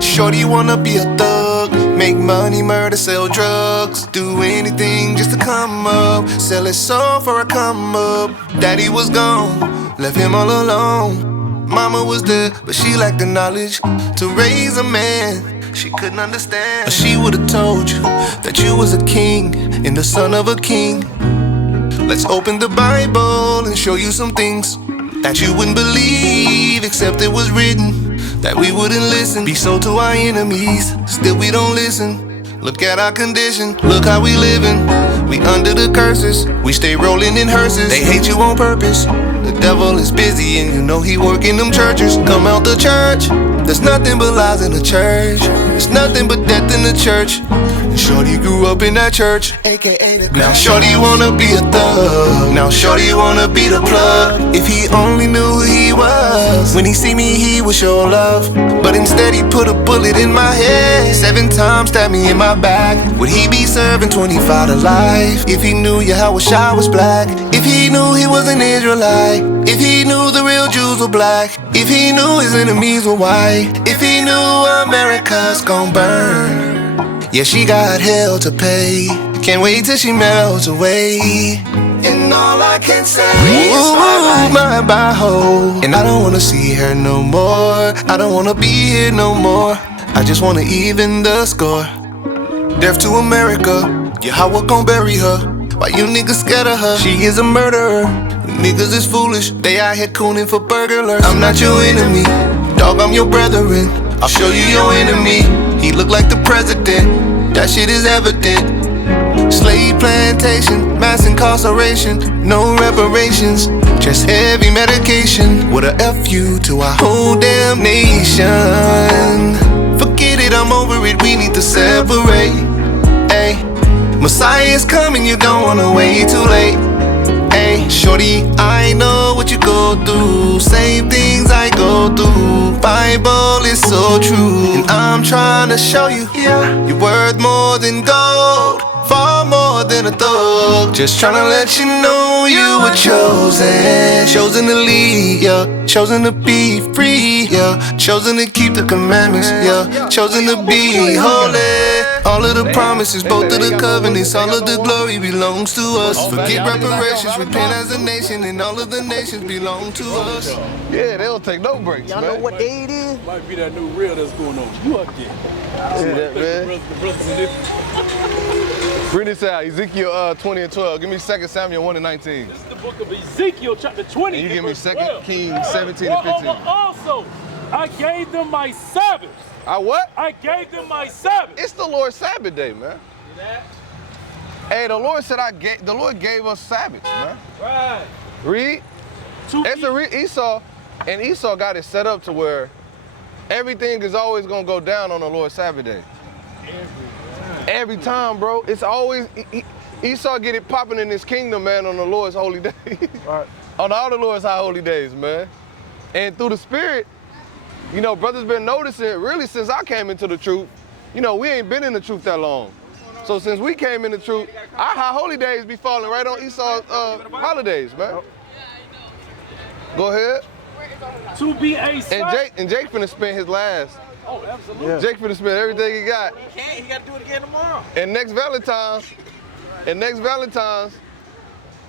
Shorty wanna be a thug, make money, murder, sell drugs, do anything just to come up, sell his soul for a come up. Daddy was gone, left him all alone. Mama was there, but she lacked the knowledge to raise a man. She couldn't understand. She would've told you that you was a king and the son of a king. Let's open the Bible and show you some things that you wouldn't believe, except it was written that we wouldn't listen. Be so to our enemies, still we don't listen. Look at our condition, look how we living. We under the curses, we stay rolling in hearses. They hate you on purpose. The devil is busy and you know he working them churches. Come out the church, there's nothing but lies in the church. There's nothing but death in the church. And Shorty grew up in that church, aka the now Shorty wanna be a thug. Now Shorty wanna be the plug. If he only knew who he was, when he see me he would show love. But instead he put a bullet in my head, 7 times stabbed me in my back. Would he be serving 25 to life if he knew Yahweh was black? If he knew he was an Israelite? If he knew the real Jews were black? If he knew his enemies were white? If he knew America's gon' burn? Yeah, she got hell to pay. Can't wait till she melts away. And all I can say is bye-bye, ho. And I don't wanna see her no more. I don't wanna be here no more. I just wanna even the score. Death to America, Yahweh gon' bury her. Why you niggas scared of her? She is a murderer. Niggas is foolish, they out here cooning for burglars. I'm not your enemy, dog, I'm your brethren. I'll show you your enemy. He look like the president, that shit is evident. Slave plantation, mass incarceration, no reparations, just heavy medication. What a F you to our whole damn nation. Forget it, I'm over it, we need to separate. Ay, Messiah is coming, you don't wanna wait too late. Ay, shorty, I know what you go through, same things I go through. Bible is so true, and I'm trying to show you, you're worth more than gold, far more than a thug. Just trying to let you know you were chosen, chosen to lead, yeah, chosen to be free, yeah, chosen to keep the commandments, yeah, chosen to be holy. All of the promises, both of the covenants, all of the glory belongs to us. Forget reparations, repent as a nation, and all of the nations belong to us. Yeah, they don't take no breaks, y'all man. know what day it is? Might be that new reel that's going on. You up there? See that, man? The brothers in there. Read this out, Ezekiel 20 and 12. Give me 2 Samuel 1 and 19. This is the book of Ezekiel, chapter 20. And you give me 2 Kings 17 well, and 15. Also, I gave them my Sabbath. I what? I gave them my Sabbath. It's the Lord's Sabbath day, man. See that? Hey, the Lord said the Lord gave us Sabbaths, man. Right. Read. It's a Esau, and Esau got it set up to where everything is always gonna go down on the Lord's Sabbath day. Every time, bro. It's always Esau get it popping in his kingdom, man, on the Lord's holy days. Right. On all the Lord's high holy days, man. And through the Spirit, you know, brothers been noticing really since I came into the truth. You know, we ain't been in the truth that long. So since we came in the truth, our high holy days be falling right on Esau's holidays, man. Go ahead. To be a son. And Jake finna spend his last. Oh, absolutely. Yeah. Jake finna spend everything he got. He can't, he got to do it again tomorrow. And next Valentine's,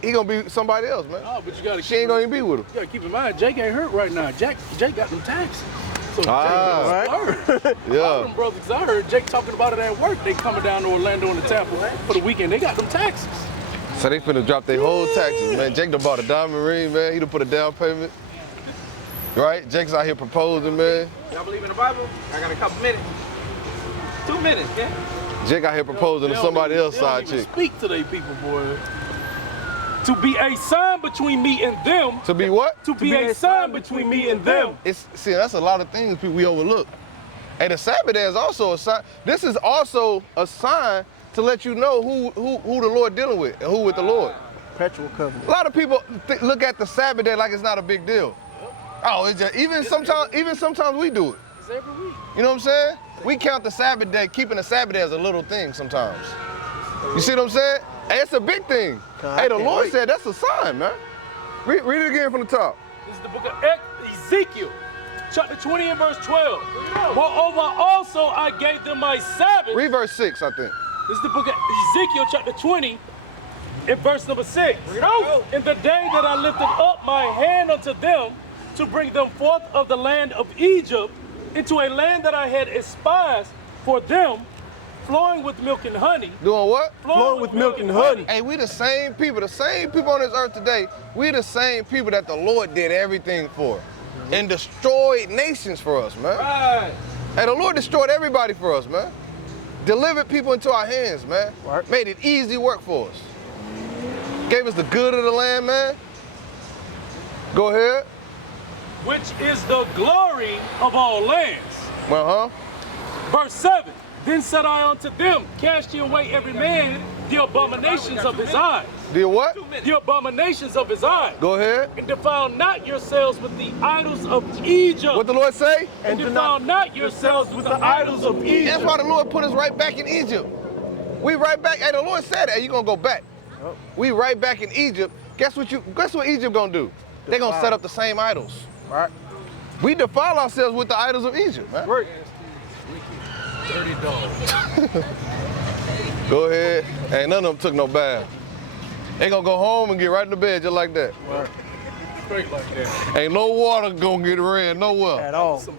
he gonna be somebody else, man. Oh, but you gotta She ain't gonna even be with him. You gotta keep in mind, Jake ain't hurt right now. Jake got them taxes. So Ah, Jake yeah. all them brothers, I heard Jake talking about it at work. They coming down to Orlando and the Tampa for the weekend. They got them taxes. So they finna drop their whole taxes, man. Jake done bought a diamond ring, man. He done put a down payment. Right? Jake's out here proposing, man. Y'all believe in the Bible? I got a couple minutes. 2 minutes, yeah? Jake out here proposing to somebody else's side They don't even chick. speak to they people, boy. To be a sign between me and them. To be what? To be a sign between me and them. See, that's a lot of things we overlook. And the Sabbath day is also a sign. This is also a sign to let you know who the Lord dealing with and who with the Lord. Perpetual covenant. A lot of people look at the Sabbath day like it's not a big deal. Oh, it's just, even sometimes we do it. It's every week. You know what I'm saying? We count the Sabbath day, keeping the Sabbath day as a little thing sometimes. You see what I'm saying? Hey, it's a big thing. Hey, the Lord said that's a sign, man. Read it again from the top. This is the book of Ezekiel, chapter 20 and verse 12. Moreover, also I gave them my Sabbath. Read verse 6, I think. This is the book of Ezekiel chapter 20 and verse number 6. In the day that I lifted up my hand unto them to bring them forth of the land of Egypt into a land that I had espoused for them, flowing with milk and honey. Doing what? Flowing with milk and honey. Hey, we the same people on this earth today. We the same people that the Lord did everything for and destroyed nations for us, man. Right. Hey, the Lord destroyed everybody for us, man. Delivered people into our hands, man. Right. Made it easy work for us. Gave us the good of the land, man. Go ahead. Which is the glory of all lands. Uh-huh. Verse 7. Then said I unto them, cast ye away every man the abominations of his eyes. Did what? The abominations of his eyes. Go ahead. And defile not yourselves with the idols of Egypt. What the Lord say? And defile not yourselves with the idols of Egypt. That's why the Lord put us right back in Egypt. We right back. Hey, the Lord said, hey, you gonna go back. We right back in Egypt. Guess what Egypt gonna do? They gonna set up the same idols. Right. We defile ourselves with the idols of Egypt, man. Right. Dirty dog. Go ahead. Ain't none of them took no bath. They gonna go home and get right in the bed just like that. Right. Straight like that. Ain't no water gonna get ran nowhere. At all. Some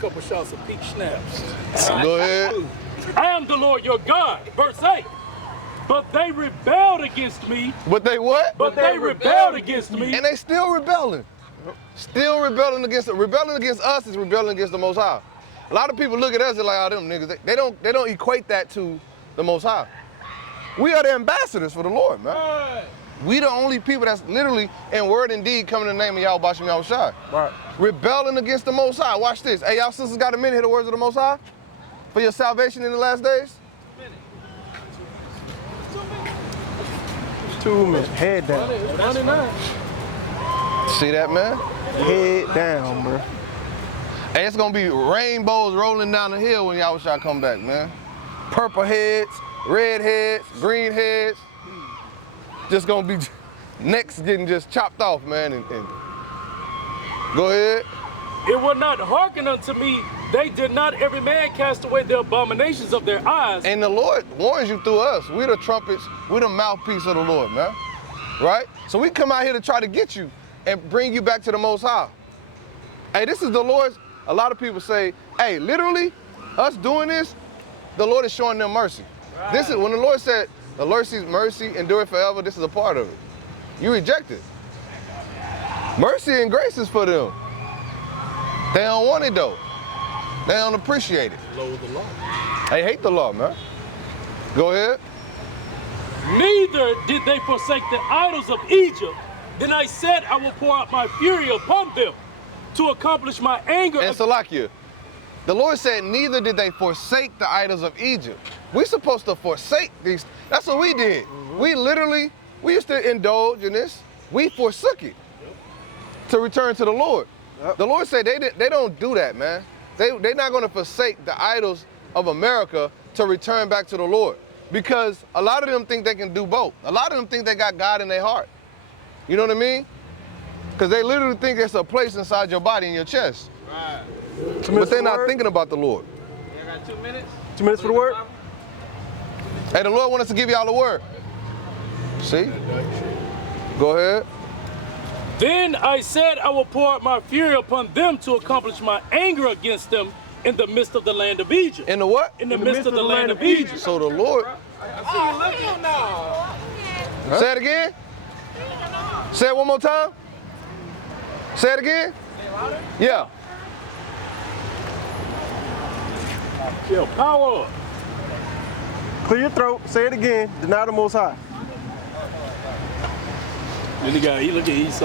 couple shots of peach snaps. Go ahead. I am the Lord your God. Verse 8. But they rebelled against me. But they what? But they rebelled against me. And they still rebelling. Still rebelling against us is rebelling against the Most High. A lot of people look at us and like, oh, them niggas, they don't equate that to the Most High. We are the ambassadors for the Lord, man. Right. We the only people that's literally in word and deed coming in the name of Yahweh Bashem Yahushai. Right. Rebelling against the Most High. Watch this. Hey, y'all sisters got a minute to hear the words of the Most High for your salvation in the last days? 2 minutes. Head down. 99. See that, man? Head down, bro. Hey, it's gonna be rainbows rolling down the hill when Yahushua come back, man. Purple heads, red heads, green heads. Just gonna be necks getting just chopped off, man. And go ahead. It will not hearken unto me. They did not every man cast away the abominations of their eyes. And the Lord warns you through us. We the trumpets, we the mouthpiece of the Lord, man. Right? So we come out here to try to get you and bring you back to the Most High. Hey, this is the Lord's. A lot of people say, hey, literally, us doing this, the Lord is showing them mercy. Right. This is when the Lord said, the Lord sees mercy, endure forever, this is a part of it. You reject it. Mercy and grace is for them. They don't want it though. They don't appreciate it. Loathe the law. They hate the law, man. Go ahead. Neither did they forsake the idols of Egypt. Then I said, I will pour out my fury upon them to accomplish my anger. And Salakia, the Lord said, neither did they forsake the idols of Egypt. We're supposed to forsake these. That's what we did. We used to indulge in this. We forsook it to return to the Lord. The Lord said they don't do that, man. They're not going to forsake the idols of America to return back to the Lord, because a lot of them think they can do both. A lot of them think they got God in their heart. You know what I mean? Because they literally think there's a place inside your body in your chest. Right. But they're not thinking about the Lord. You got 2 minutes? 2 minutes for the word? Hey, the Lord wants us to give y'all the word. See? Go ahead. Then I said, I will pour out my fury upon them to accomplish my anger against them in the midst of the land of Egypt. In the what? In the midst of the land of Egypt. So the Lord. I see you looking now. Say it again. Say it one more time. Say it again. Yeah. Yeah, power. Clear your throat. Say it again. Deny the Most High. Then the guy, he look at Esau.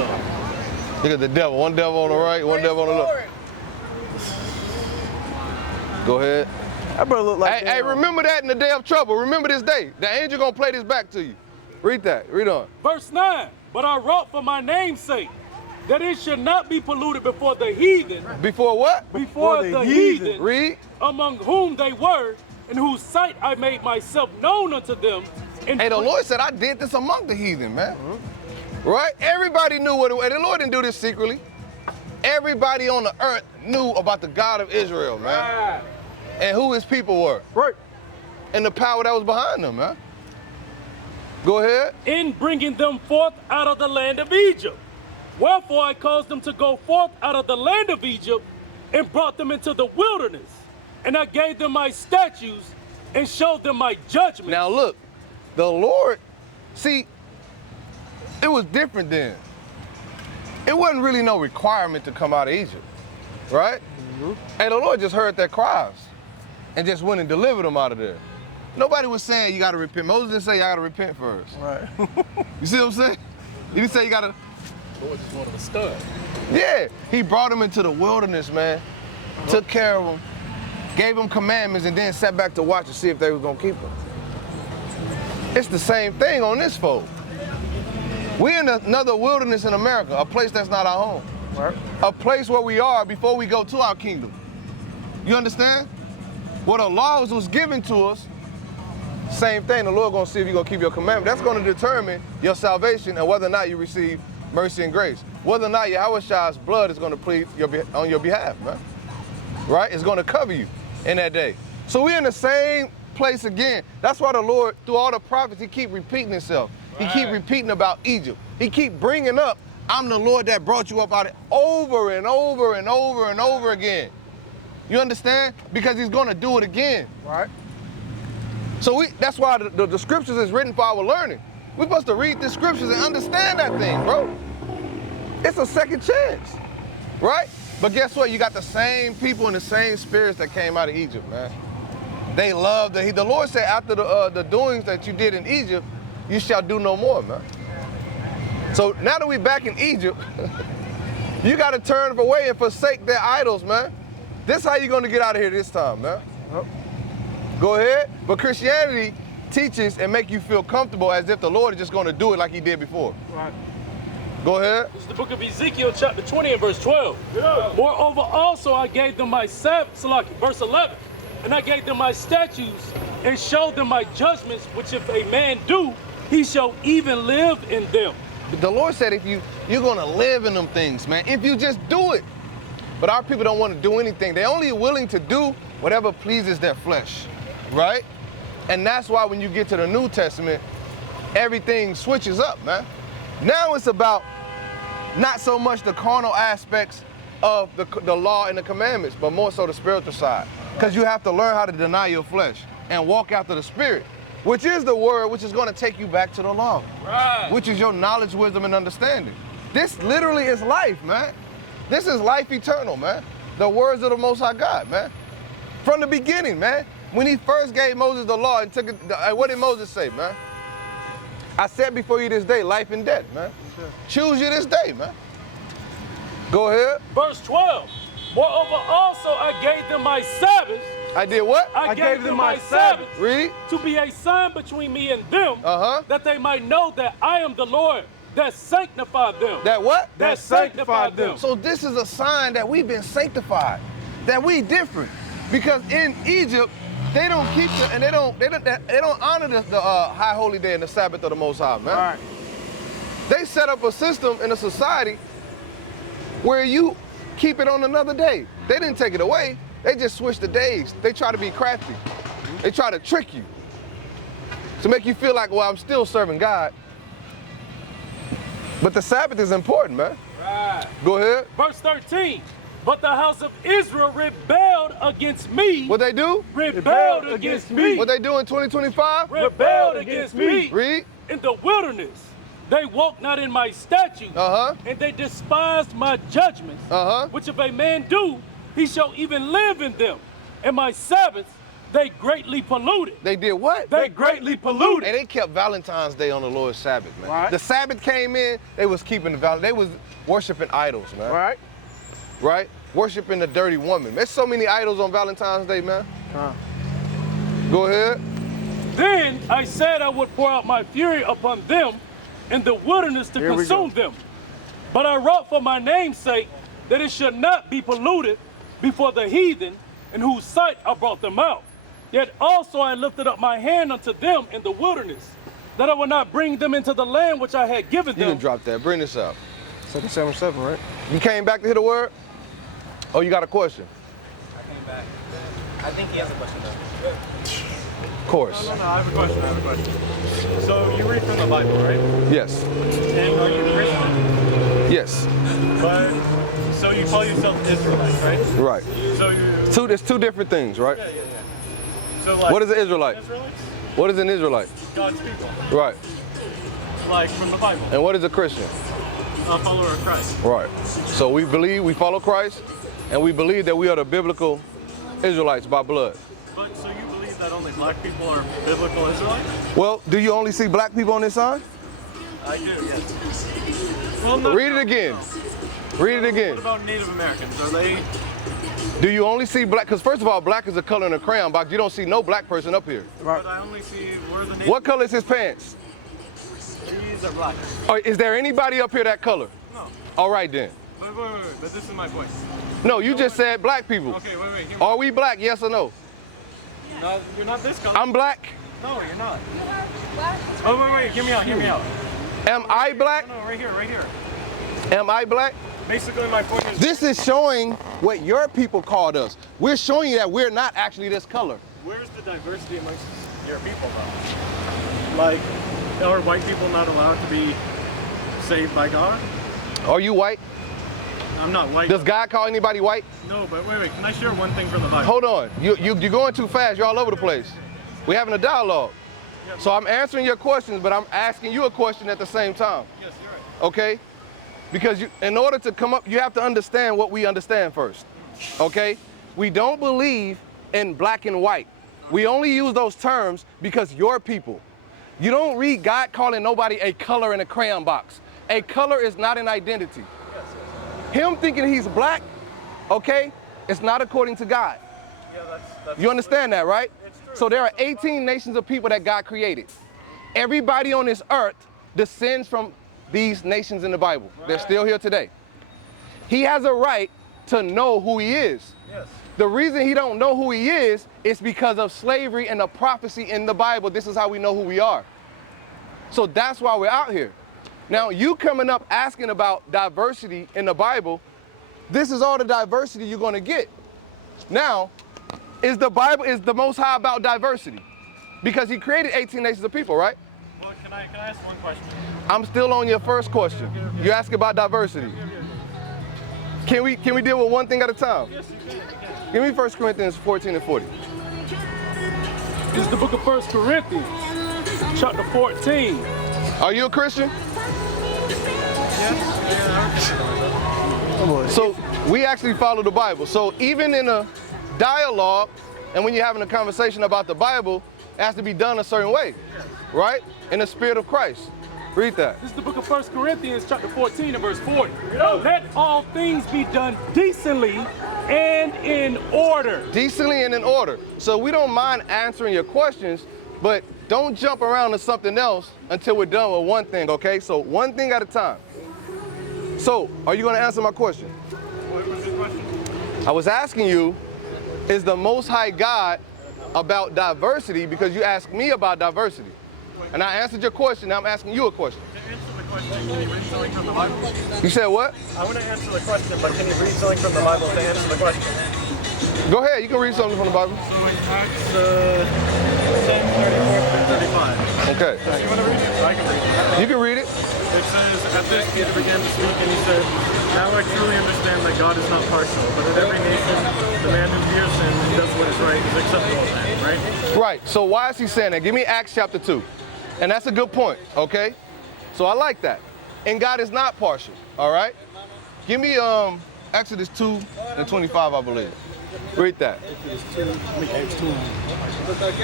Look at the devil. One devil on the right, one devil on the left. Go ahead. That brother look like Hey, remember that in the day of trouble. Remember this day. The angel gonna play this back to you. Read that. Read on. Verse 9, but I wrought for my name's sake, that it should not be polluted before the heathen. Before what? Before the heathen. Read. Among whom they were, in whose sight I made myself known unto them. Hey, the Lord said, I did this among the heathen, man. Right? Everybody knew what it was. The Lord didn't do this secretly. Everybody on the earth knew about the God of Israel, man. Right. And who his people were. Right. And the power that was behind them, man. Go ahead. In bringing them forth out of the land of Egypt. Wherefore I caused them to go forth out of the land of Egypt and brought them into the wilderness. And I gave them my statutes and showed them my judgment. Now look, the Lord, see, it was different then. It wasn't really no requirement to come out of Egypt, right? And the Lord just heard their cries and just went and delivered them out of there. Nobody was saying you gotta repent. Moses didn't say you gotta repent first. Right. You see what I'm saying? He didn't say you gotta. Lord just wanted a stud. Yeah, he brought them into the wilderness, man. Took care of them, gave them commandments, and then sat back to watch to see if they was gonna keep them. It's the same thing on this folk. We're in another wilderness in America, a place that's not our home. Right. A place where we are before we go to our kingdom. You understand? What the laws was given to us, same thing, the Lord gonna see if you're gonna keep your commandment. That's gonna determine your salvation and whether or not you receive mercy and grace. Whether or not Yahweh's blood is gonna plead on your behalf, man. Right? It's gonna cover you in that day. So we're in the same place again. That's why the Lord, through all the prophets, he keep repeating himself. He keep repeating about Egypt. He keep bringing up, I'm the Lord that brought you up out of it, over and over and over and over again. You understand? Because he's gonna do it again. Right. So that's why the scriptures is written for our learning. We're supposed to read the scriptures and understand that thing, bro. It's a second chance, right? But guess what? You got the same people and the same spirits that came out of Egypt, man. They love the Lord said after the doings that you did in Egypt, you shall do no more, man. So now that we back in Egypt, you got to turn away and forsake their idols, man. This how you gonna get out of here this time, man. Yep. Go ahead. But Christianity teaches and make you feel comfortable as if the Lord is just gonna do it like he did before. Right. Go ahead. This is the book of Ezekiel, chapter 20 and verse 12. Yeah. Moreover, also I gave them my verse 11, and I gave them my statutes and showed them my judgments, which if a man do, he shall even live in them. The Lord said if you're gonna live in them things, man, if you just do it. But our people don't want to do anything. They're only willing to do whatever pleases their flesh, right? And that's why when you get to the New Testament, everything switches up, man. Now it's about not so much the carnal aspects of the law and the commandments, but more so the spiritual side. Because you have to learn how to deny your flesh and walk after the spirit, which is the word which is going to take you back to the law, Right. which is your knowledge, wisdom, and understanding. This literally is life, man. This is life eternal, man. The words of the Most High God, man. From the beginning, man. When he first gave Moses the law and took it, what did Moses say, man? I set before you this day, life and death, man. Choose you this day, man. Go ahead. Verse 12. Moreover, also I gave them my Sabbath. I did what? I gave them my Sabbath Read. to be a sign between me and them, Uh-huh. that they might know that I am the Lord that sanctified them. That what? That sanctified them. So this is a sign that we've been sanctified, that we different. Because in Egypt, they don't keep and they don't honor the high holy day and the Sabbath of the Most High, man. Right. They set up a system in a society where you keep it on another day. They didn't take it away. They just switched the days. They try to be crafty. They try to trick you to make you feel like, well, I'm still serving God. But the Sabbath is important, man. Right. Go ahead. Verse 13. But the house of Israel rebelled against me. What they do? Rebelled against me. What they do in 2025? Rebelled against me. Read. In the wilderness, they walked not in my statutes, Uh-huh. and they despised my judgments, Uh-huh. which if a man do, he shall even live in them. And my Sabbaths, they greatly polluted. They did what? They greatly polluted. And they kept Valentine's Day on the Lord's Sabbath, man. Right. The Sabbath came in, they was keeping they was worshiping idols, man. Right. Right? Worshiping the dirty woman. There's so many idols on Valentine's Day, man. Go ahead. Then I said I would pour out my fury upon them in the wilderness to Here we consume them. But I wrought for my name's sake that it should not be polluted before the heathen, in whose sight I brought them out. Yet also I lifted up my hand unto them in the wilderness, that I would not bring them into the land which I had given You them. can drop that. Bring this up. 2 Samuel 7, right? You came back to hear the word? Oh, you got a question? I came back. I think he has a question though. Of course. No, I have a question. So you read from the Bible, right? Yes. And are you Christian? Yes. But so you call yourself Israelite, right? Right. So you. There's two different things, right? Yeah. So like. What is an Israelite? Israelites? What is an Israelite? God's people. Right. Like from the Bible. And what is a Christian? A follower of Christ. Right. So we follow Christ, and we believe that we are the biblical Israelites by blood. But so you believe that only black people are biblical Israelites? Well, do you only see black people on this sign? I do, yes. Well, no, Read it again. Read it again. What about Native Americans? Are they? Do you only see black? Because first of all, black is a color in a crayon box. You don't see no black person up here. But I only see where the Native. What color is his pants? These are black. Or is there anybody up here that color? No. All right then. Wait. But this is my point. No, you just said black people. Okay, wait. Hear me. Are we black? Yes or no? No, you're not this color. I'm black. No, you're not. Oh, wait. Hear me out. Am I black? No, right here. Am I black? Basically, my point is. This is showing what your people called us. We're showing you that we're not actually this color. Where's the diversity amongst your people, though? Like, are white people not allowed to be saved by God? Are you white? I'm not white. Does God call anybody white? No, but wait. Can I share one thing from the Bible? Hold on. You're going too fast. You're all over the place. We're having a dialogue. So I'm answering your questions, but I'm asking you a question at the same time. Yes, you're right. Okay? Because in order to come up, you have to understand what we understand first. Okay? We don't believe in black and white. We only use those terms because your people. You don't read God calling nobody a color in a crayon box. A color is not an identity. Him thinking he's black, okay, it's not according to God. Yeah, that's You understand that, right? It's true. So there are 18 nations of people that God created. Everybody on this earth descends from these nations in the Bible. They're still here today. He has a right to know who he is. Yes. The reason he don't know who he is because of slavery and the prophecy in the Bible. This is how we know who we are. So that's why we're out here. Now, you coming up asking about diversity in the Bible, this is all the diversity you're going to get. Now, is the Most High about diversity? Because he created 18 nations of people, right? Well, can I ask one question? I'm still on your first question. You ask about diversity. Can we deal with one thing at a time? Yes, you can. Give me 1 Corinthians 14 and 40. This is the book of 1 Corinthians, chapter 14. Are you a Christian? Come on. So we actually follow the Bible. So even in a dialogue, and when you're having a conversation about the Bible, it has to be done a certain way, right? In the spirit of Christ. Read that. This is the book of 1 Corinthians, chapter 14 and verse 40. Let all things be done decently and in order. Decently and in order. So we don't mind answering your questions, but don't jump around to something else until we're done with one thing, okay? So one thing at a time. So, are you going to answer my question? What was your question? I was asking you, is the Most High God about diversity? Because you asked me about diversity. And I answered your question, now I'm asking you a question. To answer the question, can you read something from the Bible? You said what? I want to answer the question, but can you read something from the Bible to answer the question? Go ahead, you can read something from the Bible. So in Acts 10:34-35. Okay. Do you want to read it? I can read it. You can read it. It says, at this Peter began to speak, and he said, now I truly understand that God is not partial, but in every nation, the man who fears him and does what is right is acceptable to him, right? Right, so why is he saying that? Give me Acts chapter 2. And that's a good point, okay? So I like that. And God is not partial, all right? Give me Exodus 2 and 25, I believe. Read that.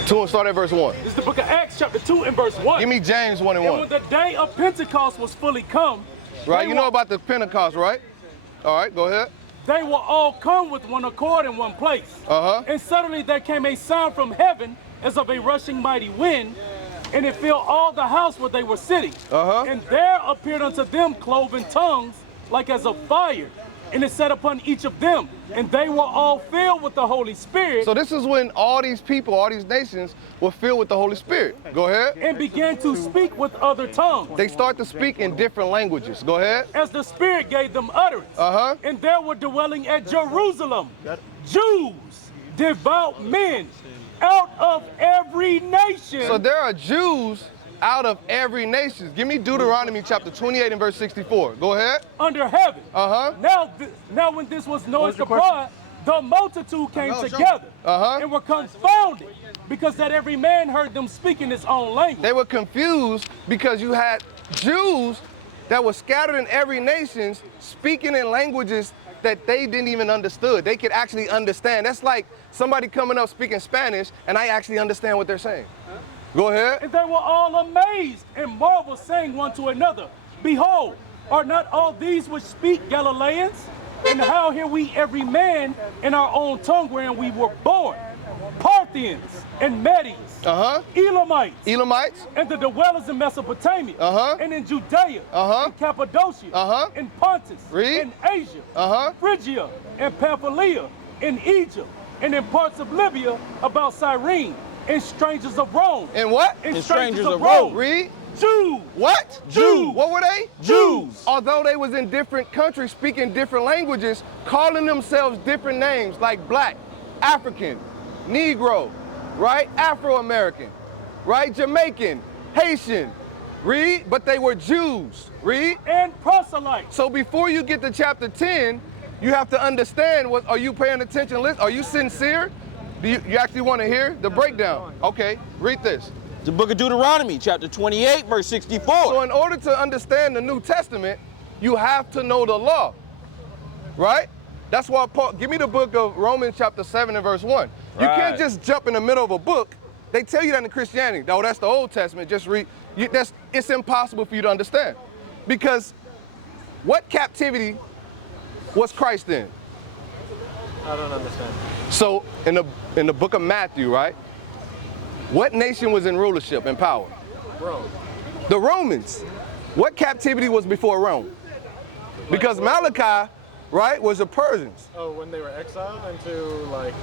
2 and start at verse 1. This is the book of Acts, chapter 2 and verse 1. Give me James 1 and And 1. when the day of Pentecost was fully come, Right, you know about the Pentecost, right? All right, go ahead. they were all come with one accord in one place. Uh-huh. And suddenly there came a sound from heaven as of a rushing mighty wind, and it filled all the house where they were sitting. Uh-huh. And there appeared unto them cloven tongues like as of fire, and it sat upon each of them. And they were all filled with the Holy Spirit. So this is when all these people, all these nations were filled with the Holy Spirit. Go ahead. And began to speak with other tongues. They start to speak in different languages. Go ahead. As the Spirit gave them utterance. And there were dwelling at Jerusalem Jews, devout men, out of every nation. So there are Jews out of every nation. Give me Deuteronomy chapter 28 and verse 64. Go ahead. Under heaven. Now when this was noised abroad, the multitude came together and were confounded, because that every man heard them speak in his own language. They were confused because you had Jews that were scattered in every nation speaking in languages that they didn't even understood. They could actually understand. That's like somebody coming up speaking Spanish and I actually understand what they're saying. Go ahead. And they were all amazed and marveled, saying one to another, Behold, are not all these which speak Galileans? And how hear we every man in our own tongue wherein we were born? Parthians and Medes, Elamites, and the dwellers in Mesopotamia, and in Judea, and Cappadocia, and Pontus, and Asia, Phrygia, and Pamphylia, in Egypt, and in parts of Libya about Cyrene, and strangers of Rome. And what? And strangers of Rome. Read. Jews. What? Jews. What were they? Jews. Although they was in different countries speaking different languages, calling themselves different names like black, African, Negro, right? Afro-American, right? Jamaican, Haitian. Read. But they were Jews. Read. And proselytes. So before you get to chapter 10, you have to understand are you paying attention? Are you sincere? Do you actually want to hear the breakdown? Okay, read this. The book of Deuteronomy, chapter 28, verse 64. So in order to understand the New Testament, you have to know the law, right? That's why Paul, give me the book of Romans chapter 7 and verse 1. You can't just jump in the middle of a book. They tell you that in Christianity. No, that's the Old Testament. Just read. It's impossible for you to understand. Because what captivity was Christ in? I don't understand. So in the book of Matthew, right? What nation was in rulership and power? Rome. The Romans. What captivity was before Rome? Because Malachi, right, was the Persians. Oh, when they were exiled into, like,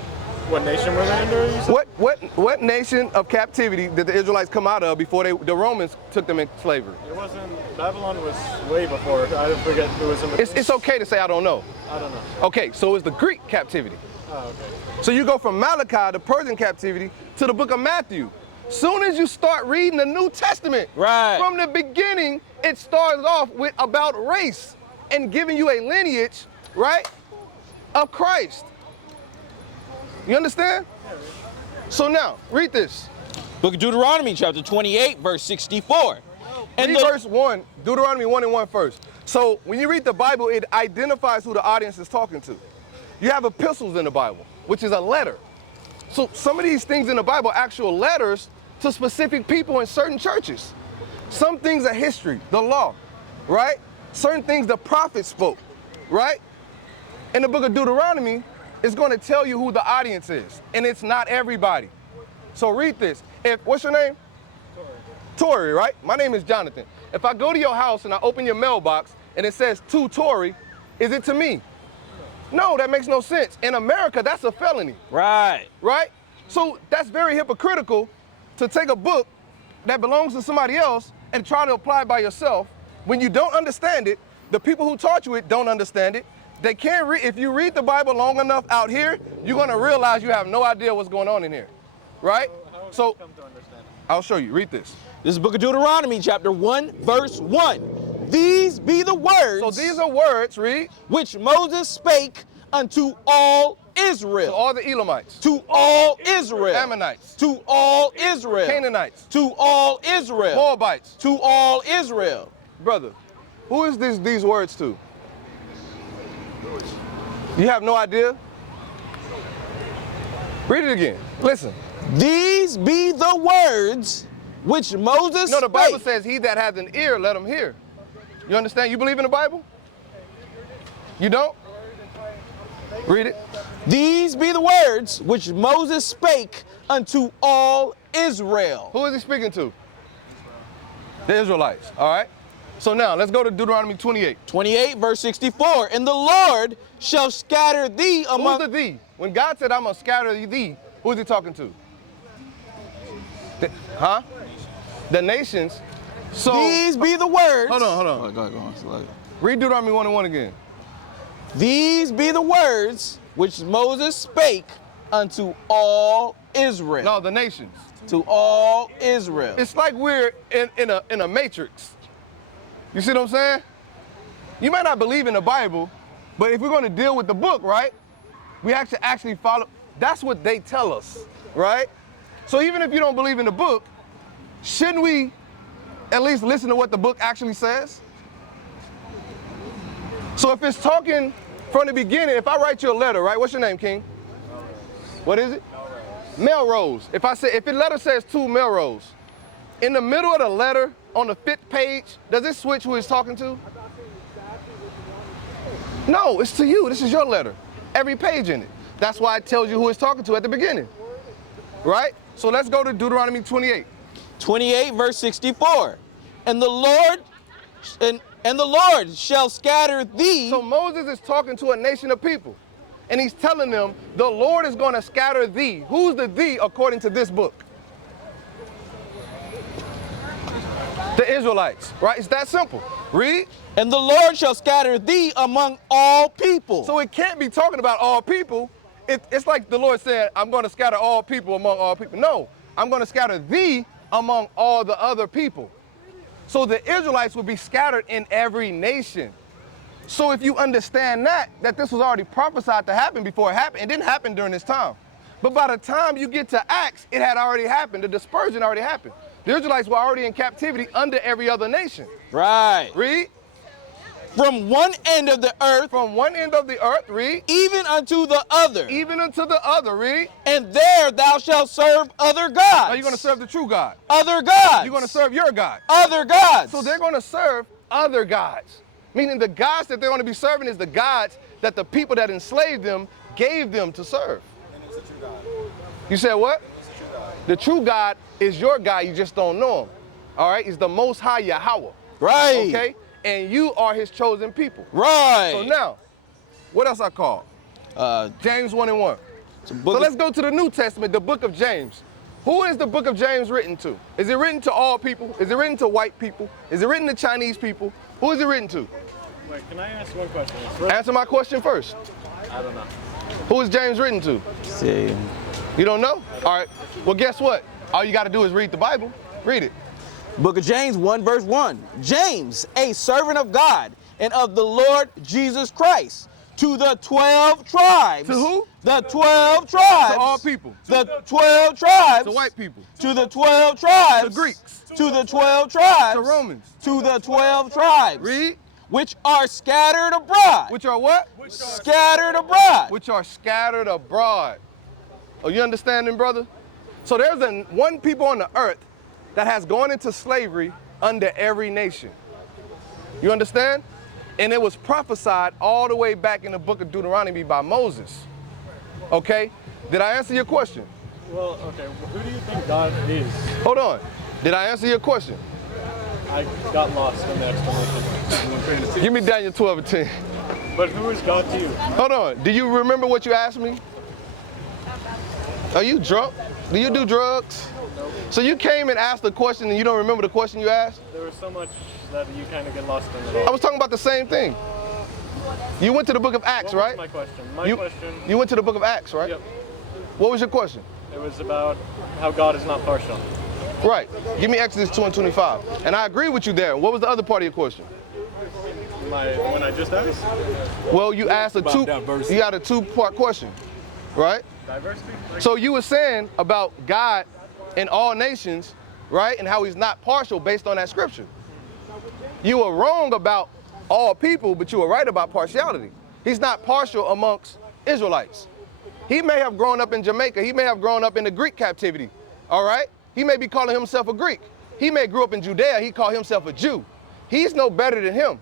what nation were they under? You said? What nation of captivity did the Israelites come out of before the Romans took them into slavery? It wasn't, Babylon was way before. I forget who was in the... It's okay to say I don't know. I don't know. Okay, so it's the Greek captivity. Oh, okay. So you go from Malachi, the Persian captivity, to the book of Matthew. Soon as you start reading the New Testament, from the beginning, it starts off with about race and giving you a lineage, right, of Christ. You understand? So now, read this. Book of Deuteronomy, chapter 28, verse 64. And verse 1, Deuteronomy 1 and 1 first. So when you read the Bible, it identifies who the audience is talking to. You have epistles in the Bible, which is a letter. So some of these things in the Bible are actual letters to specific people in certain churches. Some things are history, the law, right? Certain things the prophets spoke, right? In the book of Deuteronomy, it's going to tell you who the audience is, and it's not everybody. So read this. What's your name? Tori, right? My name is Jonathan. If I go to your house and I open your mailbox and it says to Tori, is it to me? No, that makes no sense. In America, that's a felony. Right. Right? So that's very hypocritical to take a book that belongs to somebody else and try to apply it by yourself. When you don't understand it, the people who taught you it don't understand it. They can't read. If you read the Bible long enough out here, you're going to realize you have no idea what's going on in here. Right? So Come to understand. I'll show you. Read this. This is the book of Deuteronomy, chapter 1, verse 1. These be the words. So these are words, read. Which Moses spake unto all Israel. To all the Elamites. To all Israel. Ammonites. To all Israel. Canaanites. To all Israel. Moabites. To all Israel. Brother, who is these words to? You have no idea? Read it again. Listen. These be the words which Moses No, the Bible spake. says, he that has an ear, let him hear. You understand? You believe in the Bible? You don't? Read it. These be the words which Moses spake unto all Israel. Who is he speaking to? The Israelites, all right? So now, let's go to Deuteronomy 28. 28, verse 64. And the Lord shall scatter thee among... Who's the thee? When God said, I'm going to scatter thee, who is he talking to? Huh? The nations. So These be the words. Hold on. Go on. Read Deuteronomy 1:1 again. These be the words which Moses spake unto all Israel. No, the nations. To all Israel. It's like we're in a matrix. You see what I'm saying? You might not believe in the Bible, but if we're going to deal with the book, right, we have to actually follow. That's what they tell us, right? So even if you don't believe in the book, shouldn't we at least listen to what the book actually says? So if it's talking from the beginning, if I write you a letter, right? What's your name, King? What is it? Melrose. If the letter says to Melrose, in the middle of the letter, on the 5th page, does it switch who it's talking to? No, it's to you. This is your letter. Every page in it. That's why it tells you who it's talking to at the beginning. Right? So let's go to Deuteronomy 28. 28, verse 64. And the Lord shall scatter thee. So Moses is talking to a nation of people. And he's telling them, the Lord is going to scatter thee. Who's the thee according to this book? The Israelites, right? It's that simple. Read. And the Lord shall scatter thee among all people. So it can't be talking about all people. It's like the Lord said, I'm going to scatter all people among all people. No, I'm going to scatter thee among all the other people. So the Israelites will be scattered in every nation. So if you understand that this was already prophesied to happen before it happened, it didn't happen during this time. But by the time you get to Acts, it had already happened. The dispersion already happened. The Israelites were already in captivity under every other nation. Right. Read. From one end of the earth. From one end of the earth, read. Even unto the other. Even unto the other, read. And there thou shalt serve other gods. Now you're going to serve the true God. Other gods. You're going to serve your God. Other gods. So they're going to serve other gods. Meaning the gods that they're going to be serving is the gods that the people that enslaved them gave them to serve. And it's a true God. You said what? It's a true God. The true God is your God, you just don't know him. All right? He's the Most High Yahweh. Right. Okay? And you are his chosen people. Right. So now, what else I call? James 1:1. So let's go to the New Testament, the book of James. Who is the book of James written to? Is it written to all people? Is it written to white people? Is it written to Chinese people? Who is it written to? Wait, can I ask one question? Answer my question first. I don't know. Who is James written to? See. You don't know? All right. Well, guess what? All you got to do is read the Bible. Read it. Book of James 1, verse 1. James, a servant of God and of the Lord Jesus Christ, to the 12 tribes. To who? The 12 tribes. To all people. The 12 tribes. To white people. To the 12 tribes. To Greeks. To the 12 tribes. To Romans. To the 12 tribes. Read. Which are scattered abroad. Which are what? Scattered abroad. Which are scattered abroad. Oh, you understanding, brother? So there's one people on the earth that has gone into slavery under every nation. You understand? And it was prophesied all the way back in the book of Deuteronomy by Moses. Okay? Did I answer your question? Well, okay. Who do you think God is? Hold on. Did I answer your question? I got lost in the explanation. Give me Daniel 12:10. But who is God to you? Hold on. Do you remember what you asked me? Are you drunk? Do you do drugs? So you came and asked a question and you don't remember the question you asked? There was so much that you kind of get lost in it all. I was talking about the same thing. You went to the book of Acts, What right? was my question? You went to the book of Acts, right? Yep. What was your question? It was about how God is not partial. Right. Give me Exodus 2:25. And I agree with you there. What was the other part of your question? When I just asked? Well, you asked you got a two-part question, right? Diversity? So you were saying about God in all nations, right? And how he's not partial based on that scripture. You were wrong about all people, but you were right about partiality. He's not partial amongst Israelites. He may have grown up in Jamaica. He may have grown up in the Greek captivity, all right? He may be calling himself a Greek. He may grew up in Judea. He called himself a Jew. He's no better than him.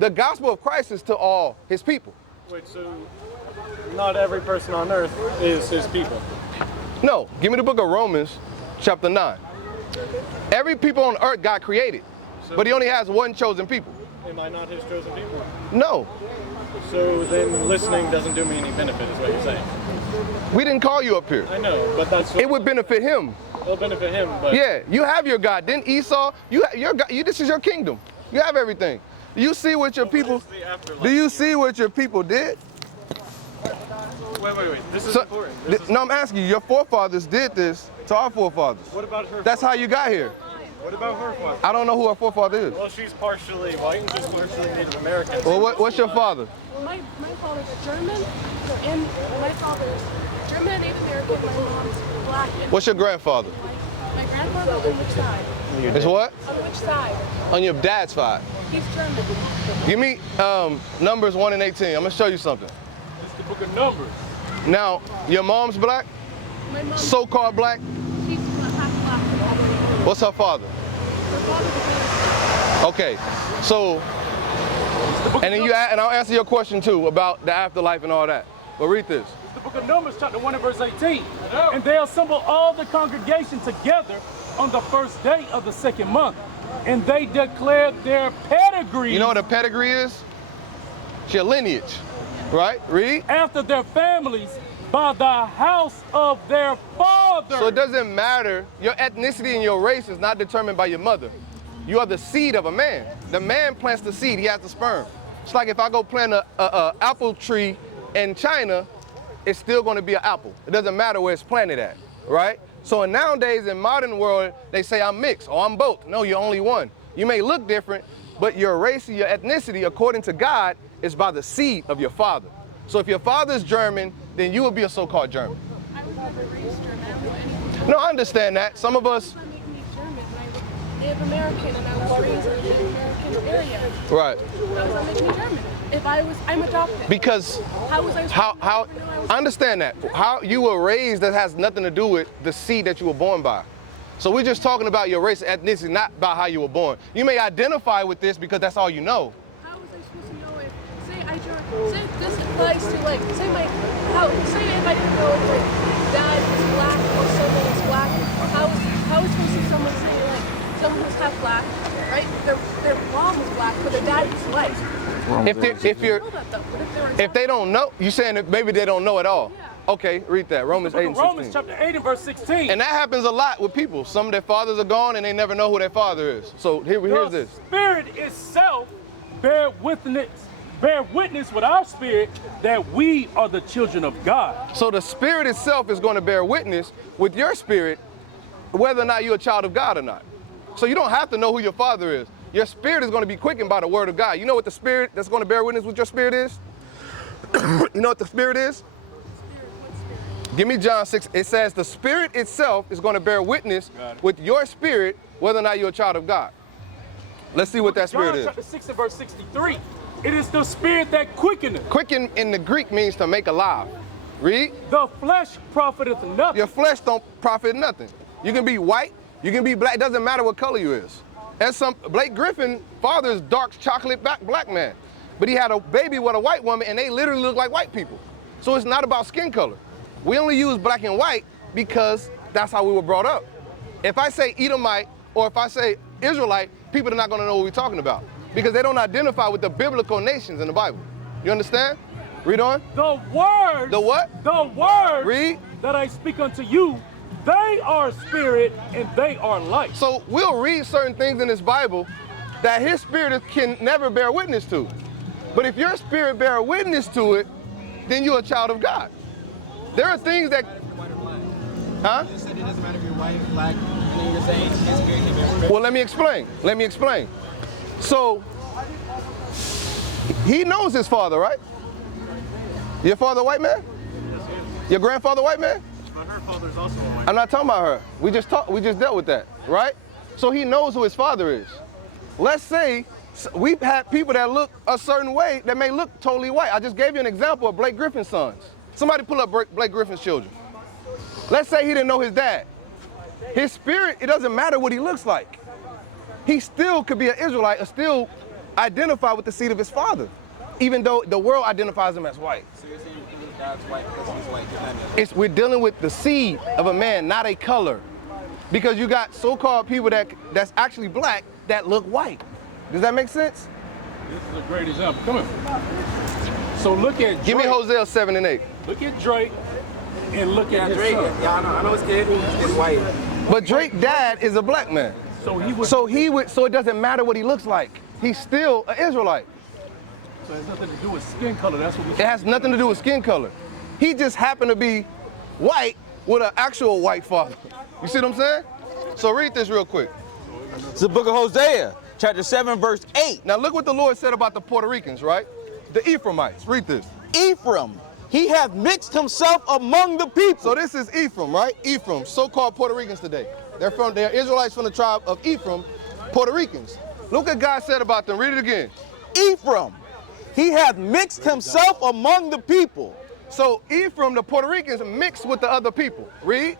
The gospel of Christ is to all his people. Wait, so not every person on earth is his people? No, give me the book of Romans, chapter 9. Every people on earth God created. but he only has one chosen people. Am I not his chosen people? No, So then listening doesn't do me any benefit, is what you're saying. we didn't call you up here. I know, but that's what It would benefit him. it'll benefit him. But Yeah, you have your God. Didn't Esau? Your God. This is your kingdom. You have everything. You see what your people? what is the afterlife? Do you see what your people did? Wait. This is So- important. This is, no, I'm asking you. Your forefathers did this to our forefathers. what about her? That's how you got here. What about her father? I don't know who our forefather is. Well, she's partially white and she's partially Native American. Well, what's your father? My father's German, and my father's German and Native American. My mom's black. And What's your grandfather? my grandfather on which side? It's what? On which side? On your dad's side. He's German. Give me Numbers 1 and 18. I'm gonna show you something. It's the book of Numbers. Now, your mom's black, My mom, so-called black. she's half black. What's her father? Her father's Okay, so, and then and I'll answer your question too about the afterlife and all that. But read this. It's the book of Numbers, chapter 1 and verse 18. And they assembled all the congregation together on the first day of the second month. And they declared their pedigree You know what a pedigree is? It's your lineage, right? Read. after their families by the house of their father. So it doesn't matter. Your ethnicity and your race is not determined by your mother. You are the seed of a man. The man plants the seed. He has the sperm. It's like if I go plant a apple tree in China, it's still going to be an apple. It doesn't matter where it's planted at, right? So nowadays in modern world, they say I'm mixed or I'm both. No, you're only one. You may look different, but your race and your ethnicity, according to God, is by the seed of your father. So if your father's German, then you will be a so-called German. I was never raised German. I don't know anything. No, I understand that. Some of us, It's not making me German. I was Native American, and I was raised in the Native American area. right? That was not making me German. If I'm adopted. Because How was I supposed how to know I was I understand that. How you were raised, that has nothing to do with the seed that you were born by. So we're just talking about your race and ethnicity, not about how you were born. You may identify with this because that's all you know. How was I supposed to know if, say this applies to say if I didn't know if dad is black or someone is black, how is supposed to someone say someone who's half black, right? Their mom was black, but their dad was white. If they don't know, you saying that maybe they don't know at all. Yeah. Okay, read that. Romans 8 and 16. Romans chapter 8 and verse 16. And that happens a lot with people. Some of their fathers are gone and they never know who their father is. So here's the this. Spirit itself bear witness with our spirit that we are the children of God. So the Spirit itself is going to bear witness with your spirit whether or not you're a child of God or not. So you don't have to know who your father is. Your spirit is going to be quickened by the word of God. You know what the spirit that's going to bear witness with your spirit is? You know what the spirit is? Give me John 6. It says the Spirit itself is going to bear witness with your spirit whether or not you're a child of God. Let's see what that spirit John is. chapter 6 and verse 63. It is the spirit that quickeneth. Quicken in the Greek means to make alive. Read. The flesh profiteth nothing. Your flesh don't profit nothing. You can be white, you can be black. It doesn't matter what color you is. And Blake Griffin, father's dark chocolate black man, but he had a baby with a white woman, and they literally look like white people. So it's not about skin color. We only use black and white because that's how we were brought up. If I say Edomite or if I say Israelite, people are not going to know what we're talking about because they don't identify with the biblical nations in the Bible. You understand? Read on. The words. The what? The words. Read. That I speak unto you, they are spirit and they are life. So we'll read certain things in this Bible that his spirit can never bear witness to. But if your spirit bear witness to it, then you're a child of God. There are things that, huh? You said it doesn't matter if you're white, black, and then you're saying his spirit can bear witness. Well, let me explain. So, he knows his father, right? Your father a white man? Your grandfather white man? But her father's also a white. I'm not talking about her. We just dealt with that, right? So he knows who his father is. Let's say we've had people that look a certain way that may look totally white. I just gave you an example of Blake Griffin's sons. Somebody pull up Blake Griffin's children. Let's say he didn't know his dad. His spirit, it doesn't matter what he looks like. He still could be an Israelite or still identify with the seed of his father, even though the world identifies him as white. So you're saying God's white because he's white. We're dealing with the seed of a man, not a color. Because you got so-called people that's actually black that look white. Does that make sense? This is a great example. Come here. So look at Drake. Give me Hosea 7 and 8. Look at Drake and look at his Drake. son. Yeah, I know his kid is white. But Drake's dad is a black man. So it doesn't matter what he looks like. He's still an Israelite. So it has nothing to do with skin color. That's what we. It has nothing to do with skin color. He just happened to be white with an actual white father. You see what I'm saying? So read this real quick. It's the book of Hosea, chapter 7, verse 8. Now look what the Lord said about the Puerto Ricans, right? The Ephraimites. Read this. Ephraim, he hath mixed himself among the people. So this is Ephraim, right? Ephraim, so-called Puerto Ricans today. They're Israelites from the tribe of Ephraim, Puerto Ricans. Look what God said about them. Read it again. Ephraim, he hath mixed himself among the people. So Ephraim, the Puerto Ricans, mixed with the other people. Read.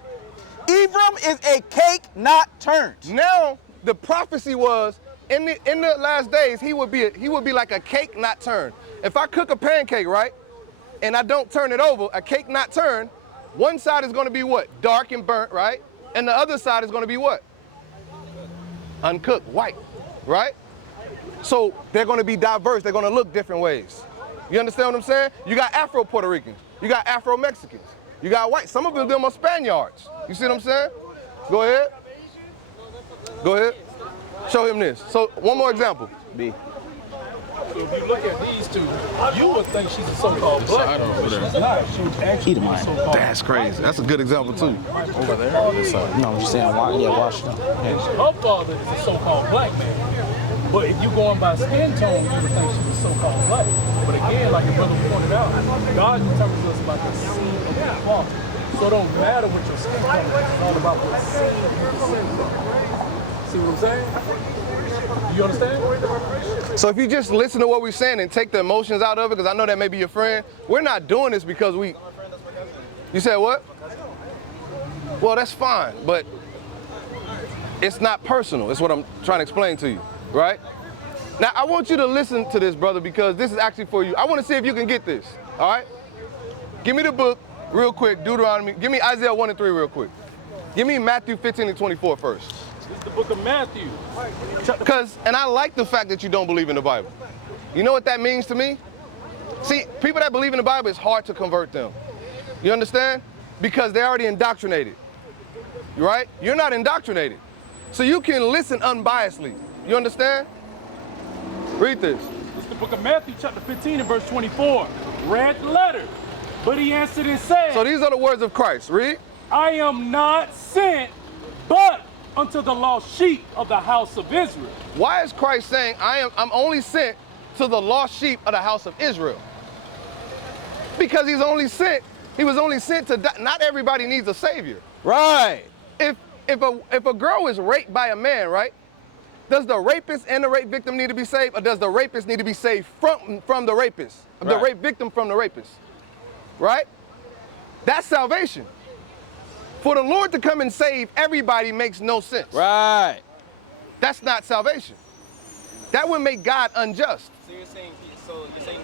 Ephraim is a cake not turned. Now the prophecy was in the last days he would be like a cake not turned. If I cook a pancake, right, and I don't turn it over, a cake not turned, one side is going to be what? Dark and burnt, right? And the other side is going to be what? Uncooked, white, right? So they're going to be diverse. They're going to look different ways. You understand what I'm saying? You got Afro-Puerto Ricans. You got Afro-Mexicans. You got white. Some of them are Spaniards. You see what I'm saying? Go ahead. Go ahead. Show him this. So one more example. B. So if you look at these two, you would think she's a so-called black. She's not. She's actually a so-called. That's crazy. That's a good example too. Over there. No, I'm just saying, Washington. Her father is a so-called black man. But if you going by skin tone, you would think she's a so-called black. But again, like your brother pointed out, God determines us by the seed of the father. So it don't matter what your skin color is. It's all about what seed you descend from. See what I'm saying? You understand? So if you just listen to what we're saying and take the emotions out of it, because I know that may be your friend, we're not doing this because we... You said what? Well, that's fine, but it's not personal. It's what I'm trying to explain to you, right? Now, I want you to listen to this, brother, because this is actually for you. I want to see if you can get this, all right? Give me the book real quick, Deuteronomy. Give me Isaiah 1 and 3 real quick. Give me Matthew 15 and 24 first. It's the book of Matthew. And I like the fact that you don't believe in the Bible. You know what that means to me? See, people that believe in the Bible, it's hard to convert them. You understand? Because they're already indoctrinated, right? You're not indoctrinated. So you can listen unbiasedly. You understand? Read this. It's the book of Matthew, chapter 15 and verse 24. Read the letter. But he answered and said, So these are the words of Christ. Read. I am not sent, but unto the lost sheep of the house of Israel. Why is Christ saying, I'm only sent to the lost sheep of the house of Israel? Because he was only sent to, not everybody needs a savior. Right. If a girl is raped by a man, right? Does the rapist and the rape victim need to be saved, or does the rapist need to be saved from the rapist? Right. The rape victim from the rapist, right? That's salvation. For the Lord to come and save everybody makes no sense. Right. That's not salvation. That would make God unjust. So you're saying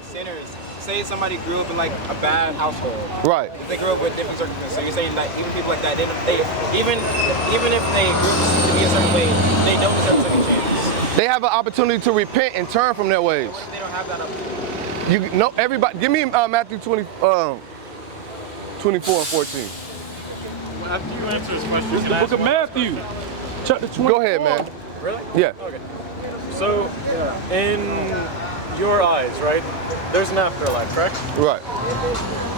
sinners. Say somebody grew up in like a bad household. Right. If they grew up with different circumstances. So you're saying that even people like that, even if they grew up to be a certain way, they don't deserve a second chance. They have an opportunity to repent and turn from their ways. What if they don't have that opportunity? You know, everybody. Give me Matthew 24 and 14. After you answer this question, It's the book of Matthew, chapter 24. Go ahead, man. Really? Yeah. Okay. So, in your eyes, right, there's an afterlife, correct? Right.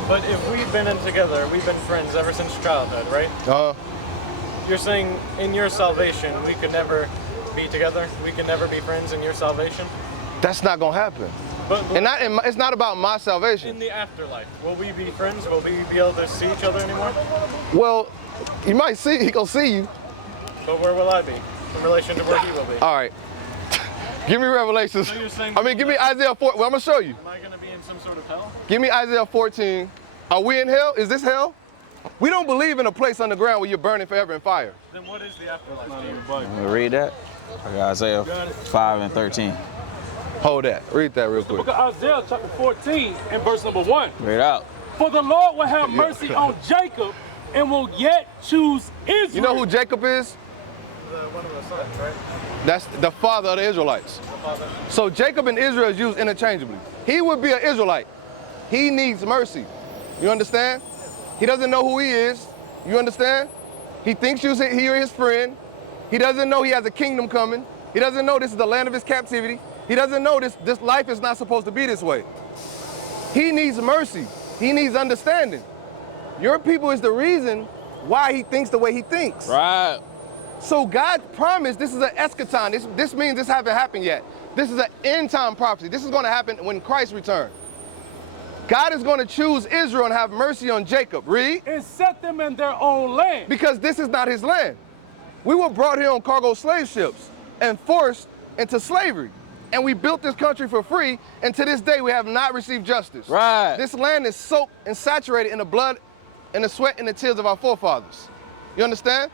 But if we've been in together, we've been friends ever since childhood, right? You're saying in your salvation, we could never be together? We can never be friends in your salvation? That's not going to happen. But it's not about my salvation. in the afterlife, will we be friends? Will we be able to see each other anymore? Well, he might see, he gonna see you. But where will I be in relation to where he will be? All right. Give me Revelations. So you're saying give me Isaiah 4. Well, I'm gonna show you. Am I going to be in some sort of hell? Give me Isaiah 14. Are we in hell? Is this hell? We don't believe in a place underground where you're burning forever in fire. Then what is the afterlife to you? We read that. Okay, Isaiah 5 and 13. Hold that. Read that real The book quick. of Isaiah, chapter 14 and verse number 1. Read out. For the Lord will have mercy on Jacob and will yet choose Israel. You know who Jacob is? One of the sons, right? That's the father of the Israelites. So Jacob and Israel is used interchangeably. He would be an Israelite. He needs mercy. You understand? He doesn't know who he is. You understand? He thinks you're his friend. He doesn't know he has a kingdom coming. He doesn't know this is the land of his captivity. He doesn't know this life is not supposed to be this way. He needs mercy. He needs understanding. Your people is the reason why he thinks the way he thinks. Right. So God promised this is an eschaton. This means this haven't happened yet. This is an end time prophecy. This is going to happen when Christ returns. God is going to choose Israel and have mercy on Jacob. Read. And set them in their own land. Because this is not his land. We were brought here on cargo slave ships and forced into slavery. And we built this country for free, and to this day we have not received justice. Right. This land is soaked and saturated in the blood and the sweat and the tears of our forefathers. You understand?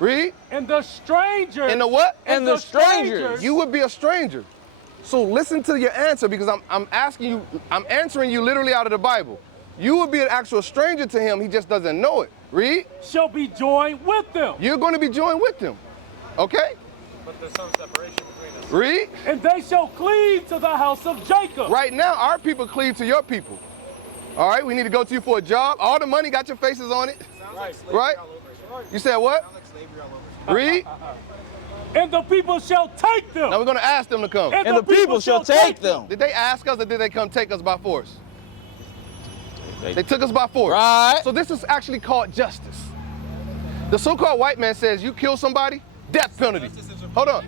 Read. And the strangers. And the what? And the strangers. You would be a stranger. So listen to your answer, because I'm answering you literally out of the Bible. You would be an actual stranger to him, he just doesn't know it. Read. Shall be joined with them. You're going to be joined with them. Okay? But there's some separation between us. Read. And they shall cleave to the house of Jacob. Right now, our people cleave to your people. All right, we need to go to you for a job. All the money got your faces on it. Right? You said what? Read. And the people shall take them. Now we're going to ask them to come. And the people shall take them. Did they ask us, or did they come take us by force? They took us by force. Right. So this is actually called justice. The so-called white man says you kill somebody, death penalty. Hold on.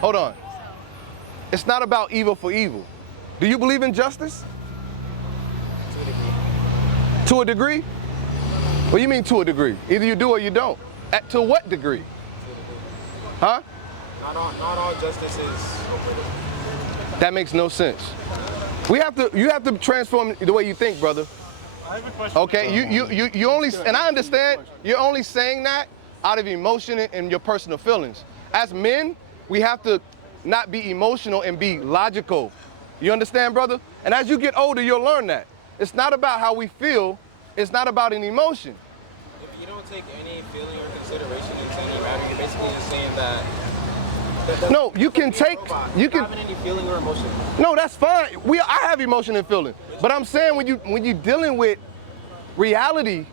Hold on. It's not about evil for evil. Do you believe in justice? To a degree? What do you mean to a degree? Either you do or you don't. To what degree? Huh? Not all justice is. That makes no sense. You have to transform the way you think, brother. I have a question. Okay, you only, and I understand, you're only saying that out of emotion and your personal feelings. As men, we have to not be emotional and be logical. You understand, brother? And as you get older, you'll learn that. It's not about how we feel, it's not about an emotion. If you don't take any feeling or consideration into any matter, you're basically just saying that. No, you can take, you can. Having any feeling or emotion. No, that's fine. I have emotion and feeling, but I'm saying when you dealing with reality,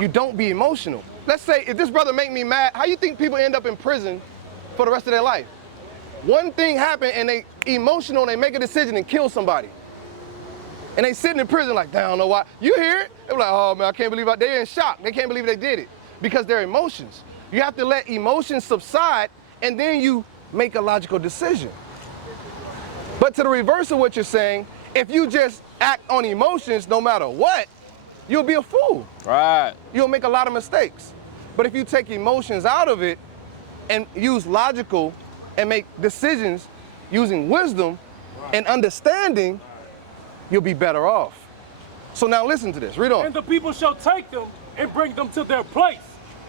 you don't be emotional. Let's say if this brother make me mad, how you think people end up in prison for the rest of their life? One thing happened and they emotional and they make a decision and kill somebody. And they sitting in prison like, I don't know why. You hear it? They're like, oh man, I can't believe they're in shock. They can't believe they did it because they're emotions. You have to let emotions subside and then you make a logical decision. But to the reverse of what you're saying, if you just act on emotions no matter what, you'll be a fool. Right. You'll make a lot of mistakes. But if you take emotions out of it and use logical and make decisions using wisdom and understanding, you'll be better off. So now listen to this, read on. And the people shall take them and bring them to their place.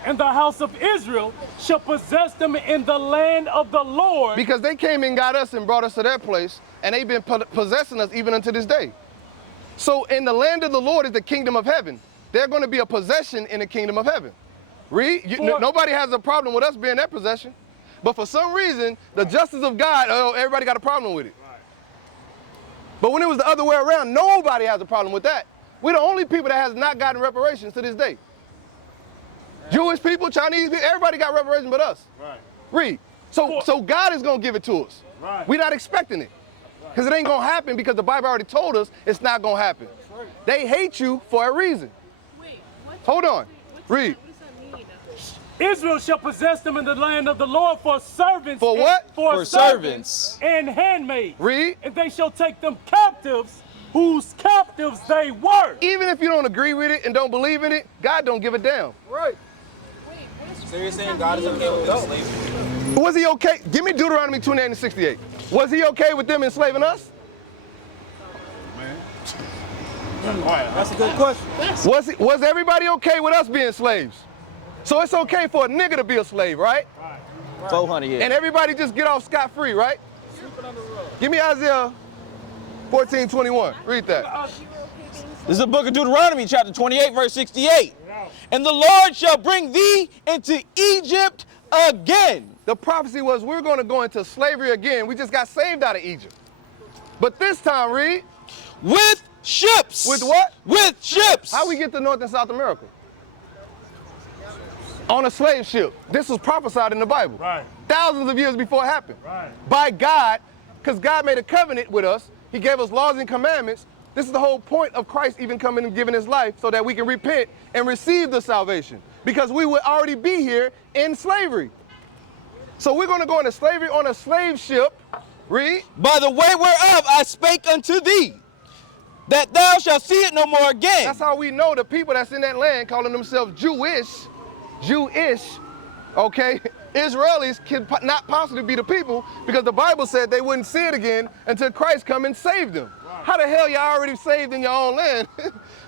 And the house of Israel shall possess them in the land of the Lord. Because they came and got us and brought us to their place, and they've been possessing us even unto this day. So in the land of the Lord is the kingdom of heaven. They're going to be a possession in the kingdom of heaven. Read. Nobody has a problem with us being that possession. But for some reason, the justice of God, everybody got a problem with it. But when it was the other way around, nobody has a problem with that. We're the only people that has not gotten reparations to this day. Jewish people, Chinese people, everybody got reparations but us. Right. Read. So God is going to give it to us. Right. We're not expecting it. Because it ain't going to happen because the Bible already told us it's not going to happen. They hate you for a reason. Wait, Hold on. Read. What does that mean? Israel shall possess them in the land of the Lord for servants. For what? For servants. And handmaids. Read. And they shall take them captives, whose captives they were. Even if you don't agree with it and don't believe in it, God don't give a damn. Right. Wait, So you're saying God is okay with slavery? Was he okay? Give me Deuteronomy 28 and 68. Was he okay with them enslaving us? That's a good question. Was everybody okay with us being slaves? So it's okay for a nigga to be a slave, right? 400 years. And everybody just get off scot-free, right? Give me Isaiah 14:21. Read that. This is the book of Deuteronomy, chapter 28, verse 68. And the Lord shall bring thee into Egypt again. The prophecy was we're going to go into slavery again. We just got saved out of Egypt. But this time, read. With ships. With what? With ships. How we get to North and South America? On a slave ship. This was prophesied in the Bible. Right. Thousands of years before it happened. Right. By God, because God made a covenant with us. He gave us laws and commandments. This is the whole point of Christ even coming and giving his life so that we can repent and receive the salvation. Because we would already be here in slavery. So we're going to go into slavery on a slave ship. Read. By the way whereof I spake unto thee, that thou shalt see it no more again. That's how we know the people that's in that land calling themselves Jewish, okay? Israelis can not possibly be the people because the Bible said they wouldn't see it again until Christ come and save them. Right. How the hell y'all already saved in your own land?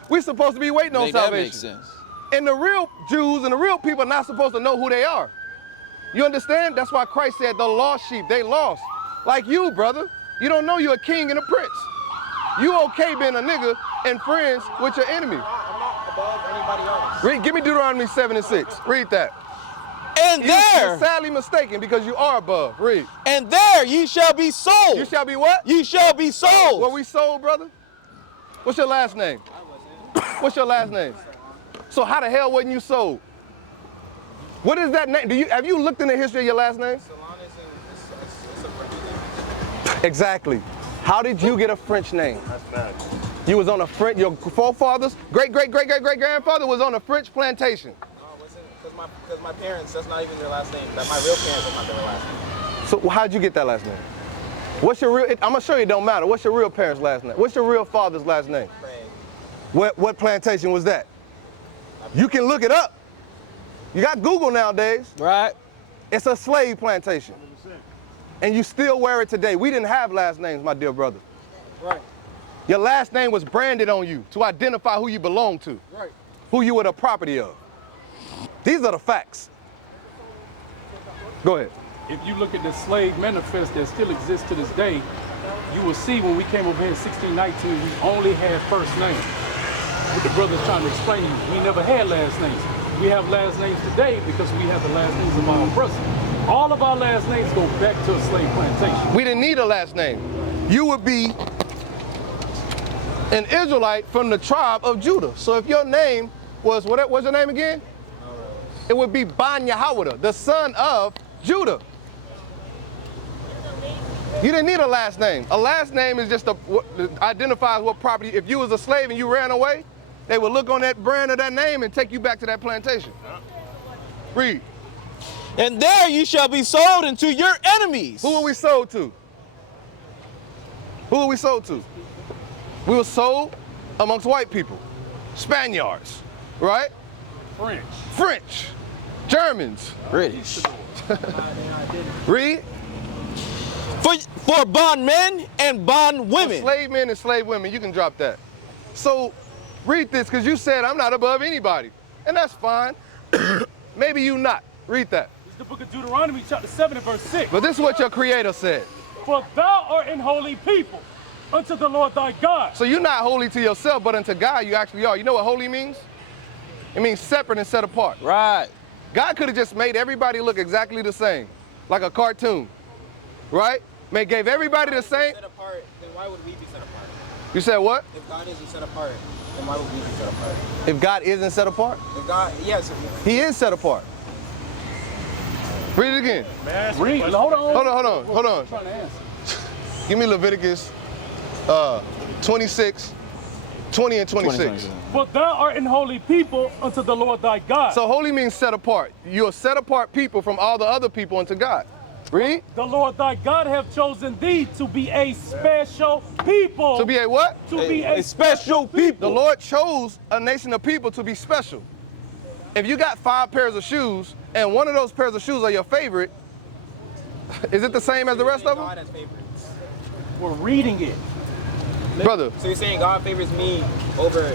We're supposed to be waiting on salvation. That makes sense. And the real Jews and the real people are not supposed to know who they are. You understand? That's why Christ said the lost sheep, they lost. Like you, brother. You don't know you're a king and a prince. You okay being a nigga and friends with your enemy. I'm not above anybody else. Give me Deuteronomy 7 and 6. Read that. And there. You're sadly mistaken because you are above. Read. And there ye shall be sold. You shall be what? You shall be sold. Were we sold, brother? What's your last name? What's your last name? So how the hell wasn't you sold? What is that name? Have you looked in the history of your last name? Exactly. How did you get a French name? That's bad. You was on a French, your forefathers, great-great-great-great-great-grandfather was on a French plantation. Because my parents, that's not even their last name. That my real parents, that's not their last name. So how'd you get that last name? What's your real, I'm gonna show you it don't matter. What's your real parents' last name? What's your real father's last name? Craig. What plantation was that? You can look it up. You got Google nowadays. Right. It's a slave plantation. 100%. And you still wear it today. We didn't have last names, my dear brother. Right. Your last name was branded on you to identify who you belong to. Right. Who you were the property of. These are the facts. Go ahead. If you look at the slave manifest that still exists to this day, you will see when we came over here in 1619, we only had first names. What the brother's trying to explain to you, we never had last names. We have last names today because we have the last names of our brothers. All of our last names go back to a slave plantation. We didn't need a last name. You would be an Israelite from the tribe of Judah. So if your name was, what's your name again? It would be Ban Yahawada, the son of Judah. You didn't need a last name. A last name is just identifies what property. If you was a slave and you ran away, they would look on that brand of that name and take you back to that plantation. Read. And there you shall be sold into your enemies. Who were we sold to? Who were we sold to? We were sold amongst white people, Spaniards, right? French, Germans, British. Read. For bondmen and bondwomen. Slave men and slave women, you can drop that. So read this, because you said I'm not above anybody. And that's fine. Maybe you not. Read that. It's the book of Deuteronomy, chapter 7 and verse 6. But this is what your creator said. For thou art an holy people unto the Lord thy God. So you're not holy to yourself, but unto God you actually are. You know what holy means? It means separate and set apart. Right. God could have just made everybody look exactly the same, like a cartoon, right? Gave everybody the same. Set apart, then why would we be set apart? You said what? If God isn't set apart, then why would we be set apart? If God isn't set apart? If God, yes. He is set apart. Read it again. Read. Hold on. I'm trying to answer. Give me Leviticus 26, 20 and 26. For thou art an holy people unto the Lord thy God. So holy means set apart. You're a set apart people from all the other people unto God. Read. The Lord thy God have chosen thee to be a special people. To be a what? To be a special people. The Lord chose a nation of people to be special. If you got 5 pairs of shoes and one of those pairs of shoes are your favorite, is it the same as the rest of them? God has favorites. We're reading it. Brother. So you're saying God favors me over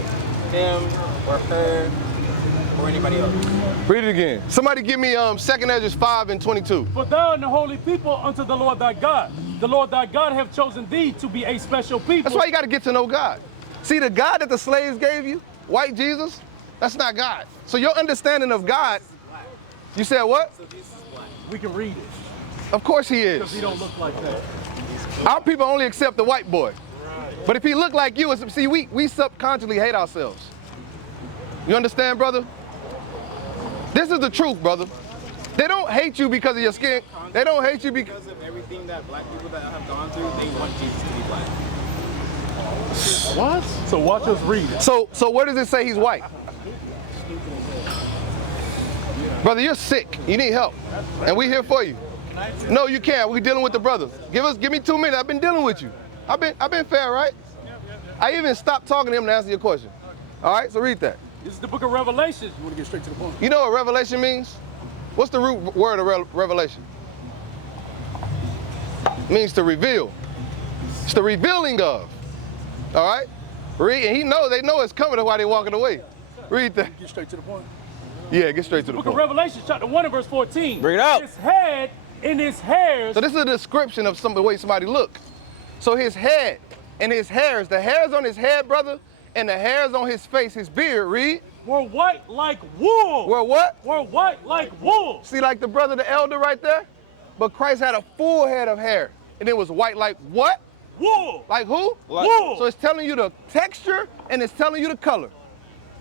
him or her or anybody else? Read it again. Somebody give me 2nd Ezra 5 and 22. For thou art a holy people unto the Lord thy God. The Lord thy God have chosen thee to be a special people. That's why you got to get to know God. See, the God that the slaves gave you, white Jesus, that's not God. So your understanding of God, you said what? We can read it. Of course he Because is. he don't look like that. Our people only accept the white boy. But if he looked like you, see, we subconsciously hate ourselves. You understand, brother? This is the truth, brother. They don't hate you because of your skin. They don't hate you because of everything that black people that have gone through, they want Jesus to be black. What? So watch us read it. So where does it say he's white? Brother, you're sick. You need help. And we're here for you. No, you can't. We're dealing with the brothers. Give me 2 minutes. I've been dealing with you. I've been fair, right? I even stopped talking to him to answer your question. All right, so read that. This is the book of Revelation. You want to get straight to the point? You know what revelation means? What's the root word of revelation? It means to reveal. It's the revealing of. All right? Read, and they know it's coming, that's why they're walking away. Read that. Get straight to the point. Yeah, get straight to the Book point. of Revelation, chapter 1 and verse 14. Bring it out. His head and his hairs. So this is a description of the way somebody look. So his head and his hairs, the hairs on his head, brother, and the hairs on his face, his beard, read. Were white like wool. Were what? Were white like wool. See, like the brother, the elder right there? But Christ had a full head of hair, and it was white like what? Wool. Like who? Wool. So it's telling you the texture, and it's telling you the color.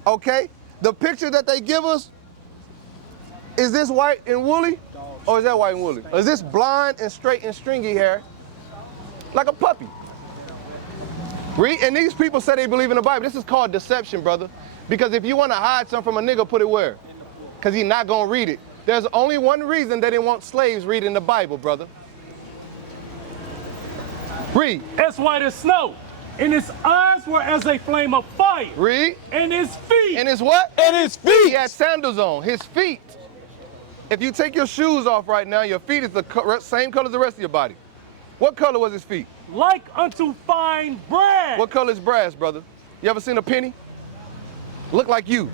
Okay? The picture that they give us, is this white and woolly? Or is that white and woolly? Or is this blonde and straight and stringy hair? Like a puppy. Read, and these people say they believe in the Bible. This is called deception, brother. Because if you want to hide something from a nigga, put it where? Because he's not going to read it. There's only one reason they didn't want slaves reading the Bible, brother. Read. As white as snow. And his eyes were as a flame of fire. Read. And his feet. And his what? And his feet. He had sandals on. His feet. If you take your shoes off right now, your feet is the same color as the rest of your body. What color was his feet? Like unto fine brass. What color is brass, brother? You ever seen a penny? Look like you.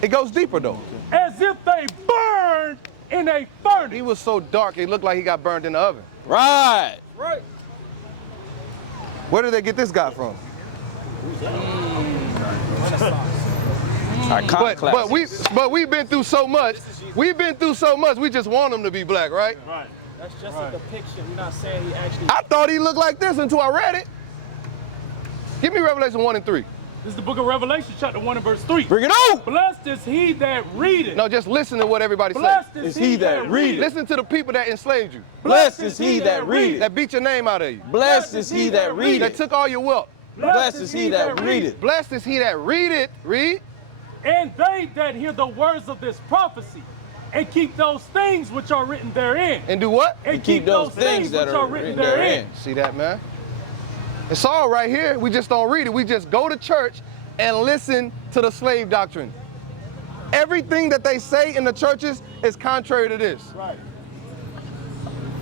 It goes deeper though. As if they burned in a furnace. He was so dark, it looked like he got burned in the oven. Right. Right. Where did they get this guy from? But we've been through so much. We've been through so much. We just want him to be black, right? Right. That's just a depiction. We're not saying he actually. I thought he looked like this until I read it. Give me Revelation 1 and 3. This is the book of Revelation, chapter 1 and verse 3. Bring it out. Blessed is he that readeth. No, just listen to what everybody says. Blessed is he that readeth. Listen to the people that enslaved you. Blessed is he that readeth. That beat your name out of you. Blessed is he that That readeth. took all your wealth. Blessed is he that readeth. Blessed is he that readeth. Read. And they that hear the words of this prophecy, and keep those things which are written therein. And do what? And keep those things that which are are written therein. See that, man? It's all right here. We just don't read it. We just go to church and listen to the slave doctrine. Everything that they say in the churches is contrary to this. Right.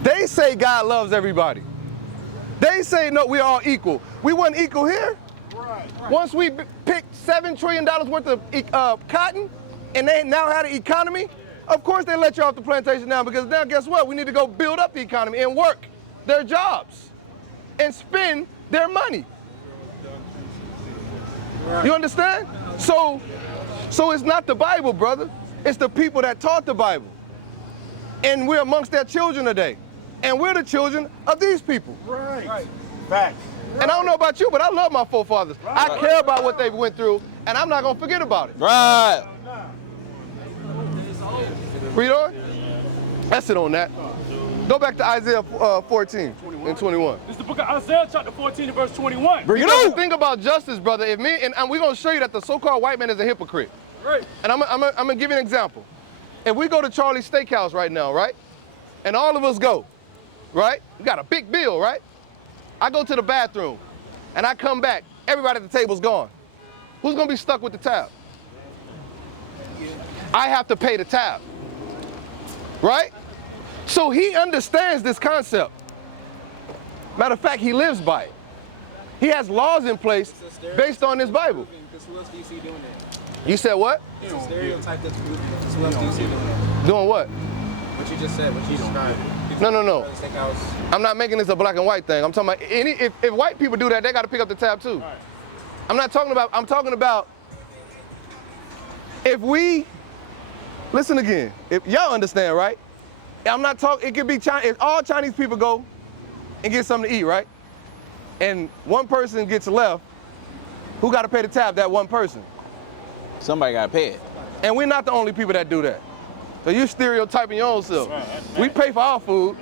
They say God loves everybody. They say, no, we're all equal. We weren't equal here. Right. Once we picked $7 trillion worth of cotton and they now had an economy, of course they let you off the plantation now, because now guess what? We need to go build up the economy and work their jobs and spend their money. You understand? So it's not the Bible, brother. It's the people that taught the Bible. And we're amongst their children today. And we're the children of these people. Right. Facts. And I don't know about you, but I love my forefathers. I care about what they went through, and I'm not going to forget about it. Right. Read on. That's it on that. Go back to Isaiah 14 and 21. This is the book of Isaiah, chapter 14 and verse 21. Bring it Because the out. thing about justice, brother, if me and we're going to show you that the so-called white man is a hypocrite. Right. And I'm going to give you an example. If we go to Charlie's Steakhouse right now, right? And all of us go, right? We got a big bill, right? I go to the bathroom and I come back. Everybody at the table's gone. Who's going to be stuck with the tab? I have to pay the tab, right? So he understands this concept. Matter of fact, he lives by it. He has laws in place based on this Bible. Because who else do you see doing that? You said what? It's a stereotype that's proven. Because who else do you see doing that? Doing what? What you just said, what you described. No. Steakhouse. I'm not making this a black and white thing. I'm talking about if white people do that, they got to pick up the tab too. I'm talking about if we, listen again, if y'all understand, right? I'm not talking, it could be China, if all Chinese people go and get something to eat, right? And one person gets left, who got to pay the tab? That one person. Somebody got to pay it. And we're not the only people that do that. So you stereotyping your own self. We pay for our food.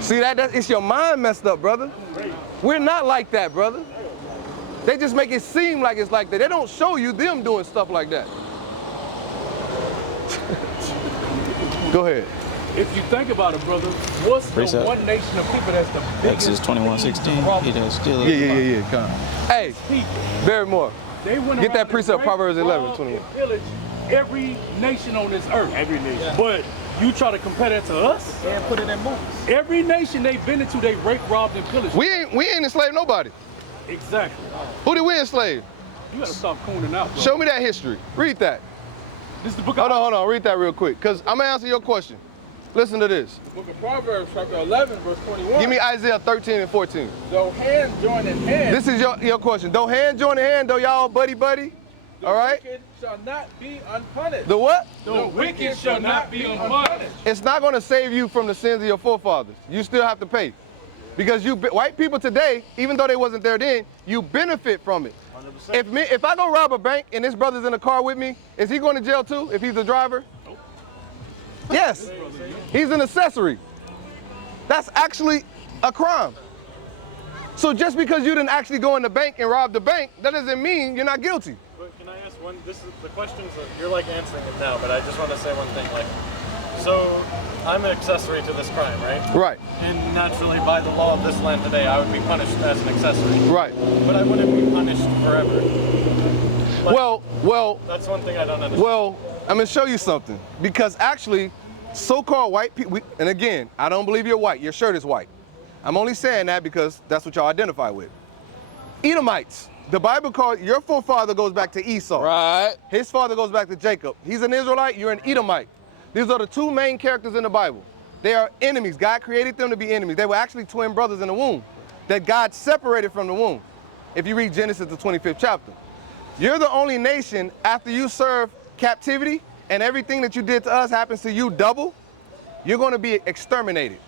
See that it's your mind messed up, brother. We're not like that, brother. They just make it seem like it's like that. They don't show you them doing stuff like that. Go ahead. If you think about it, brother, what's the one nation of people that's the biggest? Exodus 21:16. He does still. Yeah. Come on. Hey, very more. They went get that around precept, and Proverbs raped, 11, robbed, 21. and pillaged every nation on this earth. Every nation. But you try to compare that to us? And put it in movies. Every nation they've been into, they raped, robbed, and pillaged. We ain't enslaved nobody. Exactly. Who did we enslave? You gotta stop cooning out, bro. Show me that history. Read that. This is the book Hold on. Read that real quick, because I'm going to answer your question. Listen to this. Book of Proverbs, chapter 11, verse 21. Give me Isaiah 13 and 14. Though hand join in hand. This is your question. Though hand join in hand, though y'all buddy. All right? The wicked shall not be unpunished. The what? The wicked shall not be unpunished. It's not going to save you from the sins of your forefathers. You still have to pay. Because white people today, even though they wasn't there then, you benefit from it. 100%. If I go rob a bank and this brother's in the car with me, is he going to jail too if he's the driver? Nope. Yes. He's an accessory. That's actually a crime. So just because you didn't actually go in the bank and rob the bank, that doesn't mean you're not guilty. But can I ask one? This is the questions that you're like answering it now, but I just want to say one thing. Like, so I'm an accessory to this crime, right? Right. And naturally, by the law of this land today, I would be punished as an accessory. Right. But I wouldn't be punished forever. Like, well. That's one thing I don't understand. Well, I'm gonna show you something. Because actually, so-called white people, and again, I don't believe you're white. Your shirt is white. I'm only saying that because that's what y'all identify with. Edomites. The Bible calls, your forefather goes back to Esau. Right. His father goes back to Jacob. He's an Israelite, you're an Edomite. These are the two main characters in the Bible. They are enemies. God created them to be enemies. They were actually twin brothers in the womb that God separated from the womb. If you read Genesis, the 25th chapter. You're the only nation, after you serve captivity and everything that you did to us happens to you double, you're going to be exterminated.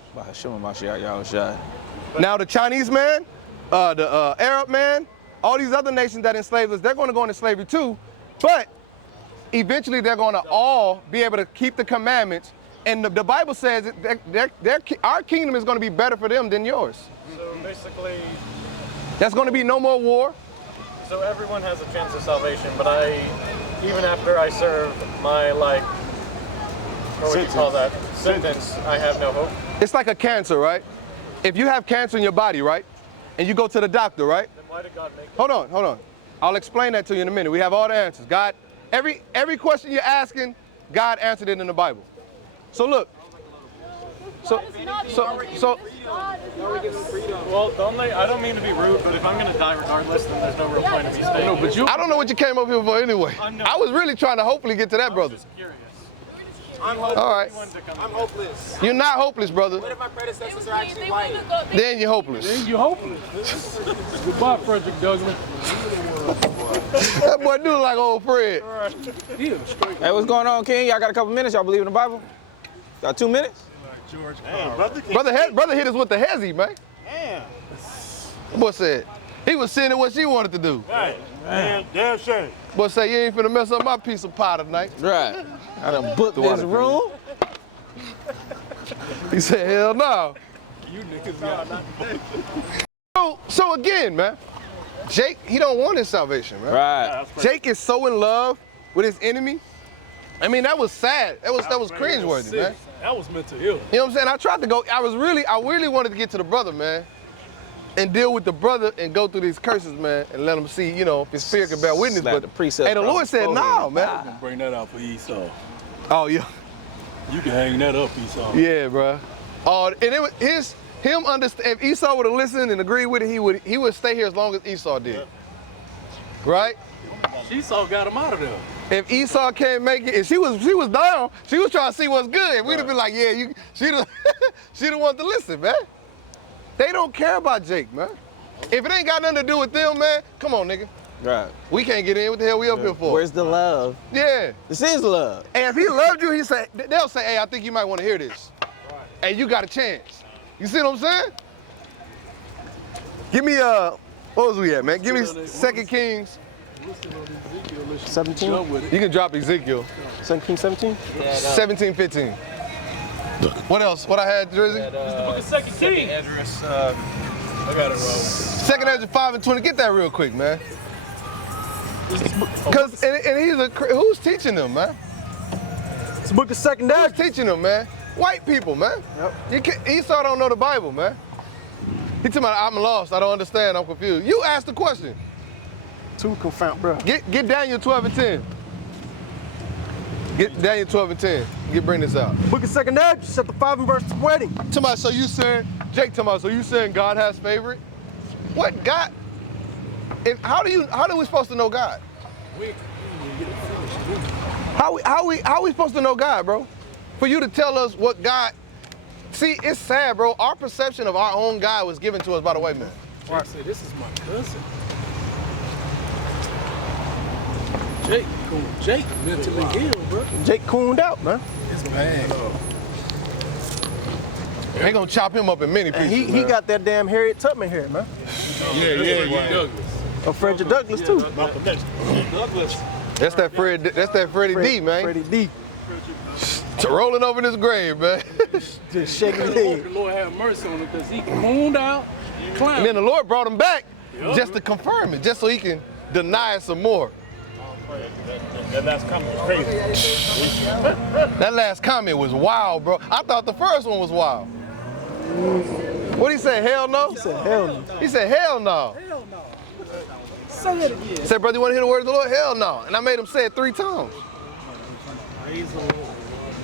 Now the Chinese man, the Arab man, all these other nations that enslaved us, they're going to go into slavery too, but eventually they're going to all be able to keep the commandments, and the Bible says our kingdom is going to be better for them than yours. So basically, there's going to be no more war. So everyone has a chance of salvation, but even after I serve my, like, what would you call that? Sentence, I have no hope. It's like a cancer, right? If you have cancer in your body, right? And you go to the doctor, right? Then why did God make it? Hold on. I'll explain that to you in a minute. We have all the answers. God, every question you're asking, God answered it in the Bible. So look. Well, I don't mean to be rude, but if I'm gonna die regardless, then there's no real point in me staying. No, but I don't know what you came up here for anyway. I was really trying to hopefully get to that, brother. Just curious. I'm hopeless. All right. I'm hopeless. You're not hopeless, brother. What if my predecessors are actually white? Then you're hopeless. Then you're hopeless. Goodbye, Frederick Douglass. That boy do look like old Fred. Hey, what's going on, King? Y'all got a couple minutes? Y'all believe in the Bible? Got 2 minutes? Brother hit us with the hezzy, man. Damn. Boy said he was seeing what she wanted to do. Right. Damn shame. Boy said you ain't finna mess up my piece of pie tonight. Right. I done booked this room. He said, hell no. You niggas got So again, man, Jake, he don't want his salvation, man. Right. Jake is so in love with his enemy. I mean, that was sad. That was cringeworthy, man. That was mental ill. You know what I'm saying? I tried to go, I really wanted to get to the brother, man, and deal with the brother and go through these curses, man, and let him see, you know, if his spirit can bear witness. Slap But the precept hey, the Lord said, no, man. I'm gonna bring that out for Esau. Oh, yeah. You can hang that up, Esau. Yeah, bro. Oh, and it was him understand. If Esau would have listened and agreed with it, he would stay here as long as Esau did. Right? Esau got him out of there. If Esau can't make it, if she was down, she was trying to see what's good. We'd have been like, yeah, she'd have wanted to listen, man. They don't care about Jake, man. If it ain't got nothing to do with them, man, come on, nigga. Right. We can't get in. What the hell we up here for? Where's the love? Yeah. This is love. And if he loved you, they'll say, hey, I think you might want to hear this. Hey, you got a chance. You see what I'm saying? Give me, what was we at, man? Give me 2 Kings. 17? You can drop Ezekiel. 2 Kings 17? 17, 15. What else? What I had, Drizzy? It's the book of 2 Kings. I got it wrong. 2 Ezra 5 and 20. Get that real quick, man. Cause and who's teaching them, man? It's the book of 2 Who's Ezra. teaching them, man? White people, man. Yep. Esau don't know the Bible, man. He talking about, I'm lost, I don't understand, I'm confused. You asked the question. Too confound, bro. Get Daniel 12 and 10. Get Daniel 12 and 10. Bring this out. Book of 2 Ezra, chapter 5 and verse 20. Somebody, so you saying, Jake, talking about, so you saying God has favorite? What God? And how are we supposed to know God? How we supposed to know God, bro? For you to tell us what God? See, it's sad, bro. Our perception of our own God was given to us by the white man. Jake said, this is my cousin. Jake mentally ill, bro. Jake cooned out, man. It's bad. They gonna chop him up in many pieces. And he got that damn Harriet Tubman hair, man. Yeah. Douglass. Or Frederick Douglass, too. Douglass. That's that Freddie D, man. Freddie D. Rolling over in his grave, man. Just shaking his The head. Lord have mercy on him because he mooned out, And climbed. then the Lord brought him back just to confirm it, just so he can deny it some more. And that's coming crazy. That last comment was wild, bro. I thought the first one was wild. What'd he say, hell no? He said, hell no. He said, hell no. Hell no. Say it again. He said, brother, you want to hear the word of the Lord? Hell no. And I made him say it 3 times.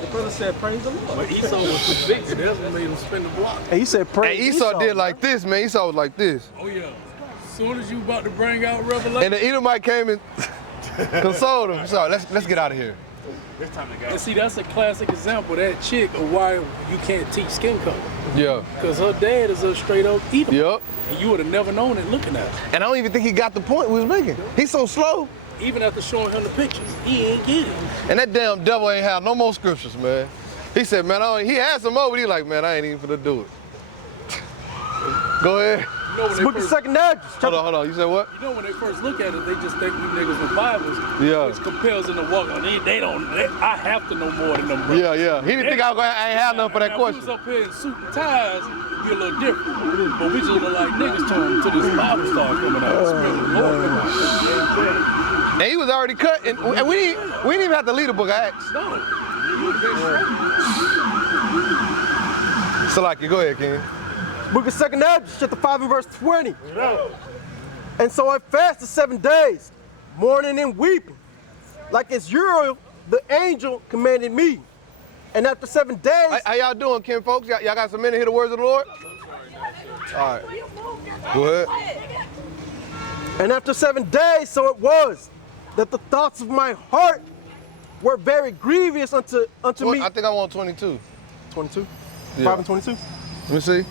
The brother said, praise the Lord. But Esau was convicted. That's what made him spin the block. And he said, And praise Esau did like this, man. Esau was like this. Oh, yeah. As soon as you about to bring out Revelation. And the Edomite came and consoled him. So let's get out of here. And see, that's a classic example, that chick, of why you can't teach skin color. Yeah. Because her dad is a straight up Edom. Yep. And you would have never known it looking at her. And I don't even think he got the point we was making. He's so slow. Even after showing him the pictures, he ain't get it. And that damn devil ain't have no more scriptures, man. He said, man, he had some more, but he like, man, I ain't even finna do it. Go ahead. You know, It's book of 2 Ezra. Hold on. You said what? You know, when they first look at it, they just think we niggas with Bibles. Yeah. Which compels them to walk on. I have to know more than them, bro. Yeah. He didn't think I ain't have nothing for that now, question. If we was up here in suit and ties, it'd be a little different. But we just look like niggas to him until this Bible started coming out. The Spirit of the Lord coming out. And he was already cut, and we didn't even have to lead the book of Acts. No. So like, go ahead, King. Book of 2 Ezra, chapter 5 and verse 20. And so I fasted 7 days, mourning and weeping, like as Uriel, the angel, commanded me. And after 7 days, How y'all doing, Ken folks? Y'all got some minute to hear the words of the Lord? All right. Go ahead. and after 7 days, so it was, that the thoughts of my heart were very grievous unto me. I think I'm on 22. 22? Yeah. 5 and 22? Let me see.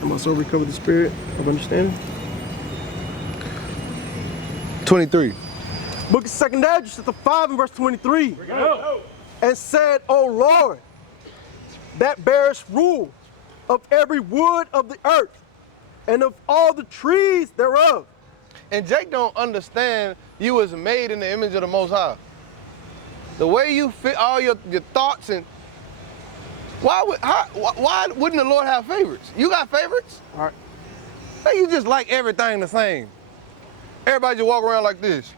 I must so recover the spirit of understanding. 23. Book of 2 Ezra, chapter 5 and verse 23. And said, O Lord, that bearest rule of every wood of the earth, and of all the trees thereof. And Jake don't understand you was made in the image of the Most High. The way you fit all your thoughts and why wouldn't the Lord have favorites? You got favorites? All right. Like you just like everything the same. Everybody just walk around like this.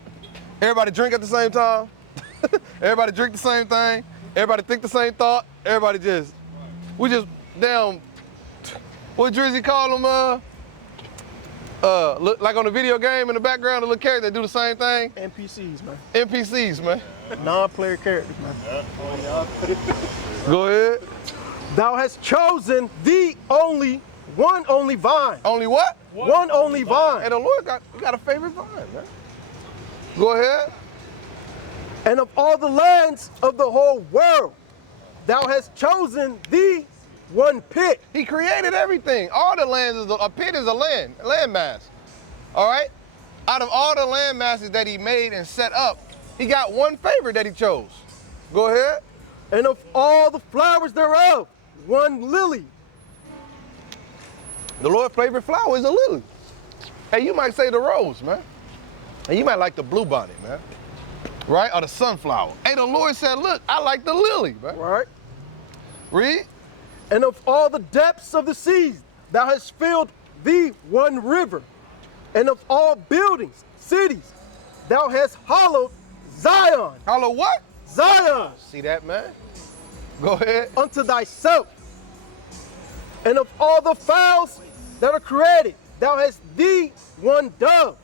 Everybody drink at the same time. Everybody drink the same thing. Everybody think the same thought. Everybody we just damn, what Drizzy call them? Look, like on the video game in the background, the little character, they do the same thing. NPCs, man. NPCs, man. Non-player characters, man. Go ahead. Thou hast chosen the one only vine. Only what? One only vine. And the Lord got a favorite vine, man. Go ahead. And of all the lands of the whole world, thou hast chosen the one pit. He created everything. All the lands a pit is a landmass. All right? Out of all the land masses that he made and set up, he got one favorite that he chose. Go ahead. And of all the flowers thereof, one lily. The Lord's favorite flower is a lily. Hey, you might say the rose, man. And you might like the bluebonnet, man. Right? Or the sunflower. Hey, the Lord said, look, I like the lily, man. Right. Read. And of all the depths of the seas, thou hast filled thee one river. And of all buildings, cities, thou hast hollowed Zion. Hollow what? Zion. See that, man? Go ahead. Unto thyself. And of all the fowls that are created, thou hast thee one dove.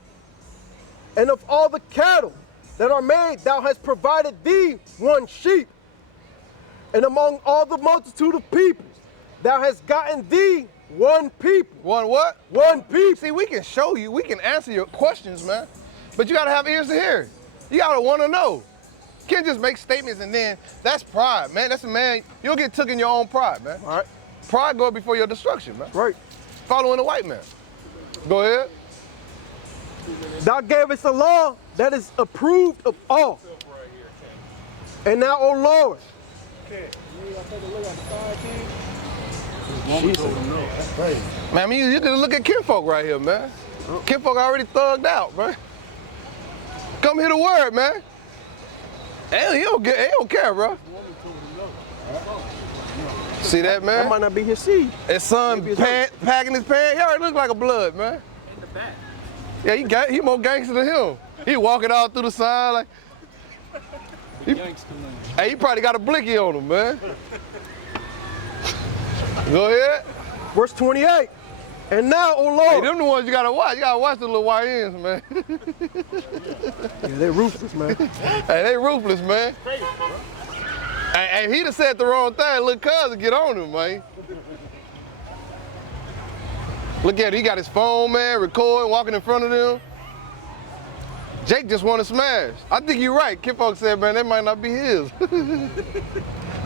And of all the cattle that are made, thou hast provided thee one sheep. And among all the multitude of peoples, thou hast gotten thee one people. One what? One people. See, we can show you, we can answer your questions, man. But you gotta have ears to hear. You gotta wanna know. You can't just make statements and then, that's pride, man. That's a man, you'll get took in your own pride, man. All right. Pride go before your destruction, man. Right. Following the white man. Go ahead. Thou gavest a law that is approved of all. And now, O Lord, Man, I mean, you can look at kinfolk right here, man. Kinfolk already thugged out, man. Come hear the word, man. He don't care, bro. See that, man? that might not be his seed. His son packing his pants. He already look like a blood, man. In the back. Yeah, he more gangster than him. He walking all through the sign like. Hey, he probably got a blicky on him, man. Go ahead. Verse 28. And now, O Hey, Lord. them the ones you gotta watch. You gotta watch the little YNs, man. Yeah, they're ruthless, man. Hey, they ruthless, man. Hey, he'd have said the wrong thing. Little cuz get on him, man. Look at it. He got his phone, man, recording, walking in front of them. Jake just want to smash. I think you're right. Kinfolk said, man, that might not be his.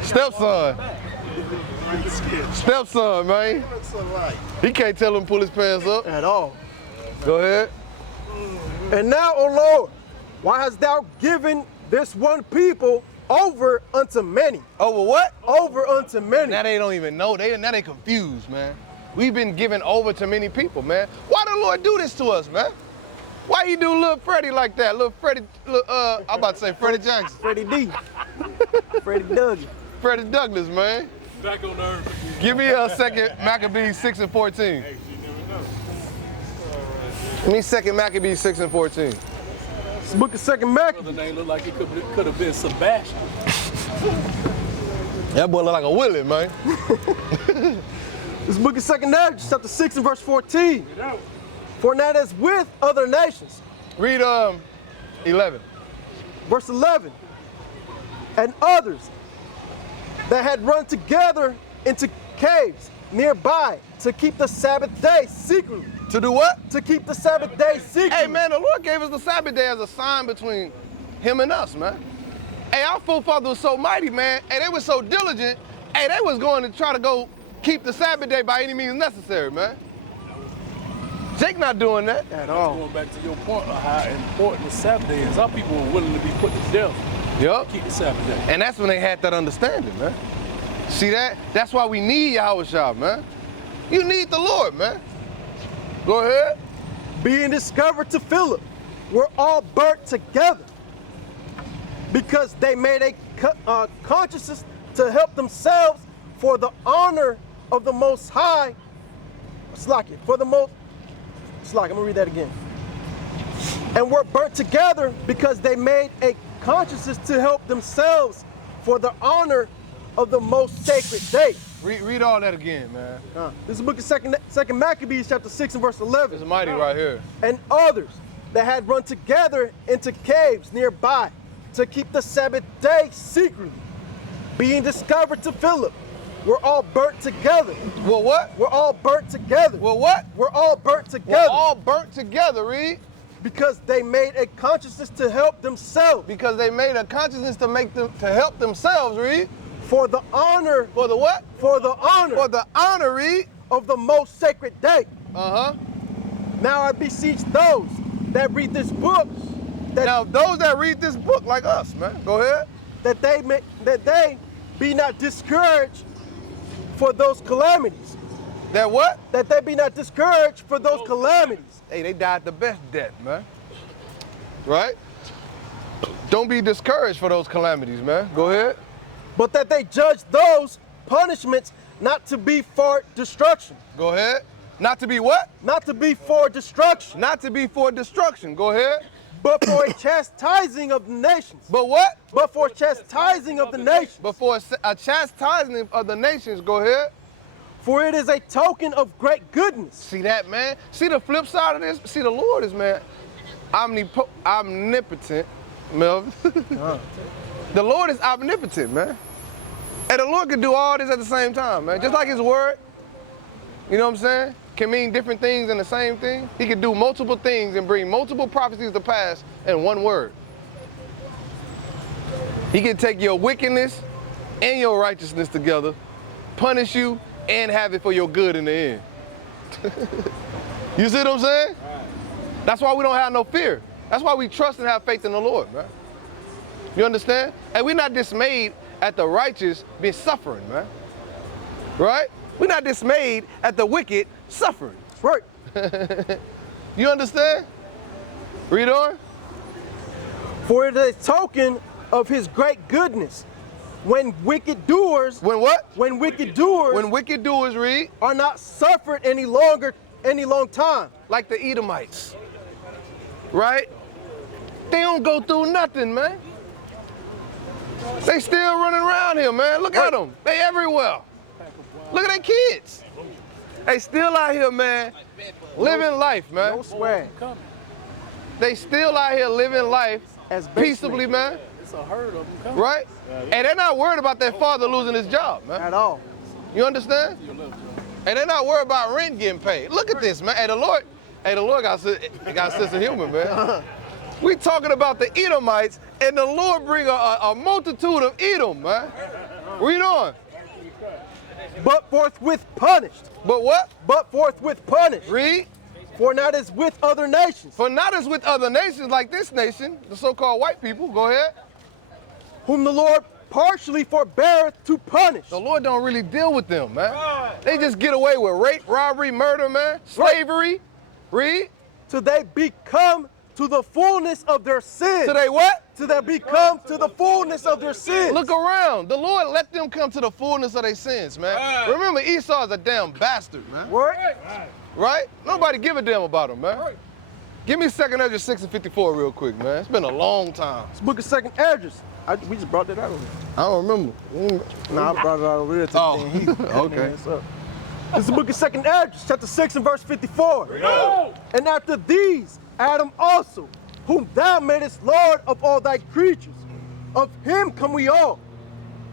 Stepson. Stepson, man. He can't tell him to pull his pants up. At all. Go ahead. And now, O Lord, why hast thou given this one people over unto many? Over what? Over unto many. Now they don't even know. Now they confused, man. We've been given over to many people, man. Why the Lord do this to us, man? Why you do little Freddie like that? Little Freddie, I'm about to say Freddie Jackson. Freddie D. Freddie Douglass. Freddie Douglass, man. Back on earth. Give me a second Maccabees 6 and 14. Give me second Maccabees 6 and 14. It's the book of Second Maccabees. The name looked like it could have been Sebastian. That boy look like a Willie, man. This book of Second Maccabees, chapter 6 and verse 14. For that is with other nations. Read 11. Verse 11. And others that had run together into caves nearby to keep the Sabbath day secretly. To do what? To keep the Sabbath day secretly. Hey, man, the Lord gave us the Sabbath day as a sign between him and us, man. Hey, our forefathers were so mighty, man. Hey, they were so diligent. Hey, they was going to try to go keep the Sabbath day by any means necessary, man. Jake not doing that. At all. Going back to your point of how important the Sabbath day is. Our people were willing to be put to death Yup. to keep the Sabbath day. And that's when they had that understanding, man. See that? That's why we need Yahushua, man. You need the Lord, man. Go ahead. Being discovered to Philip, were all burnt together because they made a conscience to help themselves for the honor of the Most High. I'm gonna read that again. And were burnt together because they made a conscience to help themselves for the honor of the most sacred day. Read all that again, man. This is the book of Second Maccabees, chapter 6 and verse 11. It's mighty right here. And others that had run together into caves nearby to keep the Sabbath day secretly, being discovered to Philip, were all burnt together. Well, what? We're all burnt together. Well, what? We're all burnt together. We're all burnt together, read. Because they made a consciousness to help themselves. Because they made a consciousness to help themselves, read. For the honor. For the what? For the honor. For the honor, read. Of the most sacred day. Uh-huh. Now I beseech those that read this book, Now, those that read this book like us, man, go ahead. that they be not discouraged for those calamities. That what? That they be not discouraged for those calamities. Hey, they died the best death, man. Right? Don't be discouraged for those calamities, man. Go ahead. But that they judge those punishments not to be for destruction. Go ahead. Not to be what? Not to be for destruction. Not to be for destruction. Go ahead. But for a chastising of the nations. But what? But for chastising of the nations. But for a chastising of the nations. Go ahead. For it is a token of great goodness. See that, man? See the flip side of this? See, the Lord is, man, omnipotent, Melvin. The Lord is omnipotent, man. And the Lord can do all this at the same time, man. Just like his word, you know what I'm saying, can mean different things in the same thing. He can do multiple things and bring multiple prophecies to pass in one word. He can take your wickedness and your righteousness together, punish you, and have it for your good in the end. You see what I'm saying? That's why we don't have no fear. That's why we trust and have faith in the Lord, man. You understand? And we're not dismayed at the righteous being suffering, man. Right? We're not dismayed at the wicked suffering. That's right. You understand? Read on. For it is a token of his great goodness. When wicked doers. When what? When wicked doers. When wicked doers, read. Are not suffered any long time. Like the Edomites. Right? They don't go through nothing, man. They still running around here, man. Look at them. They everywhere. Look at their kids. They still out here, man, living life, man. No swag. They still out here living life as peaceably, man. It's a herd of them coming. Right? And they're not worried about their father losing his job, man. At all. You understand? And they're not worried about rent getting paid. Look at this, man. Hey, the Lord got a sense of humor, man. We talking about the Edomites, and the Lord bring a multitude of Edom, man. Read on. But forthwith punished. But what? But forthwith punished. Read. For not as with other nations. For not as with other nations like this nation, the so-called white people. Go ahead. Whom the Lord partially forbeareth to punish. The Lord don't really deal with them, man. They just get away with rape, robbery, murder, man, slavery. Read. Till they become to the fullness of their sin. Till they what? Till they become to the fullness of their sins. Look around. The Lord let them come to the fullness of their sins, man. Remember, Esau is a damn bastard, man. Word? Right? Nobody give a damn about him, man. Give me 2 Ezra 6 and 54 real quick, man. It's been a long time. This book of 2 Ezra. We just brought that out over here. I don't remember. No, I brought it out over here. Okay. This is the book of 2 Ezra, chapter 6 and verse 54. And after these, Adam also, whom thou madest Lord of all thy creatures, of him come we all,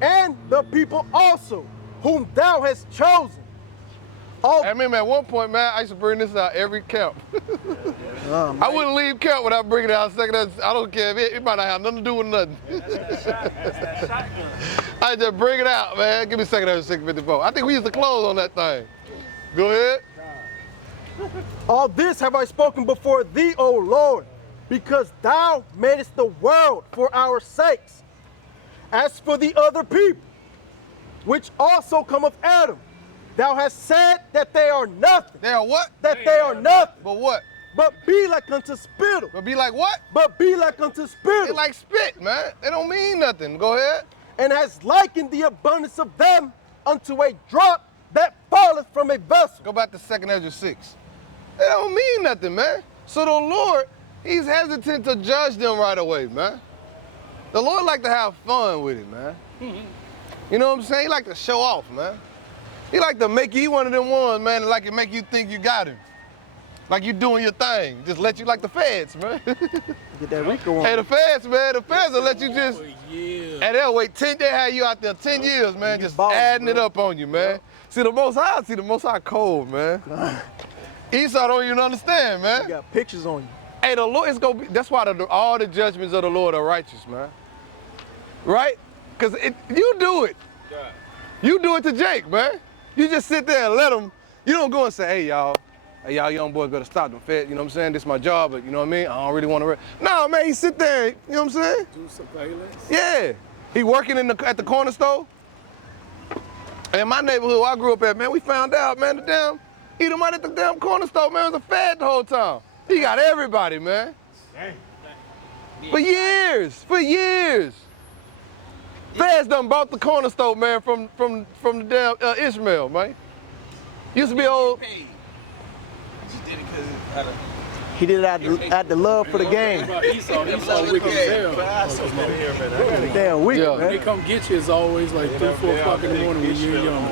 and the people also, whom thou hast chosen. I remember at one point, man, I used to bring this out every camp. I wouldn't leave camp without bringing it out 2 Ezra. I don't care. It might not have nothing to do with nothing. I just bring it out, man. Give me 2 Ezra 6:54. I think we used to close on that thing. Go ahead. All this have I spoken before thee, O Lord, because thou madest the world for our sakes. As for the other people, which also come of Adam, thou hast said that they are nothing. They are what? That they are nothing. But what? But be like unto spittle. But be like what? But be like unto spittle. They like spit, man. They don't mean nothing. Go ahead. And has likened the abundance of them unto a drop that falleth from a vessel. Go back to 2 Ezra 6. They don't mean nothing, man. So the Lord, he's hesitant to judge them right away, man. The Lord like to have fun with it, man. You know what I'm saying? He like to show off, man. He like to make you one of them ones, man, that like to make you think you got him. Like you doing your thing. Just let you like the feds, man. Get that Rico on. Hey, the feds, man, the feds will let you just, and they'll wait 10, they have you out there 10 years, man, just adding it up on you, man. See the Most High cold, man. Esau don't even understand, man. You got pictures on you. Hey, the Lord is gonna be, that's why all the judgments of the Lord are righteous, man. Right? Because you do it. You do it to Jake, man. You just sit there and let him, you don't go and say, hey, y'all, hey, y'all young boys better stop them. Fed, you know what I'm saying? This is my job, but you know what I mean? I don't really want to. No, man, he sit there, you know what I'm saying? Do surveillance. Yeah. He working at the corner store. And my neighborhood where I grew up at, man, we found out, man, the damn Edomite at the damn corner store, man, was a fed the whole time. He got everybody, man. For years. Feds done bought the corner store, man, from the damn Ishmael, man. Used to be old. He did it out the love for the game. Esau wicked as hell. Damn wicked, Yeah. When they man. come get you, it's always like 3, 4 o'clock in the morning when you're young.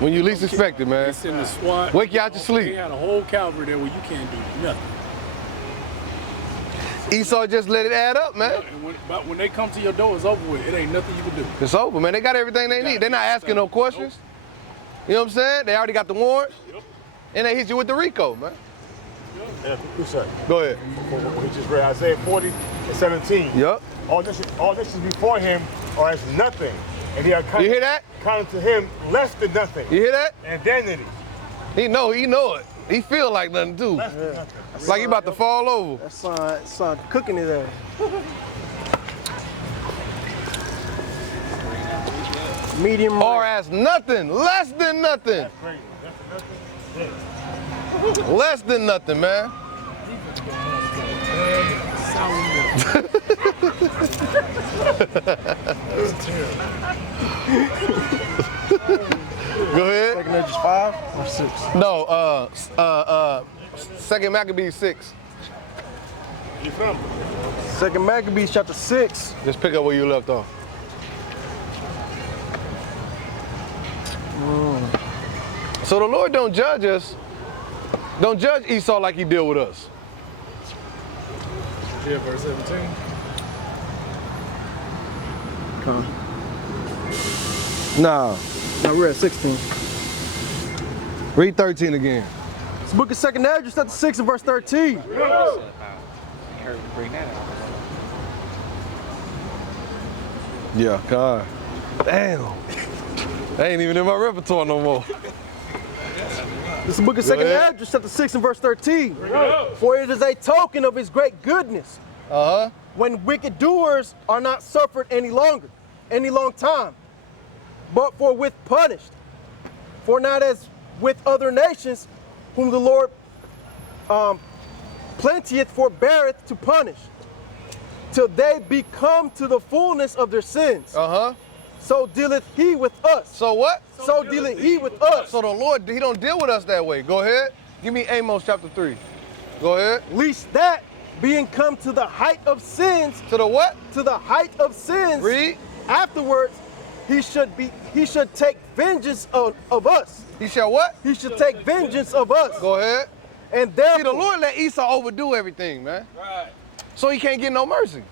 When you least expect it, man. They send the SWAT. Wake you out your They sleep. had a whole cavalry there where you can't do nothing. Esau just let it add up, man. But when they come to your door, it's over with. It ain't nothing you can do. It's over, man. They got everything they need. They're not asking no questions. You know what I'm saying? They already got the warrant. And they hit you with the RICO, man. Yeah, sorry. Go ahead. We just read Isaiah 40:17. Yup. All nations before him are as nothing, and they are You hear that? counted to him less than nothing. You hear that? And vanity. He know it. He feel like nothing too. Less than nothing. Like he about to fall over. That son cooking his ass. Medium Or rare. as nothing, less than nothing. That's crazy. Less than nothing. Less than nothing, man. Go ahead. Second Edges 5 or 6? No, Second Maccabees 6. You from? Second Maccabees chapter 6. Just pick up where you left off. So the Lord don't judge us. Don't judge Esau like he deal with us. Yeah, verse 17. No. No, we're at 16. Read 13 again. It's the book of Second Edges chapter 6 and verse 13. Yeah, God. Damn. That ain't even in my repertoire no more. This is the book of Second ahead. Edges chapter 6 and verse 13. For it is a token of his great goodness Uh-huh. when wicked doers are not suffered any longer, any long time, but forthwith punished. For not as with other nations, whom the Lord plenteeth forbeareth to punish, till they be come to the fullness of their sins. Uh-huh. So dealeth he with us. So what? So dealeth he with us. So the Lord, he don't deal with us that way. Go ahead. Give me Amos chapter 3. Go ahead. Least that, being come to the height of sins, To the what? to the height of sins, Read. afterwards he should take vengeance of us. He shall what? He should take vengeance of us. Go ahead. And See, therefore, the Lord let Esau overdo everything, man. Right. So he can't get no mercy.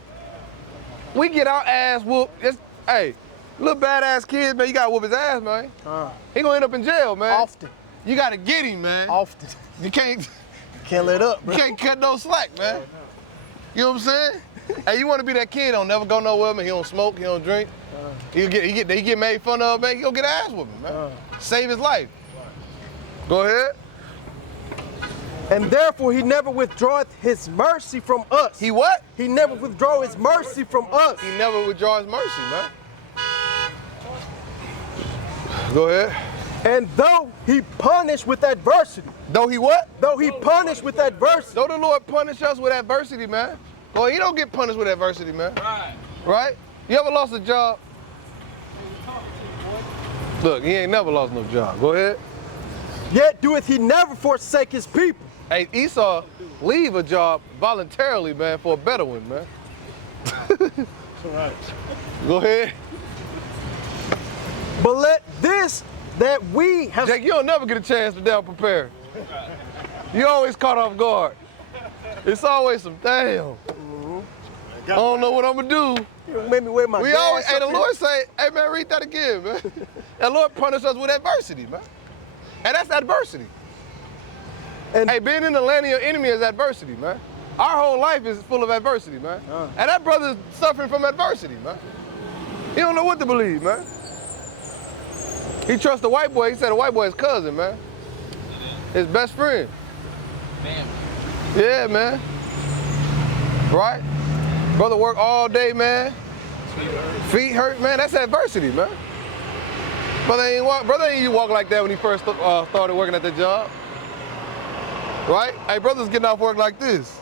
We get our ass whooped. Hey, little badass kids, man, you gotta whoop his ass, man. He gonna end up in jail, man. often, You gotta get him, man. often, You can't can't let up, bro. cut no slack, man. You know what I'm saying? Hey, you wanna be that kid, don't never go nowhere, man. He don't smoke, he don't drink. He get made fun of, man. He gonna get an ass whooping, man. Save his life. Go ahead. And therefore he never withdraweth his mercy from us. He what? He never withdraw his mercy from us. He never withdraws his mercy, man. Go ahead. And though he punished with adversity, Though he what? though he punished with adversity, Though the Lord punish us with adversity, man. Well, he don't get punished with adversity, man. Right. Right? You ever lost a job? Look, he ain't never lost no job. Go ahead. yet doeth he never forsake his people. Hey, Esau leave a job voluntarily, man, for a better one, man. Go ahead. But let this that we have Jake, you don't never get a chance to damn prepare. You always caught off guard. It's always some damn. I don't know what I'm gonna do. made me wear my We gas always, hey, up the here. Lord say, hey man, read that again, man. The Lord punished us with adversity, man. And that's adversity. And Hey, being in the land of your enemy is adversity, man. Our whole life is full of adversity, man. And that brother's suffering from adversity, man. He don't know what to believe, man. He trusts the white boy. He said the white boy is cousin, man. His best friend. Yeah, man. Right? Brother work all day, man. Feet hurt, man. That's adversity, man. Brother ain't walk like that when he first started working at the job. Right? Hey, brother's getting off work like this.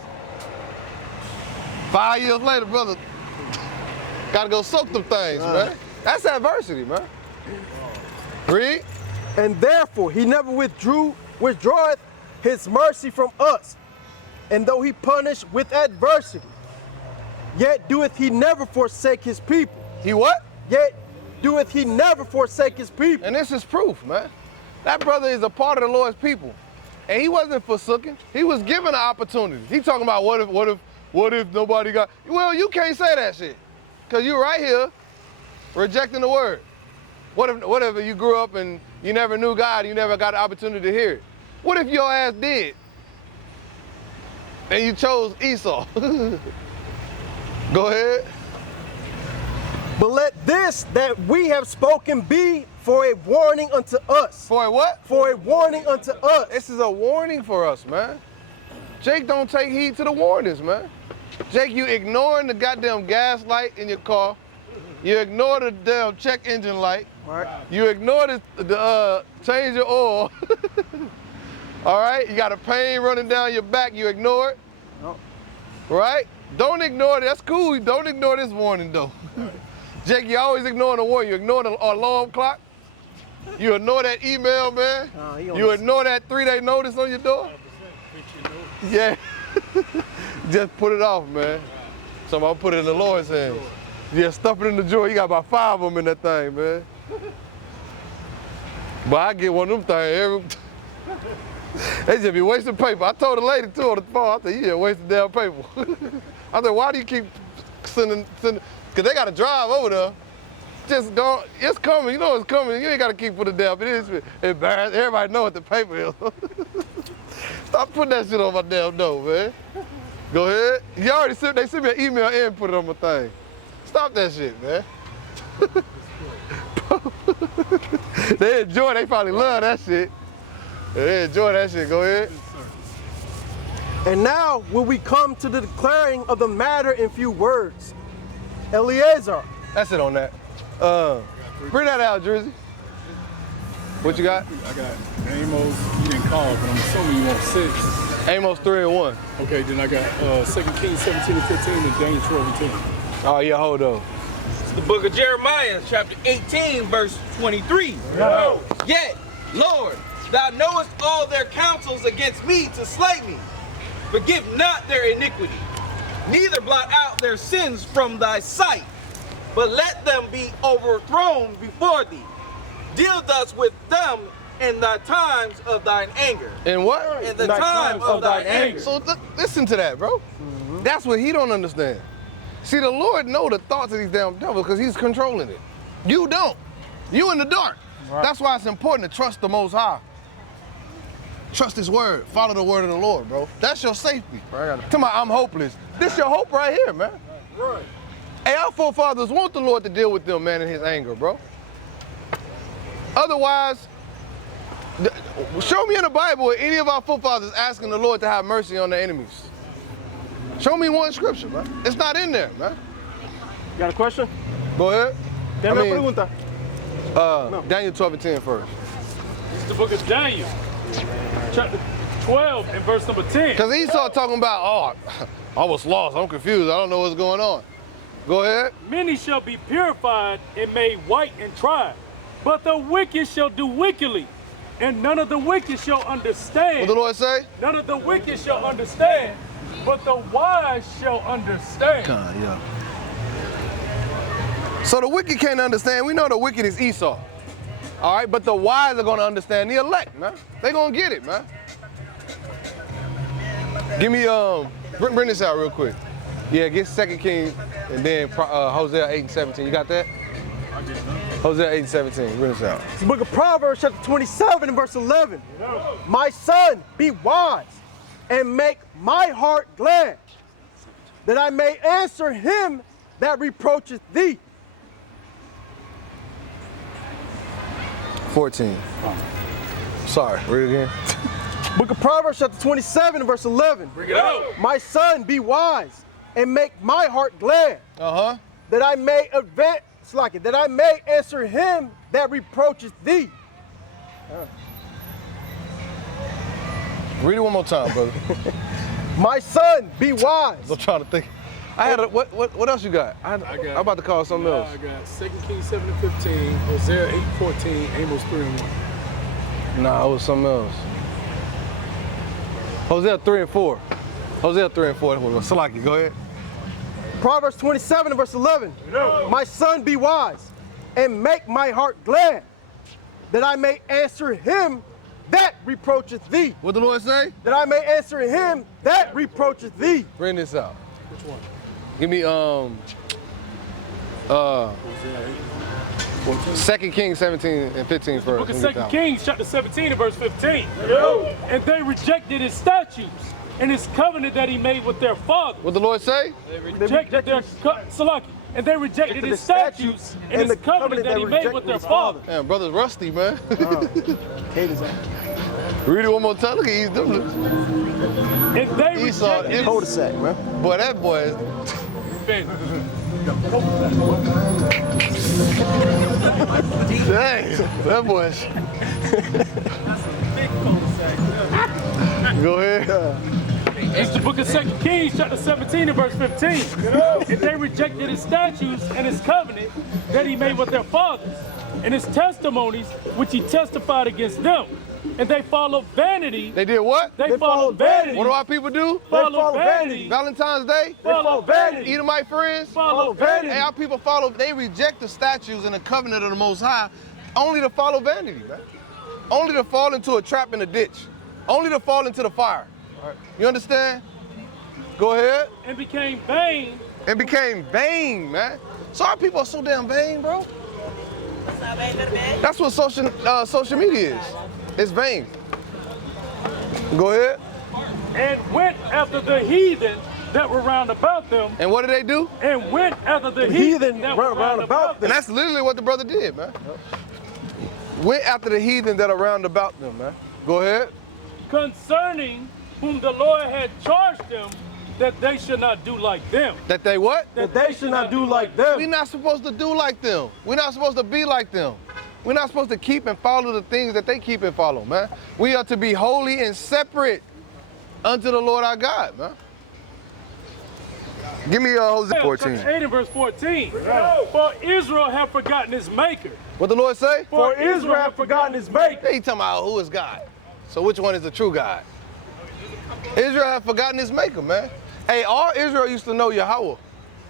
5 years later, brother, gotta go soak them things, man. That's adversity, man. Read. And therefore he never withdraweth his mercy from us. And though he punish with adversity, yet doeth he never forsake his people. He what? Yet doeth he never forsake his people. And this is proof, man. That brother is a part of the Lord's people. And he wasn't forsaken. He was given an opportunity. He talking about what if nobody got, well, you can't say that shit. Cause you right here rejecting the word. What if you grew up and you never knew God, you never got the opportunity to hear it? What if your ass did? And you chose Esau. Go ahead. But let this that we have spoken be for a warning unto us. For a what? For a warning unto us. This is a warning for us, man. Jake don't take heed to the warnings, man. Jake, you ignoring the goddamn gas light in your car. You ignore the damn check engine light. Right. You ignore the change your oil. All right? You got a pain running down your back, you ignore it. No. Right? Don't ignore it. That's cool. Don't ignore this warning, though. Jake, you always ignoring the warning. You ignore the alarm clock. You ignore that email, man. You ignore that 3-day notice on your door. Yeah. Just put it off, man. So I'll put it in the Lord's hands. Yeah, stuff it in the drawer. You got about 5 of them in that thing, man. But I get one of them things they just be wasting paper. I told the lady too on the phone, I said, yeah, wasting damn paper. I said, why do you keep sending, because they got to drive over there. Just don't, it's coming, you know it's coming. You ain't got to keep putting it down. It is embarrassing. Everybody know what the paper is. Stop putting that shit on my damn door, man. Go ahead. You already they sent me an email and put it on my thing. Stop that shit, man. They enjoy it. They probably love that shit. They enjoy that shit. Go ahead. And now will we come to the declaring of the matter in few words. Eleazar. That's it on that. Bring that out, Drizzy. What you got? I got Amos. You didn't call, but I'm assuming you want 6. Amos 3 and 1. Okay, then I got 2 Kings 17 and 15 and Daniel 12 and 10. Oh yeah, hold on. It's the book of Jeremiah, chapter 18, verse 23. No. Yet, Lord, thou knowest all their counsels against me to slay me. Forgive not their iniquity, neither blot out their sins from thy sight, but let them be overthrown before thee. Deal thus with them in the times of thine anger. In what? In the times of thine anger. So listen to that, bro. That's what he don't understand. See, the Lord know the thoughts of these damn devils because he's controlling it. You don't. You in the dark. Right. That's why it's important to trust the Most High. Trust his word. Follow the word of the Lord, bro. That's your safety. Right. Tell me, I'm hopeless. This your hope right here, man. Right. Hey, our forefathers want the Lord to deal with them, man, in his anger, bro. Otherwise, show me in the Bible any of our forefathers asking the Lord to have mercy on their enemies. Show me one scripture, man. It's not in there, man. You got a question? Go ahead. Pregunta. Daniel 12 and 10 first. It's the book of Daniel, chapter 12 and verse number 10. Because Esau talking about, oh, I was lost, I'm confused, I don't know what's going on. Go ahead. Many shall be purified and made white and tried, but the wicked shall do wickedly, and none of the wicked shall understand. What the Lord say? None of the wicked shall understand, but the wise shall understand. Yeah. So the wicked can't understand. We know the wicked is Esau. All right, but the wise are going to understand the elect, man. They're going to get it, man. Give me, bring this out real quick. Yeah, get 2 Kings and then Hosea 8 and 17. You got that? I get it. Hosea 8 and 17. Bring this out. It's the book of Proverbs, chapter 27 and verse 11. My son, be wise and make my heart glad, that I may answer him that reproacheth thee. 14. Sorry, read it again. Book of Proverbs chapter 27 verse 11. Bring it out. My son, be wise and make my heart glad, that I may that I may answer him that reproacheth thee. Read it one more time, brother. My son, be wise. I'm trying to think. I had what else you got? I'm about to call something else. I got 2 Kings 7:15, Hosea 8:14, Amos 3:1. Nah, it was something else. Hosea 3:4. Hosea 3:4. Salaki, go ahead. Proverbs 27 verse 11. My son, be wise and make my heart glad, that I may answer him that reproacheth thee. What the Lord say? That I may answer him that reproacheth thee. Bring this out. Which one? Give me 2 Kings 17 and 15 first. Book of 2 Kings chapter 17 and verse 15. And they rejected his statutes and his covenant that he made with their father. What the Lord say? They rejected their and they rejected his statutes and his covenant that he made with their father. Damn, brother's rusty, man. Read it one more time. Look at he's doing it. And they rejected his cul-de-sac, man. Boy, that boy is. Dang, that boy is. Go ahead. It's the book of 2 Kings, chapter 17 and verse 15. And they rejected his statutes and his covenant that he made with their fathers, and his testimonies which he testified against them. And they followed vanity. They did what? They followed vanity. What do our people do? Follow vanity. Valentine's Day? Follow vanity. Edomite friends? Follow vanity. Hey, our people they reject the statutes and the covenant of the Most High only to follow vanity, man. Only to fall into a trap in a ditch. Only to fall into the fire. You understand? Go ahead. And became vain. And became vain, man. So our people are so damn vain, bro. That's what social media is. It's vain. Go ahead. And went after the heathen that were round about them. And what did they do? And went after the heathen that were round about them. And that's literally what the brother did, man. Went after the heathen that are round about them, man. Go ahead. Concerning whom the Lord had charged them that they should not do like them. That they what? That they should not do like them. We're not supposed to do like them. We're not supposed to be like them. We're not supposed to keep and follow the things that they keep and follow, man. We are to be holy and separate unto the Lord our God, man. Give me Hosea 14. 8 and verse 14. For Israel have forgotten his maker. What the Lord say? For Israel have forgotten his maker. He talking about who is God. So which one is the true God? Israel have forgotten his maker, man. Hey, all Israel used to know Yahweh.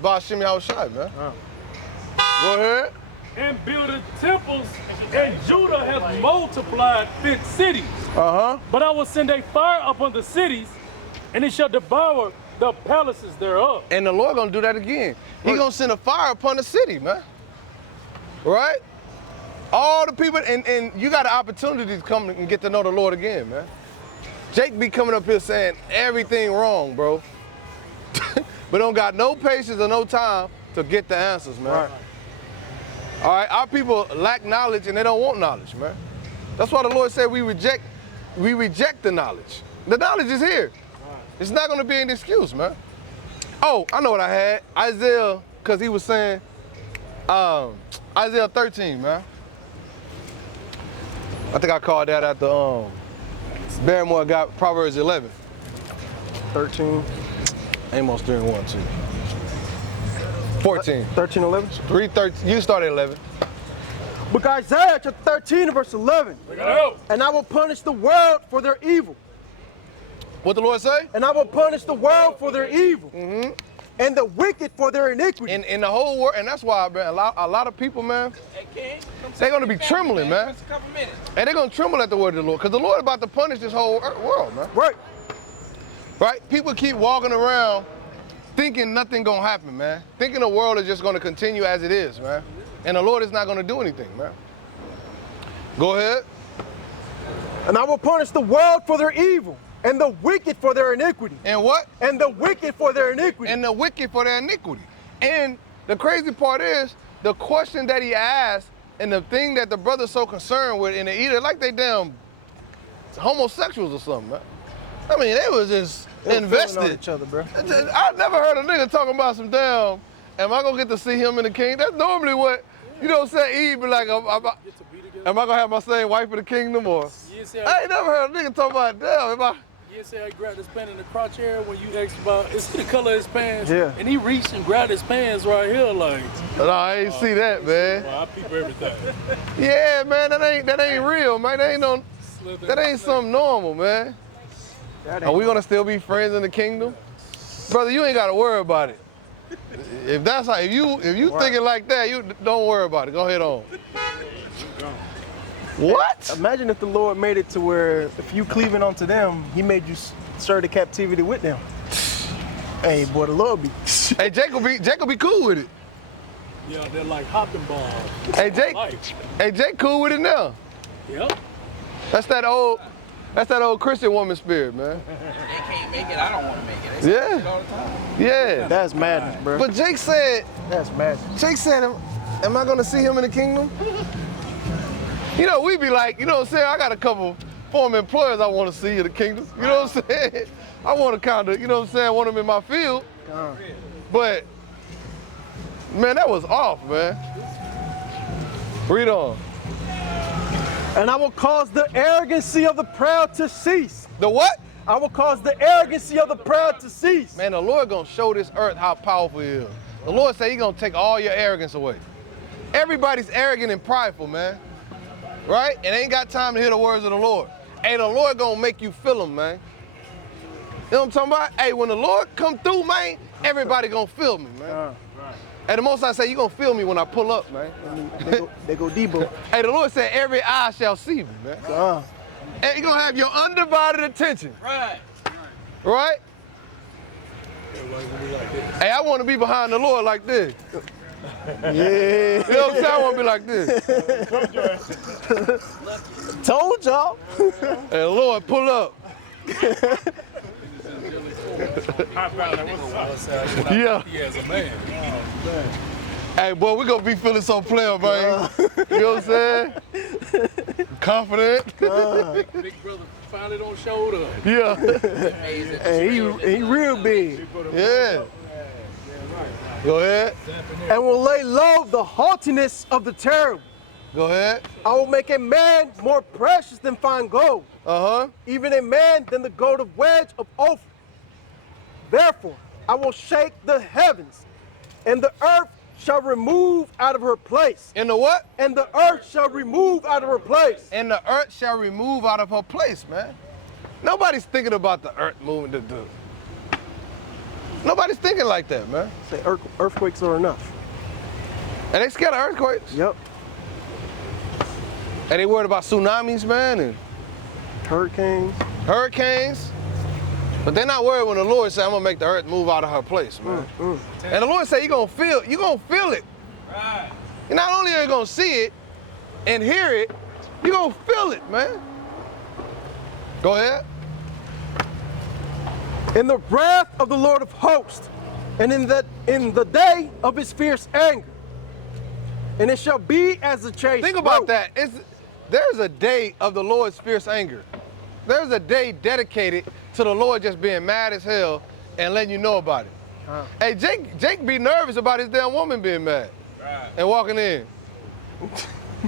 Ba'ashem Yahushai, man. Go ahead. And builded temples, and Judah hath multiplied fit cities. But I will send a fire upon the cities, and it shall devour the palaces thereof. And the Lord gonna do that again. He gonna send a fire upon the city, man. Right? All the people, and you got an opportunity to come and get to know the Lord again, man. Jake be coming up here saying everything wrong, bro. But don't got no patience or no time to get the answers, man. Right. All right, our people lack knowledge and they don't want knowledge, man. That's why the Lord said we reject the knowledge. The knowledge is here. It's not gonna be an excuse, man. Oh, I know what I had. Isaiah, because he was saying, Isaiah 13, man. I think I called that after Barrymore got Proverbs 11. 13. Amos 3 and 1, too. 14. 13, 11. 3:13. You started at 11. Book of Isaiah chapter 13 and verse 11. And I will punish the world for their evil. What the Lord say? And I will punish the world for their evil. And the wicked for their iniquity. In the whole world, and that's why, man, a lot of people, man, they're gonna be trembling, man. And they're gonna tremble at the word of the Lord, because the Lord about to punish this whole world, man. Right. Right? People keep walking around thinking nothing gonna happen, man. Thinking the world is just gonna continue as it is, man. And the Lord is not gonna do anything, man. Go ahead. And I will punish the world for their evil, and the wicked for their iniquity. And what? And the wicked for their iniquity. And the wicked for their iniquity. And the crazy part is, the question that he asked, and the thing that the brother's so concerned with, and they eat it like they damn homosexuals or something, man. I mean, they was just invested. On each other, bro. I never heard a nigga talking about some damn, am I gonna get to see him in the kingdom? That's normally what, you know what I'm saying, Eve be like, am I gonna have my same wife in the kingdom or? I ain't never heard a nigga talk about, damn, am I? You say I grabbed his pants in the crotch area when you asked about, it's the color of his pants. Yeah. And he reached and grabbed his pants right here like. No, I ain't see that, man. Well, I peep everything. Yeah, man, that ain't real, man. That ain't something normal, man. Are we gonna still be friends in the kingdom? Brother, you ain't gotta worry about it. If that's how, if you thinking like that, you don't worry about it. Go ahead on. What? Imagine if the Lord made it to where if you cleaving onto them, he made you serve the captivity with them. Hey, boy, the Lord be. Hey, Jake will be cool with it. Yeah, they're like hopping balls. Hey, Jake cool with it now. Yep. That's that old Christian woman spirit, man. They can't make it, I don't want to make it. They say that shit all the time. Yeah. That's madness, bro. But Jake said, that's madness. Jake said, am I gonna see him in the kingdom? You know, we be like, you know what I'm saying? I got a couple former employers I want to see in the kingdom. You know what I'm saying? I want to kind of, you know what I'm saying, want them in my field. But, man, that was off, man. Read on. And I will cause the arrogancy of the proud to cease. The what? I will cause the arrogancy of the proud to cease. Man, the Lord gonna show this earth how powerful he is. The Lord said he gonna take all your arrogance away. Everybody's arrogant and prideful, man. Right? And ain't got time to hear the words of the Lord. Hey, the Lord gonna make you feel them, man. You know what I'm talking about? Hey, when the Lord come through, man, everybody gonna feel me, man. And the Most High say, you gonna feel me when I pull up, man. They go Debo. Hey, the Lord said, every eye shall see me, man. And you gonna have your undivided attention. Right. Right? Hey, I wanna be behind the Lord like this. Yeah. You know what I'm saying? I wanna be like this. Told y'all. Hey, Lord, pull up. Yeah. He as a man. Hey, boy, we gonna be feeling so player, man. You know what I'm saying? Confident. Big brother finally don't show up. Yeah. Hey, he real big. Yeah. Go ahead. And will lay low the haughtiness of the terrible. Go ahead. I will make a man more precious than fine gold. Even a man than the golden wedge of Ophir. Therefore, I will shake the heavens, and the earth shall remove out of her place. And the what? And the earth shall remove out of her place. And the earth shall remove out of her place, man. Nobody's thinking about the earth moving. Nobody's thinking like that, man. Say earthquakes are enough. And they scared of earthquakes. Yep. And they worried about tsunamis, man, and hurricanes. But they're not worried when the Lord said, I'm gonna make the earth move out of her place, man. And the Lord said, you're gonna feel it. Right. And not only are you gonna see it and hear it, you're gonna feel it, man. Go ahead. In the wrath of the Lord of hosts, and in the day of his fierce anger. And it shall be as a chase. Think about that. There's a day of the Lord's fierce anger. There's a day dedicated to the Lord just being mad as hell and letting you know about it. Hey, Jake be nervous about his damn woman being mad and walking in.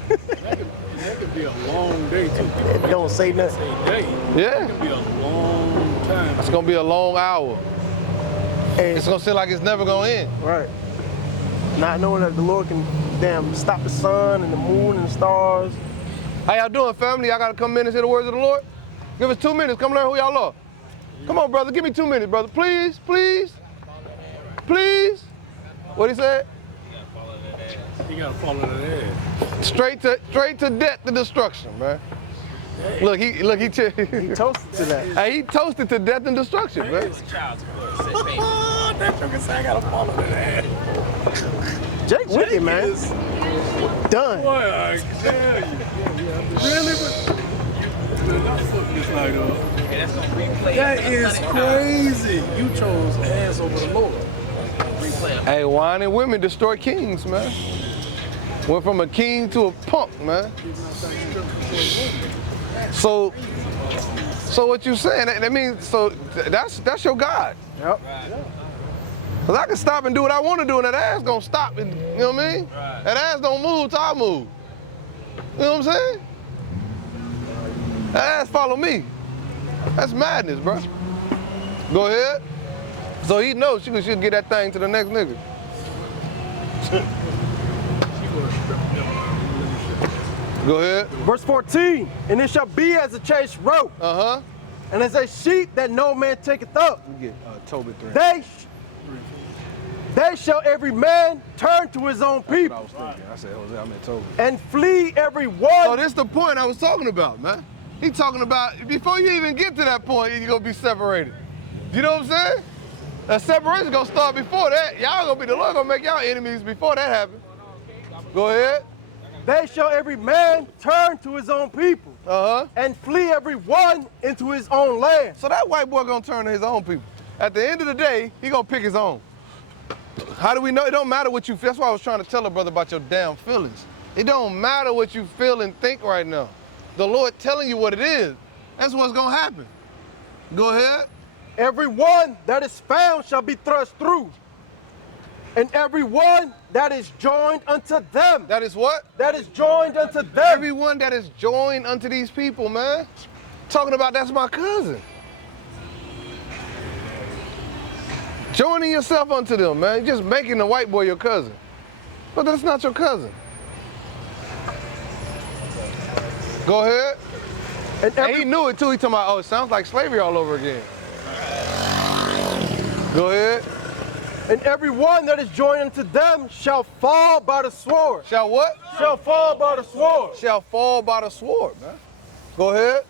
That could be a long day too. Don't say nothing. Yeah. It could be a long time. It's gonna be a long hour. It's gonna seem like it's never gonna end. Right. Not knowing that the Lord can stop the sun and the moon and the stars. How y'all doing, family? Y'all gotta come in and say the words of the Lord? Give us 2 minutes. Come learn who y'all are. Come on, brother. Give me 2 minutes, brother. Please, please, please. What he said? You gotta follow that ass. Straight to death and destruction, man. Look, he toasted to that. Hey, he toasted to death and destruction, man. That joker said I gotta follow that ass. Jake with it, man. Done. Boy, I tell you. Really? That is crazy. You chose ass over the Lord. Hey, wine and women destroy kings, man. Went from a king to a punk, man. So what you saying? That means so that's your God. Yep. Cause I can stop and do what I want to do, and that ass gonna stop. And, you know what I mean? Right. That ass don't move till I move. You know what I'm saying? That ass follow me. That's madness, bro. Go ahead. So he knows she should get that thing to the next nigga. Go ahead. Verse 14, and it shall be as a chased rope, and as a sheep that no man taketh up. We get Tobit 3. They shall every man turn to his own people. I was thinking. I said Jose, I meant Tobit. And flee every one. So this the point I was talking about, man. He talking about, before you even get to that point, you're gonna be separated. You know what I'm saying? That separation gonna start before that. Y'all gonna be, the Lord gonna make y'all enemies before that happens. Go ahead. They shall every man turn to his own people. And flee every one into his own land. So that white boy gonna turn to his own people. At the end of the day, he gonna pick his own. How do we know? It don't matter what you feel. That's why I was trying to tell a brother about your damn feelings. It don't matter what you feel and think right now. The Lord telling you what it is. That's what's gonna happen. Go ahead. Every one that is found shall be thrust through. And every one that is joined unto them. That is what? That is joined unto them. Everyone that is joined unto these people, man. Talking about that's my cousin. Joining yourself unto them, man. Just making the white boy your cousin. But that's not your cousin. Go ahead. And he knew it too. He talking about, oh, it sounds like slavery all over again. Go ahead. And every one that is joined unto them shall fall by the sword. Shall what? Shall fall by the sword. Shall fall by the sword, man. Go ahead.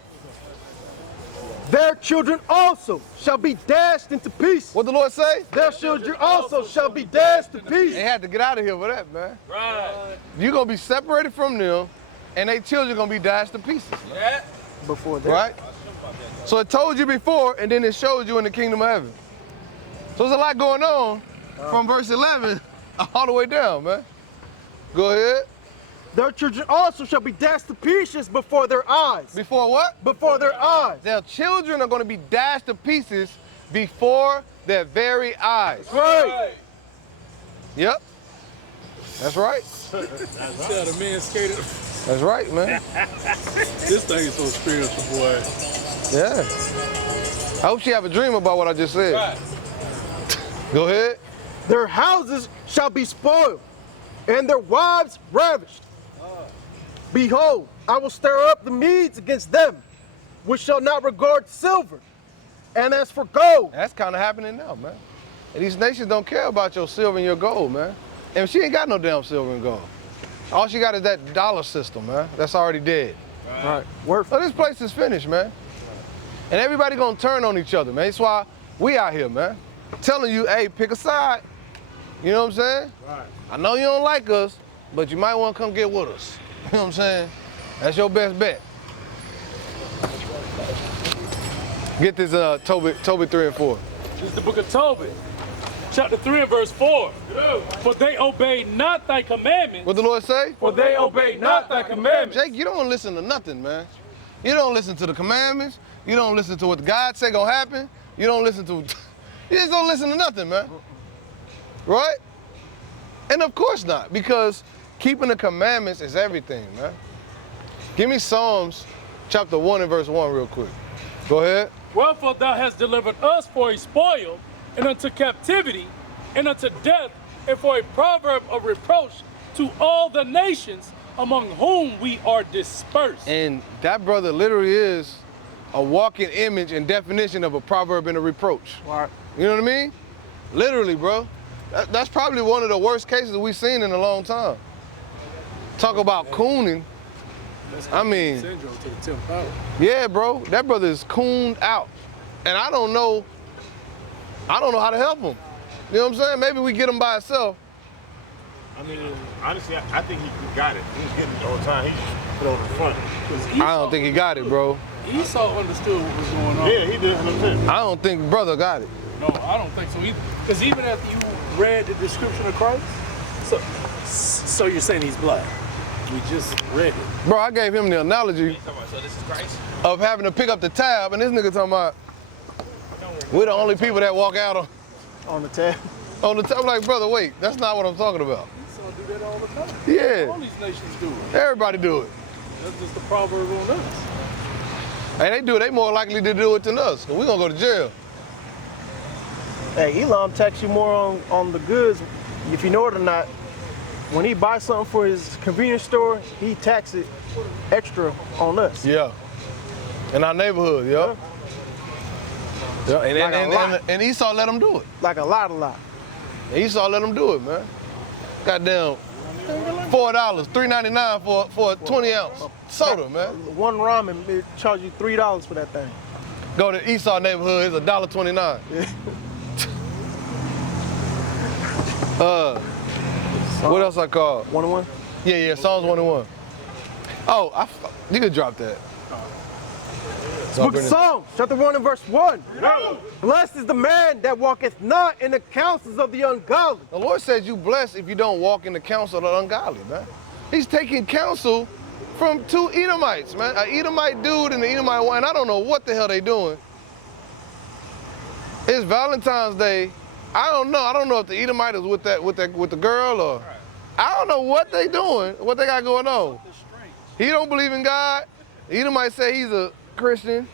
Their children also shall be dashed into pieces. What the Lord say? Their children also shall be dashed to pieces. They had to get out of here for that, man. Right. You're going to be separated from them, and their children going to be dashed to pieces. Yeah. Before that. Right? So it told you before, and then it showed you in the kingdom of heaven. So there's a lot going on from verse 11 all the way down, man. Go ahead. Their children also shall be dashed to pieces before their eyes. Before what? Before their eyes. Their children are going to be dashed to pieces before their very eyes. Right. Yep. That's right. Tell the man skated. That's right, man. This thing is so spiritual, boy. Yeah. I hope she have a dream about what I just said. Right. Go ahead. Their houses shall be spoiled, and their wives ravished. Behold, I will stir up the Medes against them, which shall not regard silver. And as for gold, That's kind of happening now, man. And these nations don't care about your silver and your gold, man. And she ain't got no damn silver and gold. All she got is that dollar system, man. That's already dead. right. So this place is finished, man. And everybody gonna turn on each other, man. That's why we out here, man. Telling you, hey, pick a side. You know what I'm saying? Right. I know you don't like us, but you might want to come get with us. You know what I'm saying? That's your best bet. Get this Tobit 3 and 4. This is the book of Tobit, chapter 3 and verse 4. For they obeyed not thy commandments. What the Lord say? For they obeyed not thy commandments. Jake, you don't listen to nothing, man. You don't listen to the commandments. You don't listen to what God say gonna happen. You don't listen to, you just don't listen to nothing, man. Right? And of course not, because keeping the commandments is everything, man. Give me Psalms chapter 1 and verse 1 real quick. Go ahead. Wherefore thou hast delivered us for a spoil, and unto captivity, and unto death, and for a proverb of reproach to all the nations among whom we are dispersed. And that brother literally is a walking image and definition of a proverb and a reproach. Right. You know what I mean? Literally, bro. That's probably one of the worst cases we've seen in a long time. Talk about cooning. I mean, Syndrome to the 10th power. yeah, bro. That brother is cooned out. And I don't know how to help him. You know what I'm saying? Maybe we get him by himself. I mean, honestly, I think he got it. He was getting it all the time. He just put it on the front. I don't think he got it, bro. Esau understood what was going on. Yeah, he did. 100%. I don't think brother got it. No, I don't think so either. Because even after you read the description of Christ, so you're saying he's black. We just read it. Bro, I gave him the analogy So this is Christ? of having to pick up the tab, and this nigga talking about we're the only people that walk out On the tab. on the tab. I'm like, brother, wait, that's not what I'm talking about. Esau do that all the time. Yeah. All these nations do it. Everybody do it. That's just the proverb on us. And they do it, they more likely to do it than us. So we gonna go to jail. Hey, Elam tax you more on the goods, if you know it or not. When he buys something for his convenience store, he tax it extra on us. Yeah. In our neighborhood, yeah. Yeah. And Esau let them do it. Like a lot. Esau let them do it, man. Goddamn, $4, $3.99 for a 20-ounce soda, man. One ramen, it charge you $3 for that thing. Go to Esau neighborhood, it's $1.29. What else I call? 101? Yeah, Psalms 101. Oh, you could drop that. Book of Psalms, chapter 1 and verse 1. Blessed is the man that walketh not in the counsels of the ungodly. The Lord says you blessed if you don't walk in the counsel of the ungodly, man. He's taking counsel from two Edomites, man. An Edomite dude and an Edomite one. I don't know what the hell they doing. It's Valentine's Day. I don't know. I don't know if the Edomite is with the girl or I don't know what they doing, what they got going on. He don't believe in God. The Edomite say he's a Christian.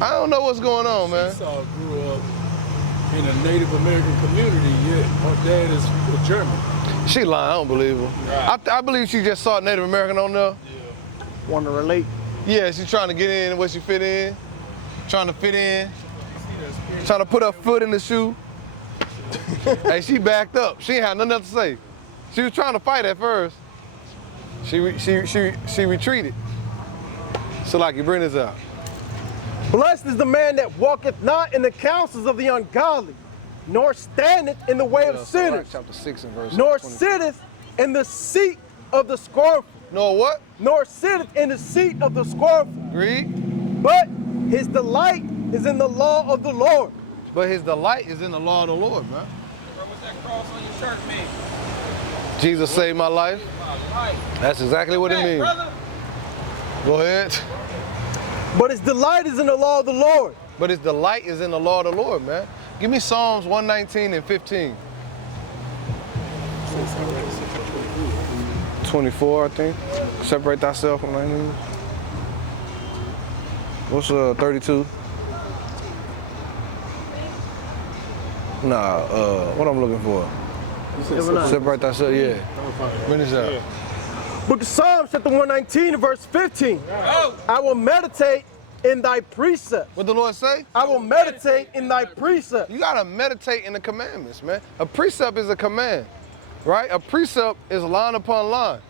I don't know what's going on, man. Esau grew up in a Native American community, yet her dad is German. She lying, I don't believe her. I believe she just saw Native American on there. Want to relate? Yeah, she's trying to get in where she fit in. Trying to fit in. Trying to put her foot in the shoe. Hey, she backed up. She ain't had nothing else to say. She was trying to fight at first. She retreated. So like, you bring this out. Blessed is the man that walketh not in the counsels of the ungodly, nor standeth in the way of sinners, Chapter 6 and verse nor 20. sitteth in the seat of the scornful. Nor what? Nor sitteth in the seat of the scornful. Read. But his delight is in the law of the Lord. But his delight is in the law of the Lord, man. Bro, what's that cross on your shirt, man? Jesus saved my life. That's exactly what it means. Brother. Go ahead. But his delight is in the law of the Lord. But his delight is in the law of the Lord, man. Give me Psalms 119 and 15. 24, I think. Separate thyself from thy enemies. What's 32? Nah, what I'm looking for? Separate thyself, yeah. Bring this out. Book of Psalms, chapter 119, and verse 15. I will meditate in thy precepts. What the Lord say? I will meditate in thy precepts. You gotta meditate in the commandments, man. A precept is a command, right? A precept is line upon line,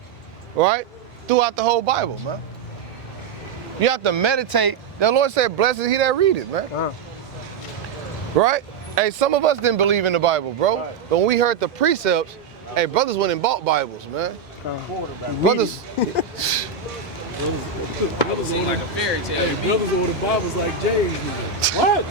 right? Throughout the whole Bible, man. You have to meditate. The Lord said, blessed is he that read it, man. Right? Hey, some of us didn't believe in the Bible, bro. But when we heard the precepts, hey, brothers went and bought Bibles, man. Brothers. It seemed like a fairy tale. Hey, brothers order Bibles like Jay's. What?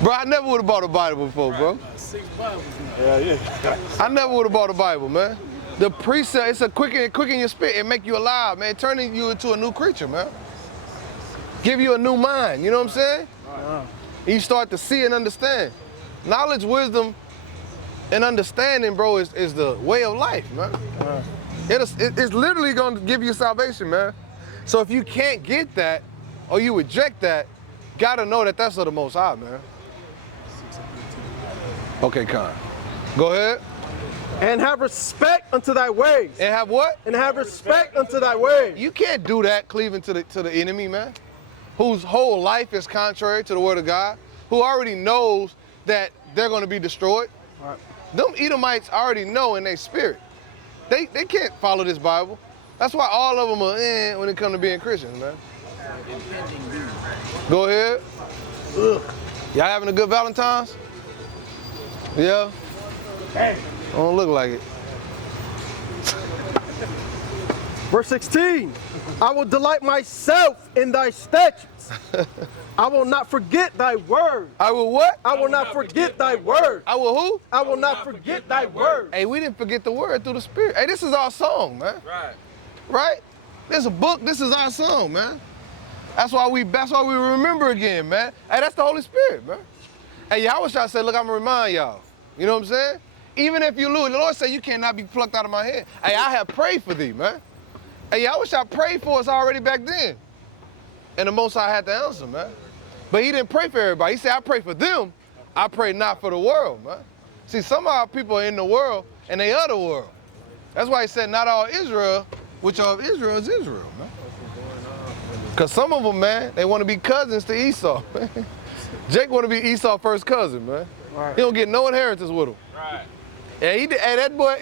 Bro, I never would have bought a Bible before, bro. 6 Bibles now. Yeah. I never would have bought a Bible, man. The precept, it's a quicken your spirit. It make you alive, man. Turning you into a new creature, man. Give you a new mind, you know what I'm saying? You start to see and understand. Knowledge, wisdom, and understanding, bro, is the way of life, man. It's literally going to give you salvation, man. So if you can't get that, or you reject that, gotta know that that's of the Most High, man. Okay, Con. Go ahead. And have respect unto thy ways. And have what? And have respect unto thy ways. You can't do that, cleaving to the enemy, man, whose whole life is contrary to the word of God, who already knows that they're going to be destroyed. Right. Them Edomites already know in their spirit. They can't follow this Bible. That's why all of them are when it comes to being Christians, man. Go ahead. Ugh. Y'all having a good Valentine's? Yeah? Don't look like it. Verse 16, I will delight myself in thy statutes. I will not forget thy word. I will what? I will not forget thy word. I will who? I will not forget thy word. Hey, we didn't forget the word through the Spirit. Hey, this is our song, man. Right. Right? There's a book, this is our song, man. That's why we remember again, man. Hey, that's the Holy Spirit, man. Hey, Yahweh said, look, I'm gonna remind y'all. You know what I'm saying? Even if you lose, the Lord said you cannot be plucked out of my hand. Hey, I have prayed for thee, man. Hey, Yahweh prayed for us already back then. And the Most High had to answer, man. But he didn't pray for everybody. He said, I pray for them. I pray not for the world, man. See, some of our people are in the world and they are the world. That's why he said, not all Israel, which of Israel is Israel, man. Because some of them, man, they want to be cousins to Esau. Jake want to be Esau's first cousin, man. Right. He don't get no inheritance with him. Right. And that boy,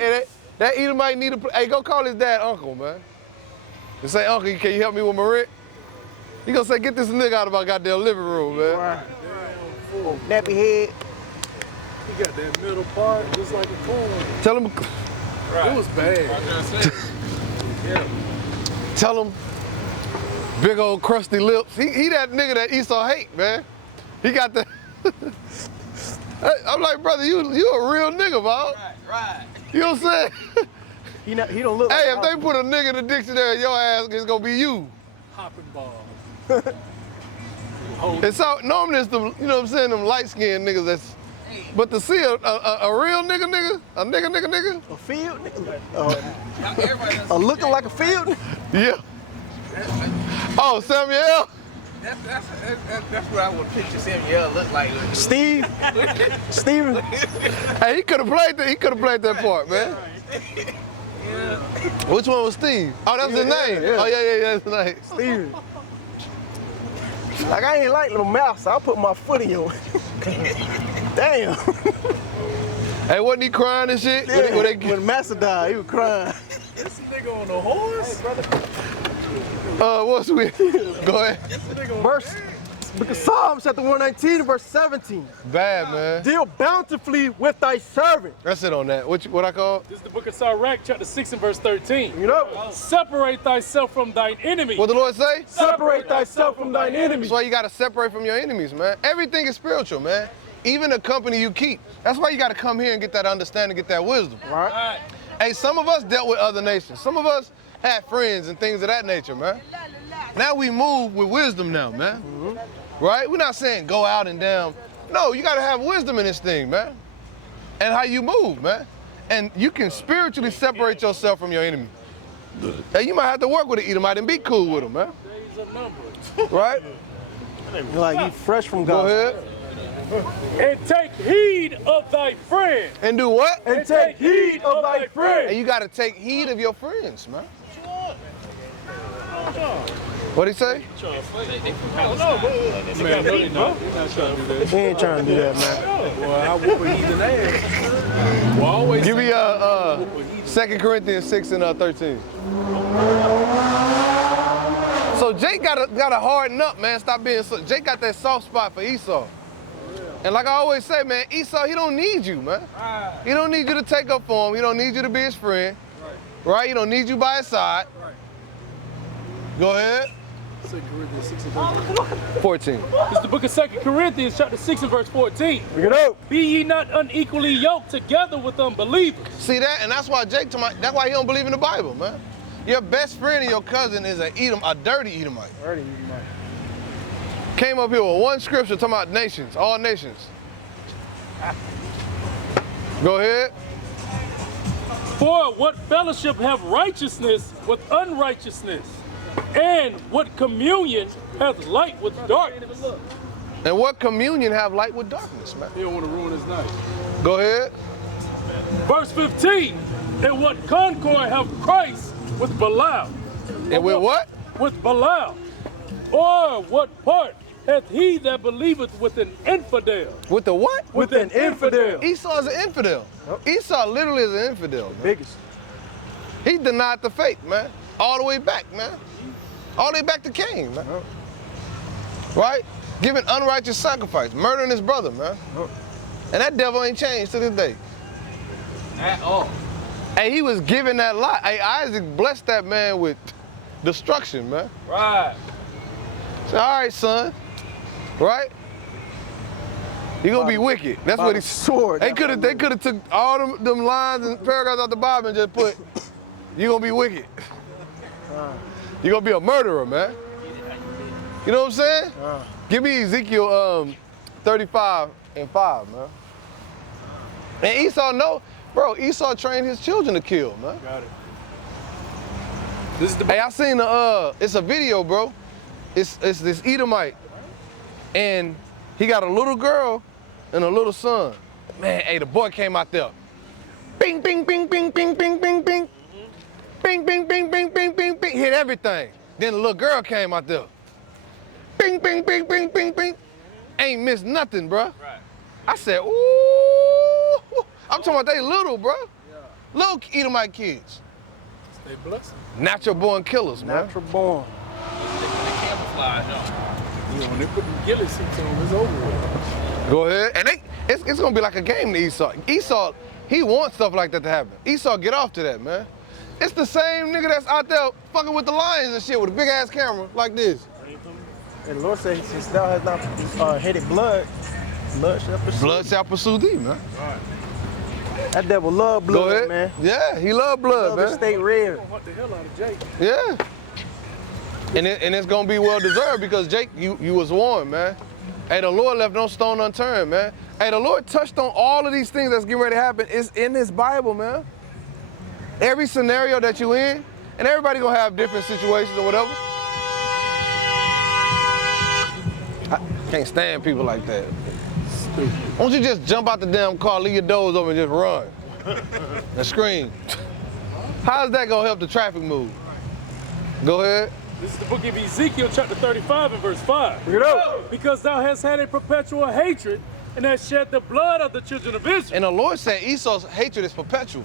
that Edomite need to, hey, go call his dad uncle, man. And say, uncle, can you help me with my rent? He gonna say, get this nigga out of my goddamn living room, man. Right. Nappy head. He got that middle part just like a coon. Tell him. Right. It was bad. Yeah. Tell him, big old crusty lips. He that nigga that Esau hate, man. He got the. I'm like, brother, you a real nigga, Bob. Right. You know what I'm saying? He don't look. Hey, like if they put a nigga in the dictionary, your ass is gonna be you. Hopping ball. And so normally it's the, you know what I'm saying, them light-skinned niggas that's, but to see a real nigga, a nigga. A field nigga? Looking like a field? Yeah. Oh, Samuel? That's what I would picture Samuel look like. Steven. Hey, he could have played that part, man. Yeah. Which one was Steve? Oh, that's his name. Yeah. Oh, yeah, that's his name. Steven. Like, I ain't like no mouse, so I put my foot in you. Damn. Hey, wasn't he crying and shit? Yeah, when Master died, he was crying. This nigga on a horse? What's with? Go ahead. Verse, because Psalms chapter 119, verse 17. Bad, man. Deal bountifully with thy servant. That's it on that. What I call? This is the book of Sirach, chapter 6 and verse 13. You know? Separate thyself from thine enemy. What the Lord say? Separate thyself from thine enemies. That's why you got to separate from your enemies, man. Everything is spiritual, man. Even the company you keep. That's why you got to come here and get that understanding, get that wisdom. Right. Hey, some of us dealt with other nations. Some of us had friends and things of that nature, man. Now we move with wisdom now, man. Mm-hmm. Right? We're not saying go out and down. No, you got to have wisdom in this thing, man. And how you move, man. And you can spiritually separate yourself from your enemy. Hey, you might have to work with an Edomite and be cool with him, man. Right? Like you fresh from God. Go ahead. And take heed of thy friend. And do what? And take heed of thy friend. And you got to take heed of your friends, man. What'd he say? Man, no, he's not trying to do that. He ain't trying to do that, man. Boy, I whoop a heathen ass. Well, I always give me 2 Corinthians 6 and 13. So Jake gotta harden up, man. Stop being so. Jake got that soft spot for Esau. And like I always say, man, Esau, he don't need you, man. He don't need you to take up for him. He don't need you to be his friend. Right? He don't need you by his side. Go ahead. 2 Corinthians 6 and 14. This is the book of 2 Corinthians, chapter 6 and verse 14. Bring it up. Be ye not unequally yoked together with unbelievers. See that? And that's why Jake, that's why he don't believe in the Bible, man. Your best friend and your cousin is a dirty Edomite. Dirty Edomite. Came up here with one scripture talking about nations, all nations. Go ahead. For what fellowship have righteousness with unrighteousness? And what communion hath light with darkness? And what communion have light with darkness, man? He don't want to ruin his night. Go ahead. Verse 15. And what concord have Christ with Belial? And with what? With Belial. Or what part hath he that believeth with an infidel? With the what? With an infidel. Esau is an infidel. Yep. Esau literally is an infidel, man. Biggest. He denied the faith, man. All the way back, man. All the way back to Cain, man. Yep. Right? Giving unrighteous sacrifice, murdering his brother, man. Yep. And that devil ain't changed to this day. At all. Hey, he was giving that lot. Hey, Isaac blessed that man with destruction, man. Right. So, all right, son. Right? You're gonna be wicked. That's what he swore. They could have took all them lines and paragraphs out the Bible and just put, you're gonna be wicked. You're gonna be a murderer, man. You know what I'm saying? Give me Ezekiel 35 and 5, man. And Esau Esau trained his children to kill, man. Got it. Hey, I seen it's a video, bro. It's this Edomite, and he got a little girl and a little son. Man, hey, the boy came out there. Bing, bing, bing, bing, bing, bing, bing, bing. Bing, bing, bing, bing, bing, bing, bing. Hit everything. Then the little girl came out there. Bing, bing, bing, bing, bing, bing. Ain't missed nothing, bro. Right. I said, ooh. I'm talking about they little, bro. Yeah. Little Edomite kids. Stay blessed. Natural born killers, man. Natural born. You know, when they put them ghillie suits on, it's over with. Go ahead. And it's gonna be like a game to Esau. Esau, he wants stuff like that to happen. Esau, get off to that, man. It's the same nigga that's out there fucking with the lions and shit with a big ass camera like this. And the Lord said, since thou hast not hated blood, blood shall pursue thee, man. Right. That devil love blood, man. Yeah, he love blood, man. Stay red. What the hell out of Jake? Yeah. And it's gonna be well deserved because Jake, you was warned, man. Hey, the Lord left no stone unturned, man. Hey, the Lord touched on all of these things that's getting ready to happen. It's in His Bible, man. Every scenario that you in, and everybody gonna have different situations or whatever. I can't stand people like that. Stupid. Why don't you just jump out the damn car, leave your doors open, and just run and scream? How's that gonna help the traffic move? Go ahead. This is the book of Ezekiel, chapter 35 and verse 5. Bring it up. Because thou hast had a perpetual hatred and hast shed the blood of the children of Israel. And the Lord said Esau's hatred is perpetual.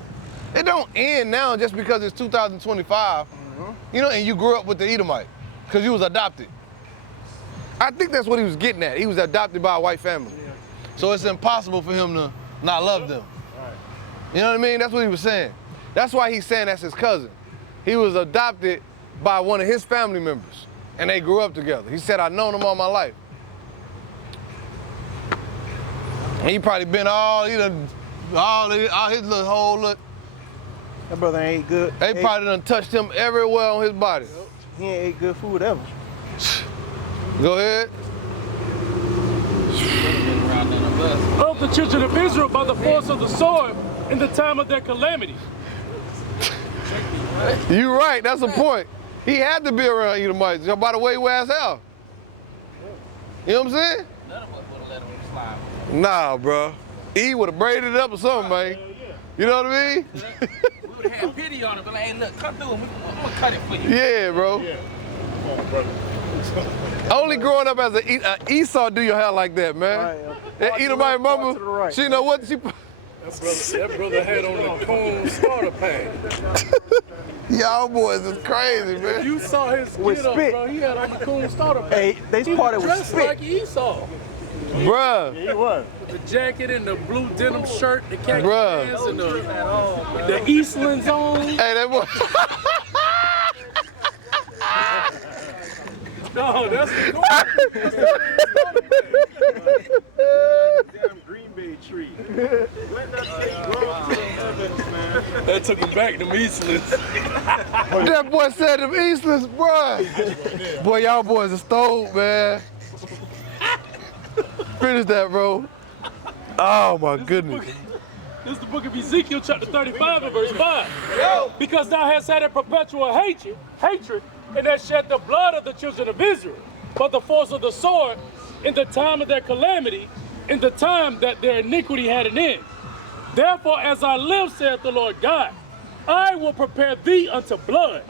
It don't end now just because it's 2025, you know, and you grew up with the Edomite, because you was adopted. I think that's what he was getting at. He was adopted by a white family. So it's impossible for him to not love them. You know what I mean? That's what he was saying. That's why he's saying that's his cousin. He was adopted by one of his family members, and they grew up together. He said, I've known him all my life. And he probably been all his little whole look. That brother ain't good. They probably done touched him everywhere on his body. He ain't ate good food ever. Go ahead. Of the children of Israel by the force of the sword in the time of their calamity. You right, that's the point. He had to be around Edomites by the way he wears hair. You know what I'm saying? None of us would have let him slide. Nah, bro. He would have braided it up or something, man. You know what I mean? We would have had pity on him, but like, hey, look, come through him. I'm gonna cut it for you. Yeah, bro. Yeah. Come on, brother. Only growing up as an Esau do your hair like that, man. That Edomite mama, she know what she. That brother had on a coon starter pack. Y'all boys is crazy, man. You saw his With get up, spit. bro. He had on the coon starter pack. Hey, they He parted was with dressed spit. like Esau. Bruh. Yeah, he was. The jacket and the blue denim shirt, the khaki Bruh. pants, and the Eastlands on. Hey, that boy. No, that's the cool. Damn Green Bay tree. Let that thing grow to the heavens, man. That took him back to Eastlands. That boy said them Eastlands, bruh. Boy, y'all boys are stoned, man. Finish that, bro. Oh my goodness. This is the book of Ezekiel, chapter 35 and verse 5. Because thou hast had a perpetual hatred, and hast shed the blood of the children of Israel, by the force of the sword, in the time of their calamity, in the time that their iniquity had an end. Therefore, as I live, saith the Lord God, I will prepare thee unto blood,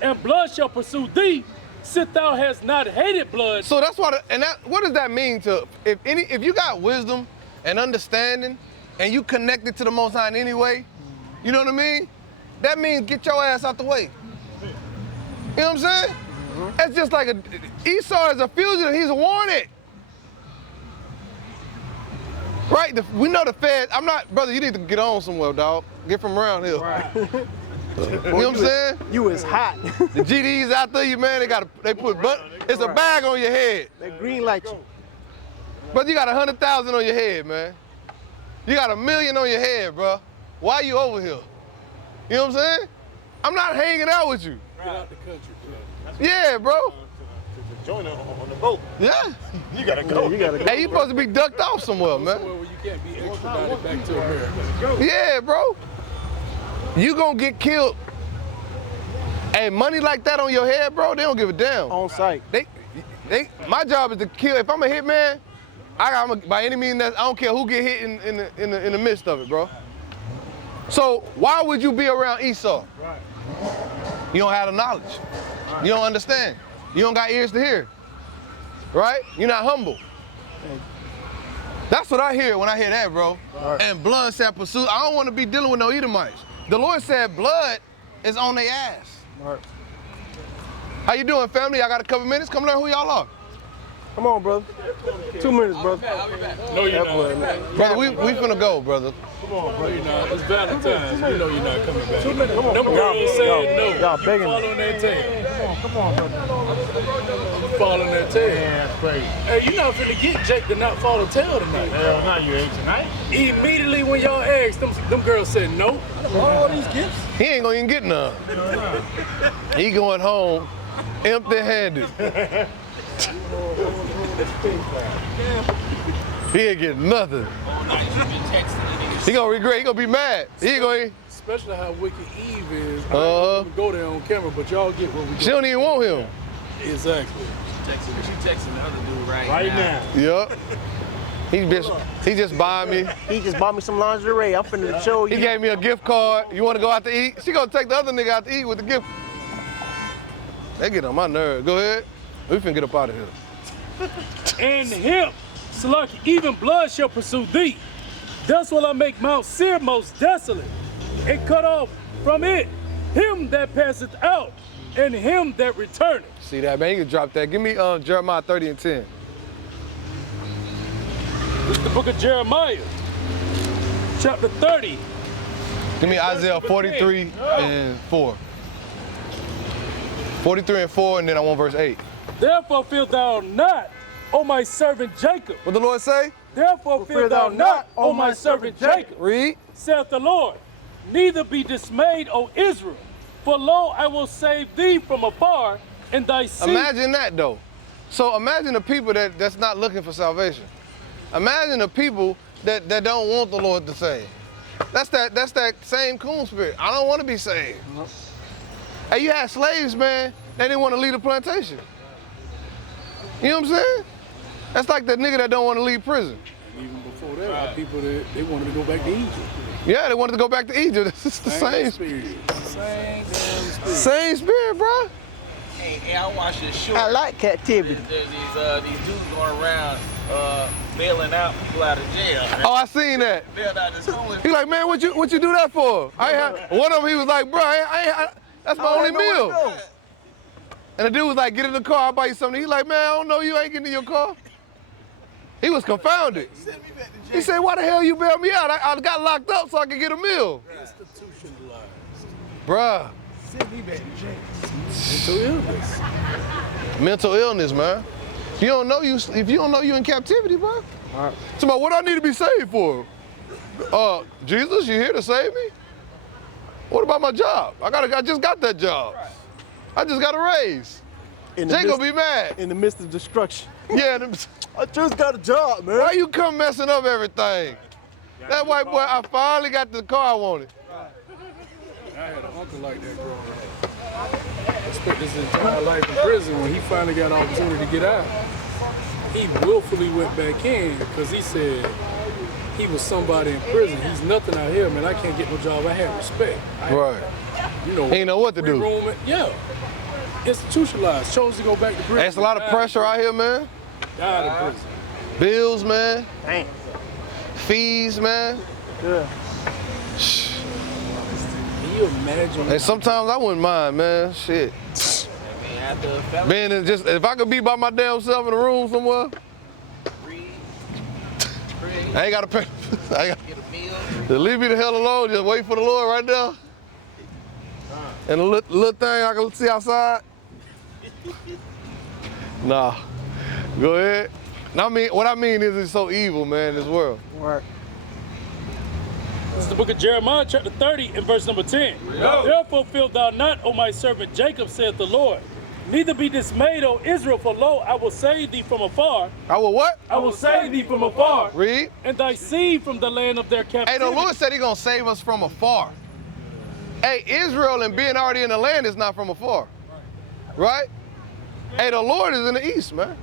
and blood shall pursue thee, since thou hast not hated blood. So that's why, what does that mean to, if you got wisdom and understanding, and you connected to the Most High in any way, you know what I mean? That means get your ass out the way. You know what I'm saying? That's just like Esau is a fugitive, he's wanted. Right, we know the feds. I'm not, brother, you need to get on somewhere, dog. Get from around here. Right. You know what I'm saying? You is hot. The GDs out there, you man, they put, it's a bag on your head. They green light you. But you got 100,000 on your head, man. You got $1 million on your head, bro. Why you over here? You know what I'm saying? I'm not hanging out with you. Get out the country, bro. Yeah, bro. Join on the boat. Yeah. You gotta go. You gotta go. Hey, you supposed to be ducked off somewhere, man. Somewhere where you can't be extradited back to America. Yeah, bro. You gonna get killed. Hey, money like that on your head, bro, they don't give a damn. On site. My job is to kill. If I'm a hitman, by any means, I don't care who get hit in the midst of it, bro. So why would you be around Esau? Right. You don't have the knowledge. You don't understand. You don't got ears to hear. Right? You're not humble. That's what I hear when I hear that, bro. Right. And blood said pursue. I don't want to be dealing with no Edomites. The Lord said blood is on their ass. Right. How you doing, family? I got a couple minutes. Come learn who y'all are. Come on, brother. 2 minutes, brother. No, you're not. Brother, we finna go, brother. Come on, bro. You're not. It's Valentine's. You know you're not coming back. 2 minutes. Come on. Them girls saying no. Y'all begging. Following their tail. Come on, brother. Following their tail. Yeah, that's crazy. Hey, you're not finna get Jake to not follow tail tonight. Hell, now you ain't tonight. Immediately when y'all asked, them girls said no. All these gifts. He ain't gonna even get none. He going home empty-handed. He ain't getting nothing. He gonna regret. He gonna be mad. He ain't gonna. Especially how wicked Eve is. I don't even go there on camera, but y'all get what we do. She don't even want him. Exactly. She texting the other dude Right now. Yup. He just buying me. He just bought me some lingerie. I'm finna show you. He gave me a gift card. You want to go out to eat? She gonna take the other nigga out to eat with the gift. They get on my nerves. Go ahead. We finna get up out of here. And him, Salaki, even blood shall pursue thee. Thus will I make Mount Seir most desolate, and cut off from it him that passeth out, and him that returneth. See that, man? You can drop that. Give me Jeremiah 30 and 10. This is the book of Jeremiah, chapter 30. Give me Isaiah 43 and 4. 43 and 4, and then I want verse 8. Therefore fear thou not, O my servant Jacob. What the Lord say? Therefore fear thou not, O my servant Jacob. Read. Saith the Lord, neither be dismayed, O Israel, for lo, I will save thee from afar, and thy seed. Imagine that, though. So imagine the people that's not looking for salvation. Imagine the people that don't want the Lord to save. That's that same coon spirit. I don't want to be saved. Hey, you had slaves, man. They didn't want to leave the plantation. You know what I'm saying? That's like the nigga that don't want to leave prison. And even before that, right. People that they wanted to go back to Egypt. Yeah, they wanted to go back to Egypt. It's the same spirit. Same damn spirit. Same spirit, bro. Hey, I watched this show. I like captivity. There's these dudes going around bailing out people out of jail. Oh, I seen that. Bailed out this homeless. He like, man, what you do that for? One of them, he was like, bro, that's my only meal. And the dude was like, get in the car, I'll buy you something. He like, man, I don't know you ain't getting in your car. He was confounded. He said, why the hell you bailed me out? I got locked up so I could get a meal. Institutionalized. Bruh. Send me back to jail. Mental illness. Mental illness, man. If you don't know you in captivity, bro. Right. So what I need to be saved for? Jesus, you here to save me? What about my job? I just got that job. I just got a raise. Jay gonna be mad. In the midst of destruction. Yeah. I just got a job, man. Why you come messing up everything? That white boy, I finally got the car I wanted. I had an uncle like that growing up. I spent his entire life in prison. When he finally got an opportunity to get out, he willfully went back in because he said he was somebody in prison. He's nothing out here, man. I can't get no job. I had respect. Right. You know, he ain't know what to do. Yeah. Institutionalized. Chose to go back to prison. There's a lot of pressure out here, man. Died in prison. Bills, man. Dang. Fees, man. Yeah. Can you imagine? And sometimes I wouldn't mind, man. Shit. Man, if I could be by my damn self in a room somewhere. I ain't got to pay. Just leave me the hell alone. Just wait for the Lord right there. And a little thing I can see outside. Nah. Go ahead. What I mean is it's so evil, man, in this world. Right. This is the book of Jeremiah, chapter 30, and verse number 10. Therefore fear thou not, O my servant Jacob, saith the Lord. Neither be dismayed, O Israel, for lo, I will save thee from afar. I will what? I will save thee from afar. Read. And thy seed from the land of their captivity. Hey, the Lord said He's gonna save us from afar. Hey, Israel and being already in the land is not from afar. Right? Hey, the Lord is in the east, man.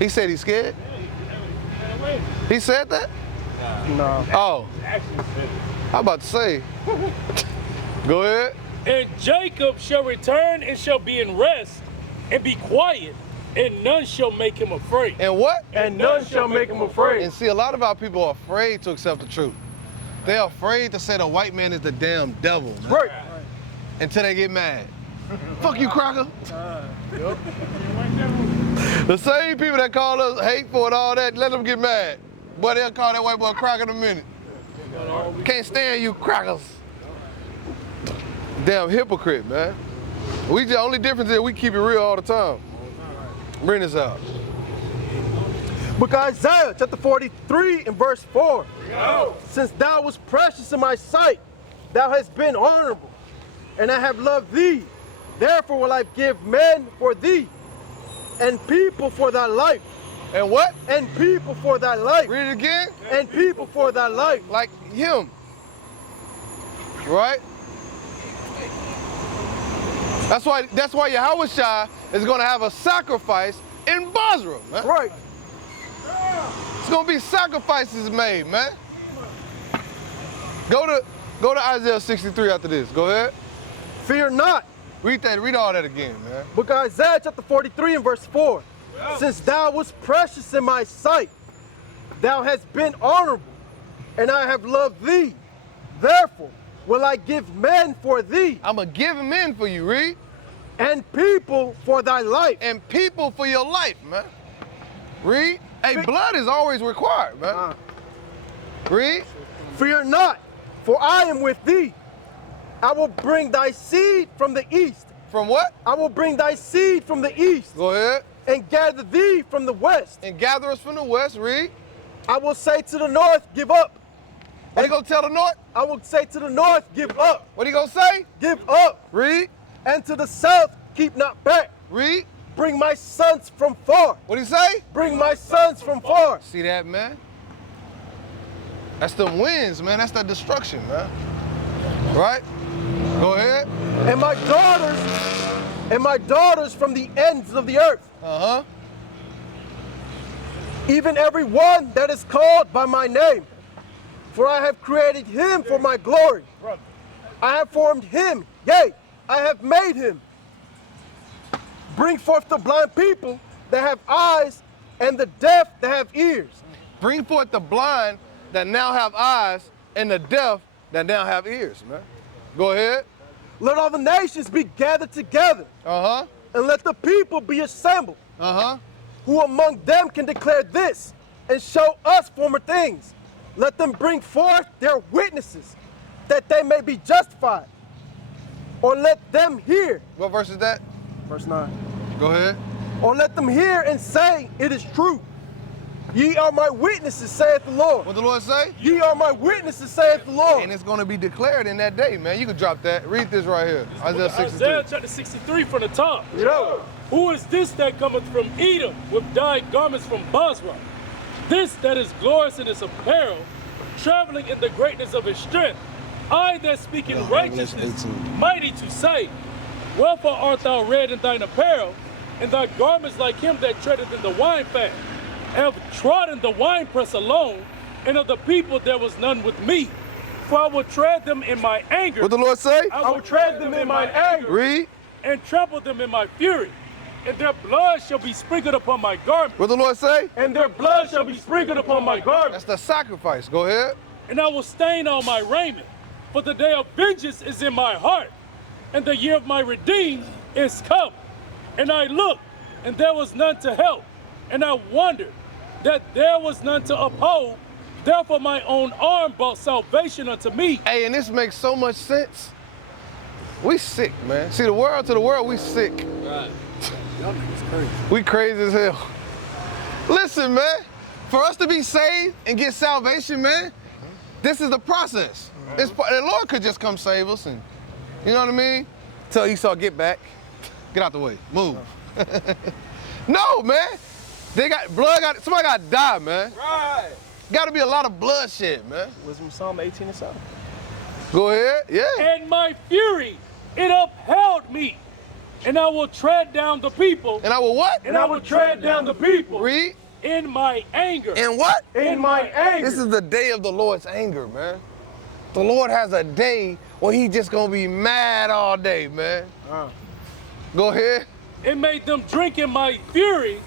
He said He's scared. He said that? No. Oh. I'm about to say. Go ahead. And Jacob shall return and shall be in rest and be quiet, and none shall make him afraid. And what? And none shall make him afraid. And see, a lot of our people are afraid to accept the truth. They're afraid to say the white man is the damn devil, man. Right. Until they get mad. Fuck you, Crocker. The same people that call us hateful and all that, let them get mad. Boy, they'll call that white boy Crocker in a minute. Can't stand you, Crockers. Damn hypocrite, man. The only difference is we keep it real all the time. Bring this out. Book of Isaiah, chapter 43, and verse 4. Since thou wast precious in my sight, thou hast been honorable, and I have loved thee. Therefore will I give men for thee, and people for thy life. And what? And people for thy life. Read it again. And people for thy life. Like him. Right? That's why Yahushua is going to have a sacrifice in Basra, man. Right. It's going to be sacrifices made, man. Go to Isaiah 63 after this. Go ahead. Fear not. Read all that again, man. Book of Isaiah chapter 43 and verse 4. Since thou wast precious in my sight, thou hast been honorable, and I have loved thee. Therefore will I give men for thee. I'm going to give men for you, read. And people for thy life. And people for your life, man. Read. Hey, blood is always required, man. Read. Fear not, for I am with thee. I will bring thy seed from the east. From what? I will bring thy seed from the east. Go ahead. And gather thee from the west. And gather us from the west, read. I will say to the north, give up. What you gonna tell the north? I will say to the north, give up. What you gonna say? Give up. Read. And to the south, keep not back. Read. Bring my sons from far. What do you say? Bring my sons from far. See that, man? That's the winds, man. That's the destruction, man. Right? Go ahead. And my daughters from the ends of the earth. Uh-huh. Even every one that is called by my name. For I have created him for my glory. I have formed him, yea, I have made him. Bring forth the blind people that have eyes, and the deaf that have ears. Bring forth the blind that now have eyes, and the deaf that now have ears, man. Go ahead. Let all the nations be gathered together. Uh-huh. And let the people be assembled. Uh-huh. Who among them can declare this and show us former things? Let them bring forth their witnesses, that they may be justified. Or let them hear. What verse is that? Verse 9. Go ahead. Or let them hear and say, it is true. Ye are my witnesses, saith the Lord. What the Lord say? Ye are my witnesses, saith the Lord. And it's going to be declared in that day, man. You can drop that. Read this right here. Isaiah 63. Isaiah chapter 63 from the top. Yo. Who is this that cometh from Edom with dyed garments from Basra? This that is glorious in his apparel, traveling in the greatness of his strength. I that speak in righteousness, mighty to save. Wherefore art thou red in thine apparel, and thy garments like him that treadeth in the wine fat? Have trodden the winepress alone, and of the people there was none with me. For I will tread them in my anger. What the Lord say? I will tread them in my anger. Read. And trample them in my fury. And their blood shall be sprinkled upon my garment. What the Lord say? And their blood shall be sprinkled upon my garment. That's the sacrifice. Go ahead. And I will stain all my raiment. For the day of vengeance is in my heart. And the year of my redeemed is come. And I looked, and there was none to help. And I wondered, that there was none to uphold. Therefore my own arm brought salvation unto me. Hey, and this makes so much sense. We sick, man. See, the world, we sick. Right. Y'all niggas crazy. We crazy as hell. Listen, man, for us to be saved and get salvation, man, this is the process. The Lord could just come save us and, you know what I mean? Tell Esau, get back. Get out the way, move. No, man. Somebody got to die, man. Right. Got to be a lot of bloodshed, man. Wisdom Psalm 18 and 7. Go ahead, yeah. And my fury, it upheld me. And I will tread down the people. And I will what? And I will tread down the people. Read. In my anger. In what? In my anger. This is the day of the Lord's anger, man. The Lord has a day where he just gonna be mad all day, man. Go ahead. It made them drink in my fury.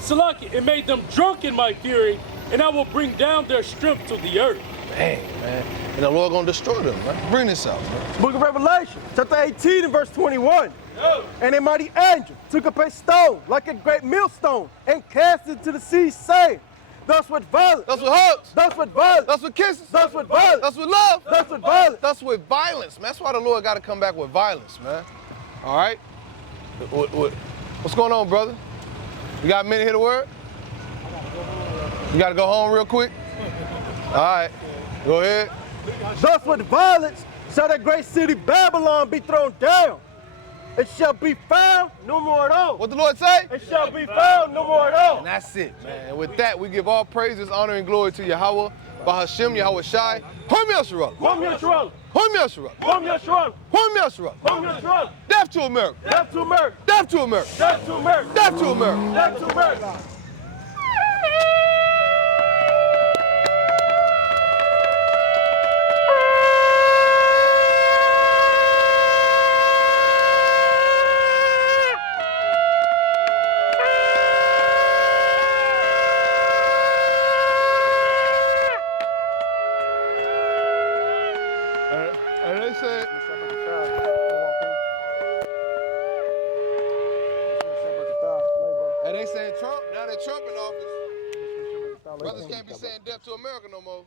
Salaki, it made them drunk in my fury, and I will bring down their strength to the earth. Dang, man. And the Lord gonna destroy them, man. Bring this out, man. Book of Revelation, chapter 18 and verse 21. And a mighty angel took up a stone like a great millstone and cast it to the sea, saying, thus with violence. Thus with hugs. Thus with violence. Thus with kisses. Thus with violence. Thus with love. Thus with violence. Thus with violence, man. That's why the Lord got to come back with violence, man. All right? What's going on, brother? You got a minute to hear the word? You got to go home real quick? All right. Go ahead. Thus with violence shall that great city Babylon be thrown down. It shall be found no more at all. What the Lord say? It shall be found no more at all. And that's it, man. And with that, we give all praises, honor, and glory to Yahweh, Bahashem, Yahweh Shai. Hom Yasharah. Hom Yasharah. Hom Yasharah. Hom Yasharah. Hom Yasharah. Hom Yasharah. Death to America. Death to America. Death to America. Death to America. Death to America. Death to America. And they said, and they said Trump, now that Trump in office, brothers can't be saying death to America no more.